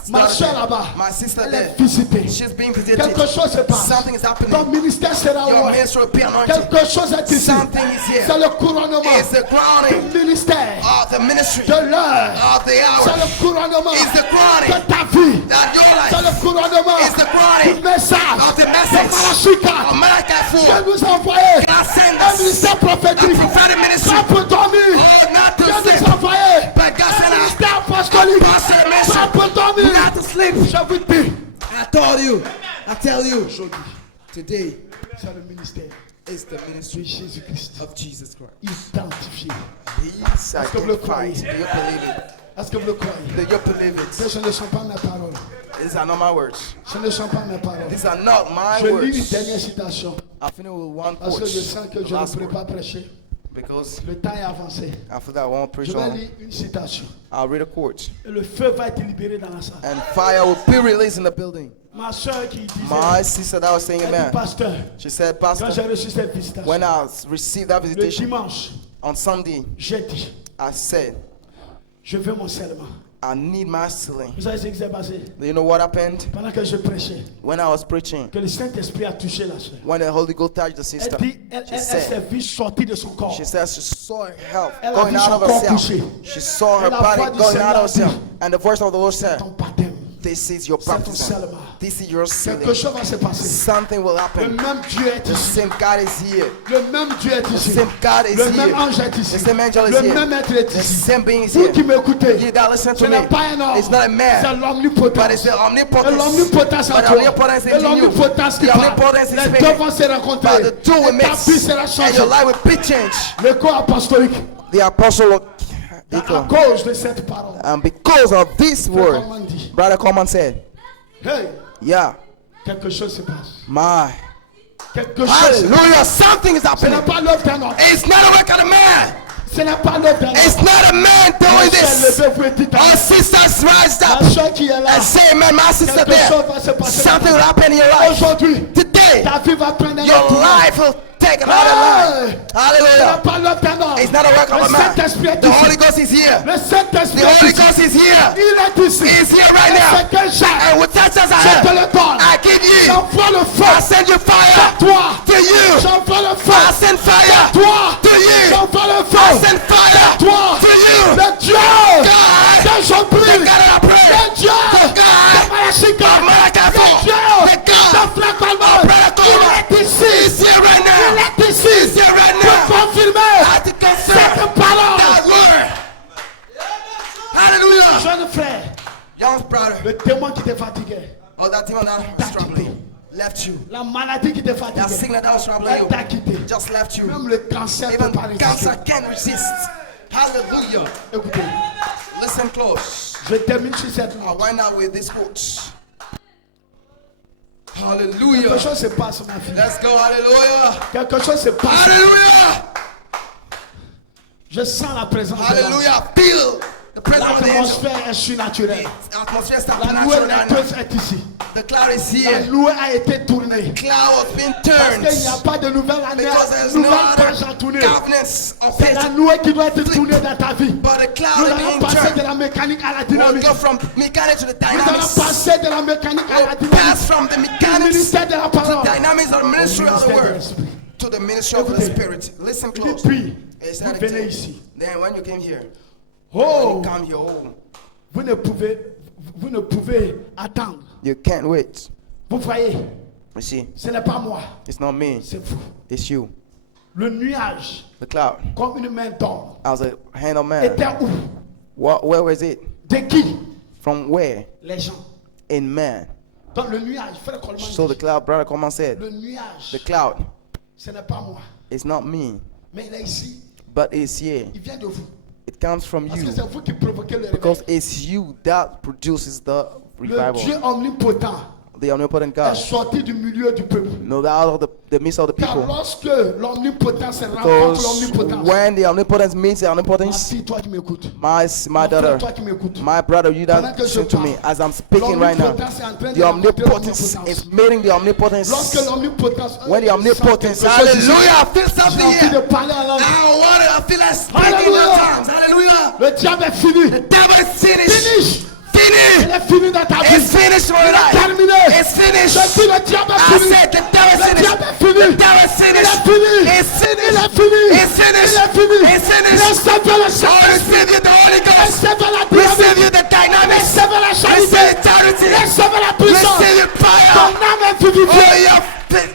ma soeur là-bas, My sister elle there. est visitée. She's being visited. Quelque chose se passe. Something is happening. Ton ministère sera Your ouais. ministry will be anointed. Quelque chose est ici. Something is here. C'est le couronnement It's the crowning du ministère of the ministry de l'heure. of the C'est hour. le couronnement It's the de crowning ta vie. that your C'est life le couronnement is the crowning du message of the de message Malachika. of Malachi 4. Dieu nous a envoyé God send un us ministère a prophétique. prophetic ministry. Pas pour dormir. Oh, not to Dieu nous sleep, a envoyé but God un sent us ministère apostolique. apostle ministry. Pas pour dormir. Not to sleep. Je vous dis, I told you. I tell you. Today c'est le ministère is the de ministry Jésus-Christ. of Jesus Christ. Identifié. He's que vous le croyez? identified. Do you believe it? Est-ce que vous le croyez? Do you believe it? Ce ne sont pas mes paroles. These are not my words. Ce ne sont pas mes paroles. These are not my Je lis une words. dernière citation I finish with one parce quote. que je sens que The je ne last pourrai word. pas prêcher. Because Le temps est avancé. after that, I won't preach Je vais on. lire une citation. I'll read a quote. Et le feu va être libéré dans la salle. And fire will be released in the building. Ma soeur qui disait, My sister that was saying elle dit, amen. pasteur, She said, quand j'ai Pastor, reçu cette visitation, when I received that le visitation dimanche, on Sunday, j'ai dit, I said, je veux mon scellement. I need my sealing. Vous savez ce qui s'est passé? Do you know what happened? Pendant que je prêchais, When I was preaching, que le Saint-Esprit a touché la soeur. when the Holy Ghost touched the Elle sister, dit, elle she s'est said, vue sortir de son corps. she says she saw her health Elle a going vu out son of corps herself. couché. She saw her Et la voix body du going out of Seigneur herself. And the voice of the Lord said, Ton baptême. this is your C'est ton baptism. scellement. This is your Quelque sealing. chose va se passer. Something will Le happen. même Dieu est The ici. same God is here. Le même Dieu est The ici. same God is Le même here. ange est ici. The same angel is Le here. même être est The ici. same being is Vous here. qui m'écoutez, You that listen ce to me. n'est pas un homme. It's not a C'est man, l'omnipotence. but it's the Et omnipotence. l'omnipotence en But the toi. omnipotence Et is in you. l'omnipotence qui The parle. omnipotence is Les speaking. deux vont se rencontrer. But the two will Et ta mix, vie sera and changée. your life will be changed. Le corps apostolique. The apostle À cause de cette parole. And because of this word, Coleman dit, Brother Coleman said, hey, yeah, quelque chose se passe. my, Quelque chose. hallelujah, something is Ce n'est happening. pas l'œuvre d'un homme. It's not a work of a man. Ce n'est pas l'œuvre d'un homme. It's not a man doing this. Levez-vous et dites Our amen. sisters rise La up soeur qui est là, and say, man, my sister quelque chose there, va se passer. something will happen in your life. Aujourd'hui, Today, ta vie va prendre un your autre tournant. life will take another life. Ce n'est Hallelujah. pas l'œuvre d'un homme. It's not a work of Le a man. Saint-Esprit est The ici. Holy Ghost is here. Le Saint-Esprit The est Holy ici. Ghost is here. Il est ici. He's here right Et now. c'est que j'ai. And with touch us, Je te le donne. I give you. J'envoie le I feu. send you fire Toi. to you. J'envoie le I feu. send fire Toi. to you. J'envoie le I feu. send fire Toi. to you. Le Dieu. God. Que je prie. The God I pray. Le Dieu. God. De Malachika. Of Malachi Le 4. Dieu. The God. De Frère Coleman. Brother Coleman. Il est ici. He's here right Il now. est ici. He's here right Pour now. confirmer I to confirm cette parole. that word. Hallelujah. Jeune frère, Young brother. le témoin qui te fatiguait, Oh, that demon that was struggling left you. la maladie qui te That fatiguait, sickness that was troubling elle t'a quitté. you just left you. Même le cancer ne peut Even pas cancer résister. can't resist. Hallelujah. Écoutez, Listen close. je termine sur cette I note. wind out with this quote. Quelque Hallelujah. chose se passe, ma fille. Let's go. Hallelujah. Quelque chose se passe. Hallelujah. Je sens la présence de l'ange. Hallelujah. Feel the presence of the angel. L'atmosphère est surnaturelle. The atmosphere is La supernatural nouvelle right now. lettre est ici. The cloud is La here. louée a été tournée. Cloud has been Parce turned. qu'il n'y a pas de nouvelle année, Because there's no nouvelle page à other tourner. governance of C'est la it. nouée qui doit être tournée dans ta vie. But the Nous cloud is allons being passer de turned. la mécanique à la We'll dynamique. go from mechanic to the Nous allons dynamics. passer de la mécanique à la We'll dynamique. pass from the Du mechanics ministère de la parole. dynamics of the ministry of the Ministère de word l'esprit. to the ministry of the Écoutez. spirit. Listen Il close. dit puis, He vous said it venez to- ici. Then when you came here, Oh, come here. Oh, vous ne pouvez attendre. you can't wait. Vous voyez, You see, ce n'est pas moi, it's not me, c'est vous. it's you. Le nuage, The cloud. comme une main d'homme, As a hand of man. était où? Where was it? De qui? From where? Les gens. In man. Dans le nuage, frère Coleman So the dit, cloud, brother Coleman said, le nuage, the cloud, ce n'est pas moi. it's not me, Mais il est ici, but it's here. il vient de vous. It comes from Parce you. que c'est vous qui provoquez le Because réveil. it's you that produces the Le revival. Dieu omnipotent The omnipotent est God. sorti du milieu du peuple. No doubt of the midst of the Car people. lorsque l'omnipotent se rencontre Because l'omnipotence, when the omnipotence meets the ma omnipotence, fille, toi qui m'écoutes, my mon frère, daughter, toi qui m'écoutes, my brother, you Pendant that que je listen to me, parle, as I'm speaking right now, l'omnipotence est en train de the rencontrer omnipotence l'omnipotence. is meeting the Lorsque omnipotence. l'omnipotence, When the omnipotence, quelque chose ici, hallelujah, I feel j'ai something envie de here. parler en langue. I feel like speaking in Hallelujah. tongues. Hallelujah. Le diable est fini. Devil is finished. Finish. Il Finished. est fini dans ta vie. It's finished for your Il est life. terminé. It's finished. Je dis le diable est I fini. said the devil is Le diable finished. est fini. The devil is Il finished. est fini. It's finished. Il est fini. It's finished. Il est fini. It's finished. Recevez le Oh, Saint-Esprit. receive you the Holy Ghost. Recevez la Receive dynamique. you the dynamics. Recevez la Receive charité. authority. Recevez la puissance. Receive your Ton fire. âme est Oh, vivifiée.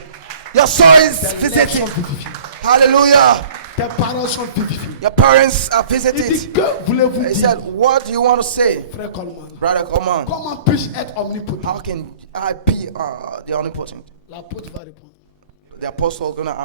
your soul is Tes lèvres visited. sont vivifiées. Hallelujah. Tes paroles sont vivifiées. Your parents are Il dit, visited. que voulez-vous He dire, said, what do you want to say? frère Coleman? Brother, come on. Comment puis-je être omnipotent? How can I be the omnipotent? L'apôtre va répondre. The apostle gonna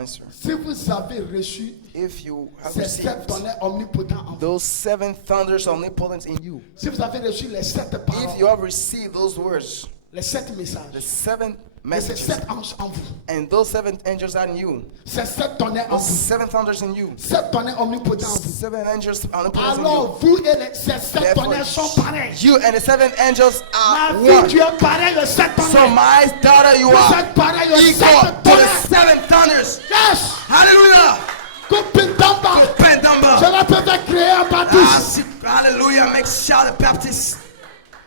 answer. Si vous avez reçu If you have ces sept received tonnerres omnipotents en vous, those 7 thunders omnipotence in you, si vous avez reçu les sept if paroles, you have received those words, les sept the messages, 7 et ces messages, sept anges en vous, and those 7 angels are in you, ces sept tonnerres en those vous, 7 thunders in you, sept tonnerres omnipotents en vous, 7 angels omnipotence in alors vous et ces sept Therefore, tonnerres sont pareils. you. You and the 7 angels are Ma fille, one. tu es pareil aux sept So tonnerres. my daughter, you Vous are êtes pareil aux equal sept to the tonnerres. 7 thunders. Yes! Hallelujah. Kupindamba. Pendamba. Cela peut être créé un baptiste. Hallelujah. Make shout the Baptist.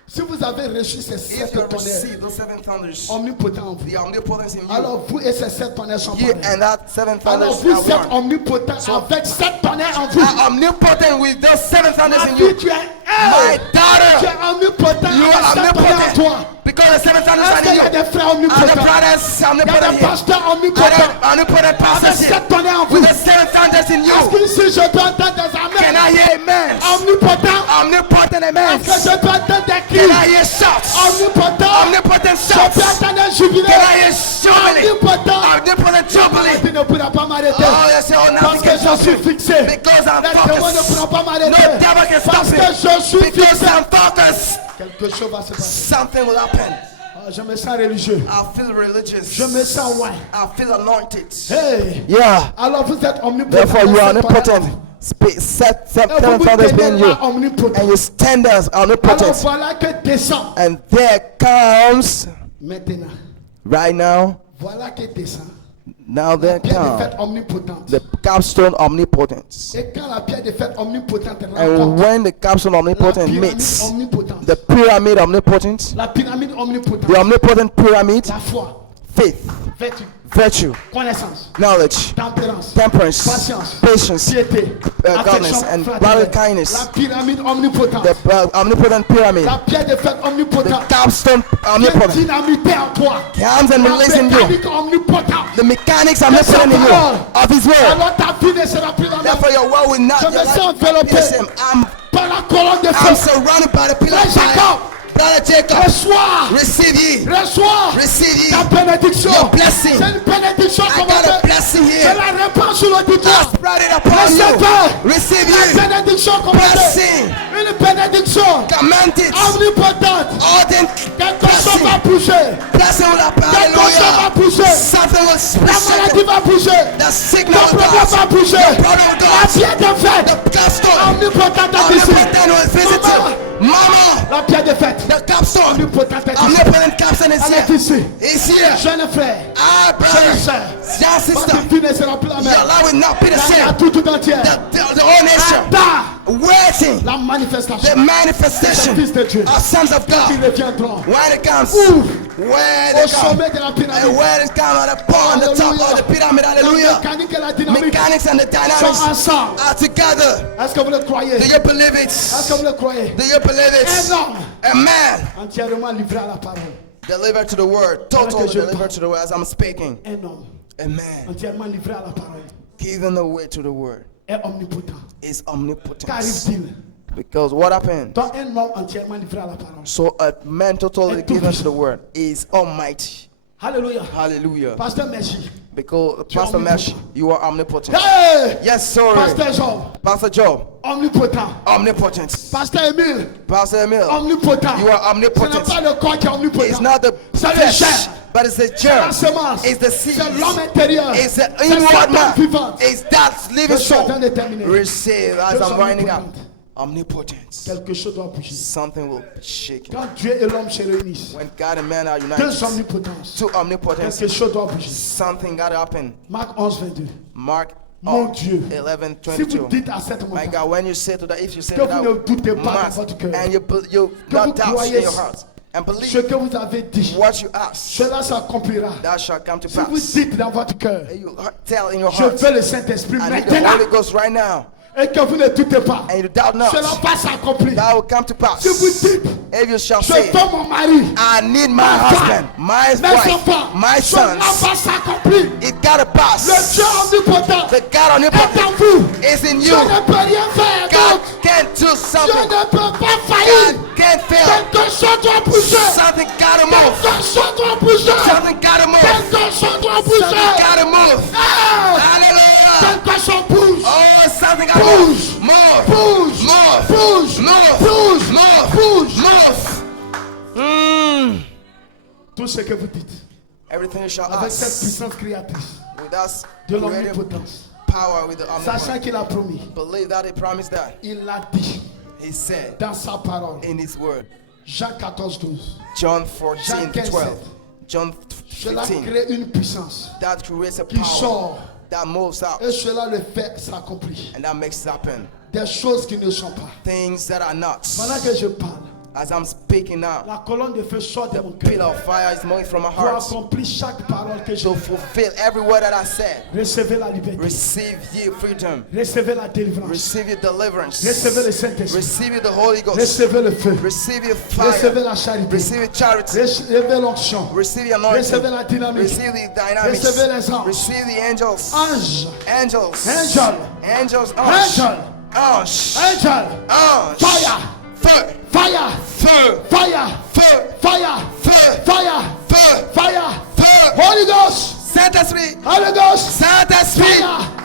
Si vous avez reçu ces If sept you have tonnerres received those 7 thunders, omnipotents en vous, the omnipotence in you, alors vous et ces sept tonnerres sont you pareils. and that 7 Alors thunders vous are êtes one. omnipotents avec sept tonnerres en vous. Are omnipotent with those 7 thunders Ma in fille, you. tu es My tu daughter, es omnipotent you avec are sept tonnerres en toi. omnipotent because the 7 thunders Est-ce are qu'il y a in you. des frères And the omnipotents? brothers Il y a omnipotent des here. pasteurs And omnipotents the omnipotent avec pastors here. sept tonnerres en vous. With the 7 thunders in Est-ce you. que si je dois entendre des Can amens I hear amen? omnipotents, Omnipotent amen. est-ce que je dois entendre des Can cris I hear shouts? omnipotents? Omnipotent Je peux shouts. entendre un jubilé Can I hear jubilee? omnipotent. Omnipotent La jubilee. maladie ne pourra pas m'arrêter Oh, yes, oh, parce nothing que can je je suis fixé. Because I'm Le démon ne pourra pas focused. No m'arrêter. devil can Parce stop que it. je suis Because fixé. I'm focused. Quelque chose va se passer. Something will happen. Ah, je me sens religieux. I feel religious. Je me sens ouais. I feel anointed. Hey. Yeah. Alors vous êtes omnipotent. Therefore, you are Cette omnipotent. parole. Set Et vous seven vous founders being tenez you. là omnipotent. And you stand as Alors omnipotent. voilà que descend. And there comes, Maintenant. right now, Voilà que descend. now there Pierre est comes faite omnipotente. the capstone omnipotence. Et quand la pierre est faite omnipotente, elle And rencontre when the capstone la omnipotent pyramide meets omnipotente. the pyramid omnipotent, La pyramide omnipotente. the omnipotent pyramid, La foi, faith, vertu, virtue, connaissance, knowledge, tempérance, temperance, patience, patience, piété, godliness, affection and fraternelle. brotherly kindness. La pyramide omnipotente. The omnipotent pyramid, La pierre est faite the omnipotente. capstone Qui est omnipotent, dynamité en toi. comes and La releases in you. mécanique omnipotente. The mechanics omnipotent in you of His word. Alors ta vie ne sera plus la même. Therefore, your word will not Je your me life sens will not be enveloppé the same. par la colonne de I'm feu. surrounded by the pillar of Jacob. fire. Brother Jacob, Reçois, receive ye, reçois receive ye ta bénédiction. your blessing. C'est une bénédiction I comme got a blessing Je here. la répands sur I l'auditoire. spread it upon Recevez you. Receive la ye, bénédiction comme blessing. une bénédiction Command it. omnipotente. All the Quelque chose va blessing. bouger. Blessing will happen. Quelque chose va Hallelujah. bouger. Something will La split. maladie va bouger. The sickness Ton will problème va go. bouger. Your problem will La go. pierre de fête The capstone omnipotente est ici. omnipotent will visit Maman, you. Mama, la pierre de fête the capstone omnipotente est ici. omnipotent capstone is Elle est here. ici. It's here. Jeune frère, Ah, jeune brother, sœur, young sister, votre vie ne sera plus la your même. life will not be the La same. tout entière. The whole nation Attends waiting la the manifestation manifestation des fils de Dieu of sons of qui God. reviendront When it comes, Où? when au it comes, sommet de la and pyramide. when it comes at the point, on the top of the pyramid, La hallelujah. mécanique et la dynamique Mechanics and the sont dynamics ensemble. are together. Est-ce que vous le croyez? Do you believe Est-ce que it? vous le croyez? Do you believe Un it? homme A man entièrement livré à la parole. delivered to the word, totally delivered to the word as I'm speaking. Un homme A man entièrement livré à la parole giving the way to the word est omnipotent. is omnipotent. Qu'arrive-t-il? Because what happened? Dans un homme entièrement livré à la parole. So a man totally given to the word is almighty. Alléluia. Hallelujah. Pasteur Messi. Because Tu es Pastor Mesh, omnipotent. you are omnipotent. Hey! Yes, sorry. Pasteur Jean. Pastor Joe, Omnipotent. omnipotent. Pasteur Emile. Pastor Emil, Omnipotent. you are Ce n'est omnipotent. pas le corps qui est omnipotent. It's not the C'est le flesh, germe. but it's the La germ. semence. It's the seed. C'est l'homme intérieur. It's the C'est inward cette man. âme vivante. It's that living Je suis en soul. train de terminer. Receive as Je I'm suis winding up. omnipotent. Omnipotence. Quelque chose doit bouger. Something will shake. Quand Dieu et l'homme se réunissent, When God and man are deux united, omnipotences, two omnipotence, quelque chose doit bouger. something got to happen. Marc 11, 22. Mark Mon Dieu. 11, Si vous 22. dites à cette My montagne God, when you say to that, if you say que to vous ne doutez that pas dans mass, votre cœur, and you vous got doubts in croyez your heart, and ce believe que vous avez dit, what you ask, cela s'accomplira. that shall come to Si vous pass. dites dans votre cœur, And you tell in your je heart, veux le Saint-Esprit I need the maintenant, Holy Ghost right now, et que vous ne doutez pas, and you doubt not, cela va s'accomplir. that will come to pass. Si vous dites, If you shall je say, veux mon mari, I need my ma husband, femme, my mes wife, enfants, my cela sons, va s'accomplir. it gotta Le pass. Dieu omnipotent The God est en omnipotent vous. is in Je you. ne peux rien faire God d'autre. can't do Je something. ne peux pas faillir. God can't fail. Quelque chose doit bouger. Something gotta move. Quelque chose doit bouger. Something gotta move. Quelque chose doit Something bouger. gotta move. Ah! Hallelujah. Quelque chose bouge. Oh, something gotta Bouge. move. Move. Bouge. Move. Bouge. Move. Bouge. Move. Bouge. Move. Tout ce que vous dites, Everything you shall avec cette ask puissance créatrice with us de creative l'omnipotence, power with the sachant omnipotent. qu'il a promis, Believe that he promised that. il l'a dit He said dans sa parole. in his word. Jean 14, 12. John 14, Jean 15, 12. John Cela 15. crée une puissance That creates a qui power sort that moves out et cela le fait s'accomplir. and that makes it happen. Des choses qui ne sont pas. Things that are not. Pendant que je parle, As I'm speaking now, la colonne de feu sort de the mon pillar cœur of fire is moving from my pour heart accomplir chaque parole que je to fulfill every word that I said. Recevez la liberté. Receive ye freedom. Recevez la délivrance. Receive your deliverance. Recevez le Saint-Esprit. Receive you the Holy Ghost. Recevez le feu. Receive your Recevez fire. la charité. Receive your charity. Recevez l'onction. Receive your Recevez anointing. la dynamique. Receive the dynamics. Recevez les anges. Receive the angels. Ange. Angels. Angel. Angels. Angel. Ange. Angel. Ange. Fire. Feu. Fire. Feu. Fire. Feu. Fire. Feu. Fire. Feu. Fire. Feu. Holy Ghost. Saint-Esprit, Holy Ghost, Saint-Esprit,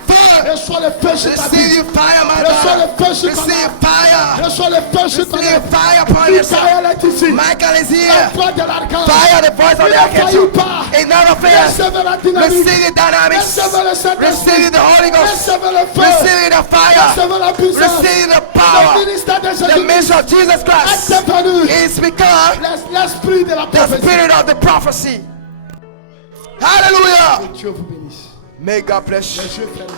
fire. Reçois le feu sur ta receive vie. your fire, my Reçois le God. feu sur ta Receive vie. fire. Reçois le feu sur ta Receive vie. fire upon yourself. Michael est ici. Michael is La here. voix de l'archange. Fire, the voice of Il the ne archangel. faillit pas. It never fails. Recevez la dynamique. Receive the dynamics. Recevez le Saint-Esprit. Receive the Holy Ghost. Recevez le feu. Receive the fire. Recevez la puissance. Receive the Le power. ministère de The Jésus-Christ ministry of Jesus Christ est devenu is become l'esprit de la the prophétie. spirit of the prophecy. Hallelujah. Dieu vous bénisse. May God bless you. Les yeux fermés.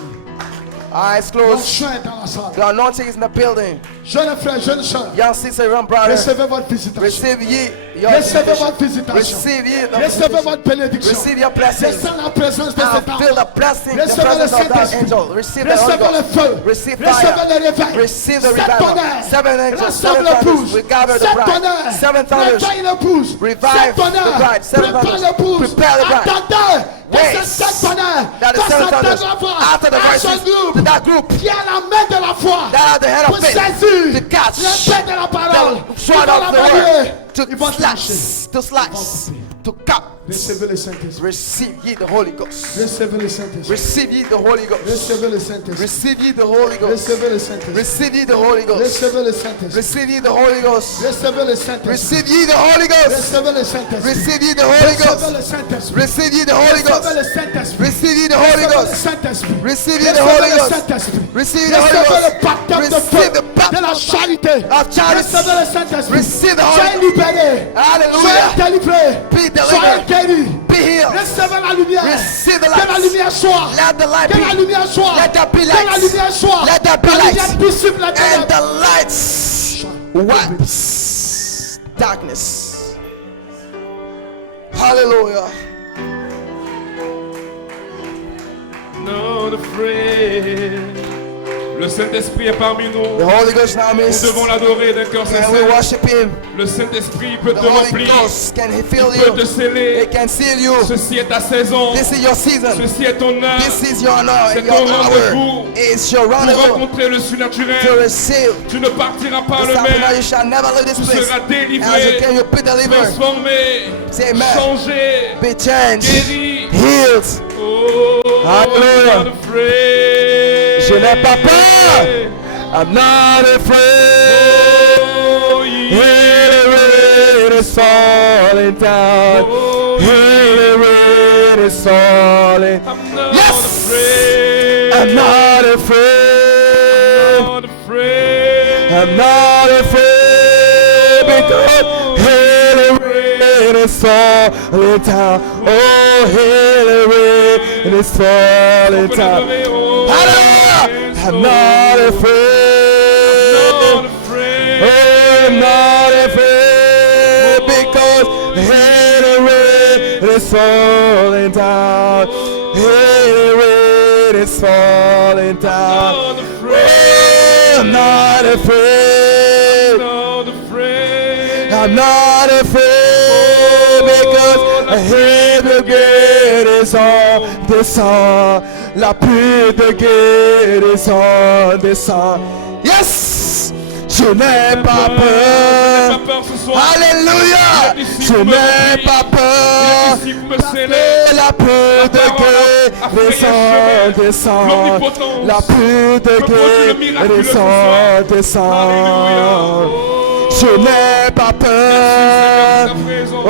Eyes closed. L'onction est dans la salle. The anointing is in the building. Jeunes frères, jeunes sœurs, Young sister, young brother, recevez votre visitation. receive ye your Recevez invitation. votre visitation. Receive ye the Recevez invitation. votre bénédiction. Receive your blessing. Laissez la présence de I cet feel ange. the blessing, the Recevez le presence of that Saint-Esprit. angel. Receive the Holy Recevez le Ghost. feu. Receive Recevez fire. le réveil. Receive the Sept revival. tonnerres. Seven angels, Rassemble seven thunders. l'épouse. We gather the Sept bride. tonnerres. Seven thunders. Réveille l'épouse. Revive Sept the tonnerres. bride. Seven Prépare thunders. l'épouse. Prepare the bride. Attendez que Wait. ces sept tonnerres That the fassent seven thunders. entendre la voix After the à voices, son groupe to that group, qui a la main de la foi that are the head pour of faith, saisir to catch l'épée de la parole. the Ils sword vont of the l'envoyer. word, Ils vont to lâcher. slice, to cut. Recevez le Saint-Esprit. Receive ye the Holy Ghost. Recevez le Saint-Esprit. Receive ye the Holy Ghost. Recevez le Saint-Esprit. Receive ye the Holy Ghost. Recevez le Saint-Esprit. Receive ye the Holy Ghost. Recevez le Saint-Esprit. Receive ye the Holy Ghost. Recevez le Saint-Esprit. Receive ye the Holy Ghost. Recevez le Saint-Esprit. Receive ye the Holy Recevez Ghost. le Saint-Esprit. Receive ye the Holy Recevez Ghost. le Saint-Esprit. Receive ye the Holy Recevez le Ghost. Saint-Esprit. Receive ye the Recevez Holy le Ghost. Saint-Esprit. Receive the Holy Recevez le Ghost. baptême de Receive feu the de baptism la charité. of charity. Recevez le Saint-Esprit. Receive the Holy Soyez Ghost. libérés. Hallelujah. Soyez délivrés. Be delivered. Soyez guéris. Be healed. Recevez la lumière. Receive the Que la light. lumière soit. Let the light Que la be. lumière soit. Let there be Que light. la lumière soit. Let there be La light. lumière dissipe la And ténèbre. the lights wipes darkness. Hallelujah. Not afraid. Le Saint-Esprit est parmi The nous. Holy Ghost now Nous means devons l'adorer d'un cœur and we sincère. worship Him. Le Saint-Esprit peut The te Holy remplir. Ghost can fill Il peut te you. sceller. It can seal you. Ceci est ta saison. This is your season. Ceci est ton heure. This is your hour. C'est Your ton hour. rendez-vous. It's your Pour rendezvous rencontrer le to surnaturel. receive. Tu ne partiras pas This le afternoon you même. shall never leave this Tu place. seras As you délivré, can, you'll be delivered. transformé, Say amen. changé, Be changed. guéri. Healed. Oh, Hallelujah. I'm not afraid. Je n'ai pas peur. I'm not afraid. Oh, yeah. The rain is falling down. Oh, The rain is falling. I'm not Yes. afraid. I'm not afraid. Not afraid. I'm not afraid because the rain is falling down. Oh, the rain is falling down. Hallelujah. I'm not afraid. Not afraid. Oh, I'm not afraid because the rain is falling down. The rain is falling down. Not afraid. Oh, I'm not afraid. Not afraid. I'm not afraid because I hear the guérison descend. La pluie de guérison descend. Yes! Je n'ai pas peur. peur ce soir. Alléluia! Je n'ai pas peur. Il est ici pour me sceller. La pluie de guérison descend. La pluie de guérison descend. Je n'ai pas peur. Oh,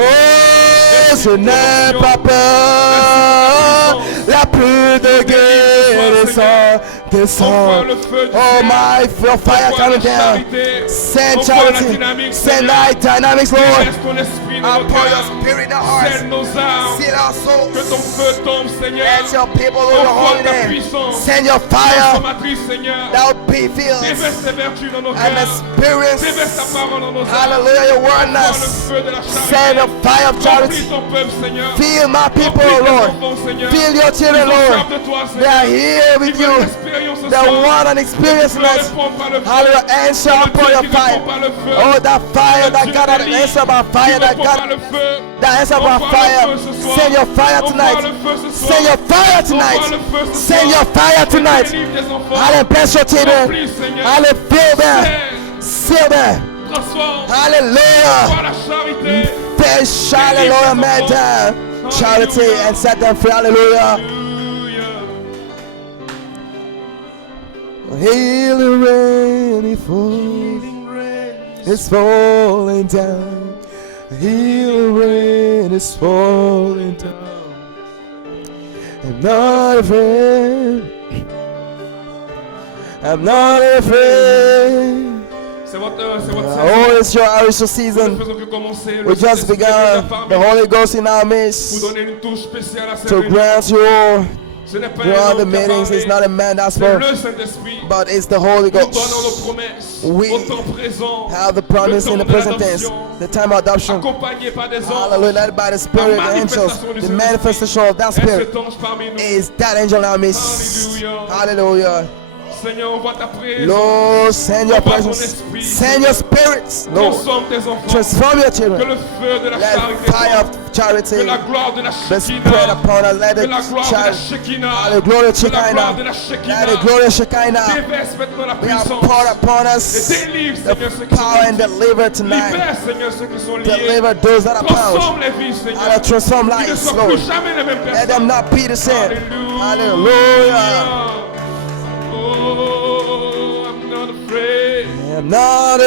je n'ai pas peur. La pluie de guérison descend. Oh my, your fire coming down. Send charity. Send light dynamics, Lord. And pour your spirit in our hearts. Seal our Que ton souls. feu tombe, Seigneur. Let your people Lord your Envoie holy ta name. puissance. Send your fire. Transformatrice, Seigneur. Thou be filled Déverse tes vertus dans nos and cœurs. experience. Déverse ta parole dans nos âmes. Hallelujah, your Envoie le wordness. feu de la charité. Send a fire of Remplis charity. ton peuple, Seigneur. Fill my people, Remplis tes Lord. enfants, Seigneur. Fill your children, Ils ont Lord. soif de toi, They are Seigneur. here Ils with veulent you. l'expérience ce They soir. want an experience Tu veux tonight. répondre par le feu. Hallelujah, answer Le upon Dieu your qui fire. répond par le feu. Oh, that fire that Dieu God, that d'Élie answer by qui fire that répond par God, le feu. that answer by Envoie fire. le feu ce soir. Send your fire Envoie tonight. le feu ce soir. Send your fire tonight. Envoie le feu ce Send soir. your fire tonight. Délivre tes enfants. Hallelujah, bless your children. Remplis, Seigneur. Hallelujah, fill them. Sers. Seal them. Transforme. Hallelujah. Envoie la charité. Chase, hallelujah, man down. Charity and set them free, hallelujah. Healing rain, it's falling down. Healing rain is falling down. I'm not afraid. I'm not afraid. Oh, it's your Irish season. We just began the Holy Ghost in our midst to grant you throughout the meetings. It's not a man that's for, but it's the Holy Ghost. We have the promise in the present tense, the time of adoption. Hallelujah, led by the Spirit, the angels, the manifestation of that Spirit is that angel in our midst. Hallelujah. Lord, send your presence, send your spirits, Lord. Transform your children. Let fire of charity be spread upon us. Let the glory of Shekinah, let the glory of Shekinah be poured upon us. The power and deliver tonight. Deliver those that are bound. Transform lives, Lord. Let them not be the same. Hallelujah. I'm not afraid. I'm not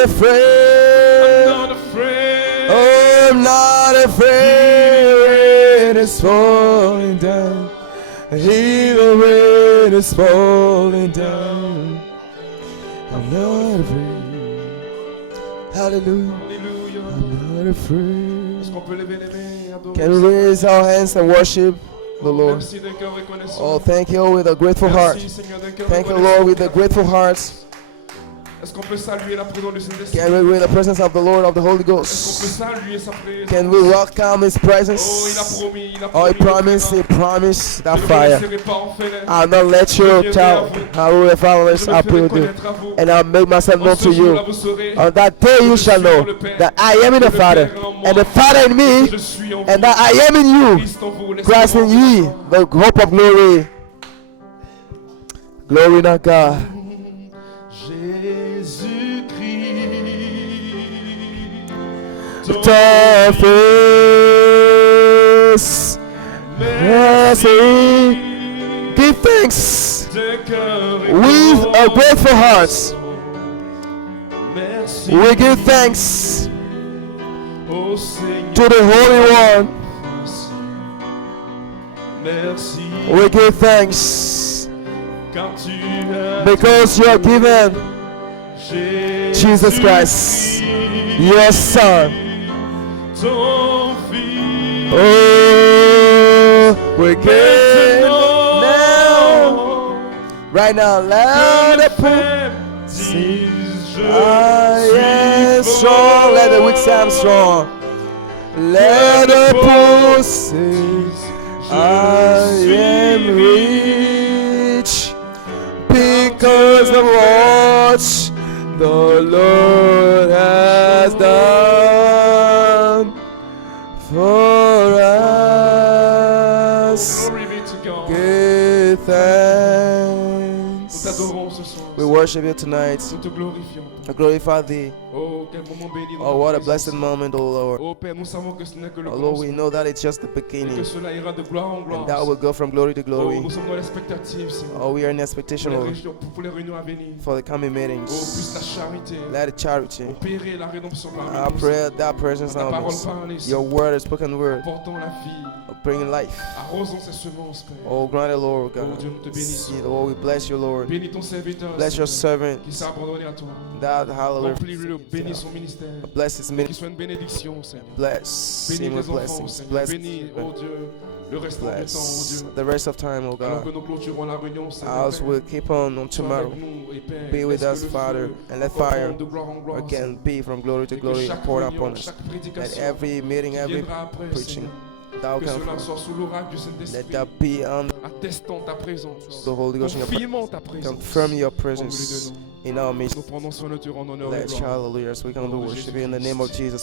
afraid. Oh, I'm not afraid. It's falling down. The rain is falling down. I'm not afraid. Hallelujah. I'm not afraid. Can we raise our hands and worship the Lord? Oh, thank you with a grateful heart. Thank you, Lord, with a grateful heart. Est-ce qu'on peut saluer la présence du Saint-Esprit? Can we with the presence of the Lord of the Holy Ghost? Est-ce qu'on peut saluer sa présence? Can we welcome His presence? Oh, He promised that fire. I'll not let you down. I will follow this. I pray with you, and I'll make myself known to you. On that day you shall know that I am in the Father, and the Father in me, and that I am in you. Christ in ye, the hope of glory. Glory to God. Ton fils, mercy, give thanks with a grateful heart. We give thanks to the Holy One. We give thanks because you have given Jesus Christ, your Son. Oh, we give now, right now, let the poor see. I am strong, let the weak say I'm strong. Let the poor say I am rich because of what the Lord has done for us. Glory be to God. Give thanks. Nous t'adorons ce soir. We worship you tonight. Nous te glorifions. I glorify thee. Oh, quel moment béni dans Oh, ta what a présence. blessed moment, oh Lord. Oh Père, nous savons que ce n'est que le Oh Lord, we commencement. know that it's just the Et beginning, que cela ira de gloire en gloire. and that will go from glory to Oh, glory. nous sommes dans l'expectative, Seigneur. Oh, we are in Pour expectation, les Lord, pour les réunions à venir. for the coming Oh, puisse meetings. ta charité Let the charity, opérer la rédemption parmi I nous. pray that presence Ta of parole us, parlée, your Seigneur. word, spoken word, Portons la vie. bringing life. Arrosons ces semences, Père. Oh, grant it, Lord Oh God. Dieu, nous te bénissons. Lord, we bless you, Lord. Bénis ton serviteur, Bless your Seigneur, servant, qui s'est abandonné à toi. that hallelujah. Remplis-le, bénis son ministère. Bless his Qu'il ministry. soit une bénédiction, Seigneur. Bless Bénis him with tes enfants, blessings. Seigneur. Bless, Bénis, oh Dieu, le restant du temps, oh bless Dieu. the rest of time, oh Alors que God. nous clôturons la réunion, Seigneur. As we keep on Sois tomorrow, avec nous, et Père, be with laisse us, que le Father, feu and let retombe fire de gloire en gloire, again Seigneur. be from glory to Et que glory chaque poured réunion, upon us. chaque That prédication every meeting, qui every viendra après, preaching Seigneur, that will que come cela from, soit sous l'oracle du let Saint-Esprit, that be on attestant ta présence, the Holy Ghost in your confirmant ta présence. confirm your Au milieu presence de nous. in our midst. Nous prenons soin de te rendre honneur et Let's gloire. hallelujah, so we can do worship you in the name of Jesus.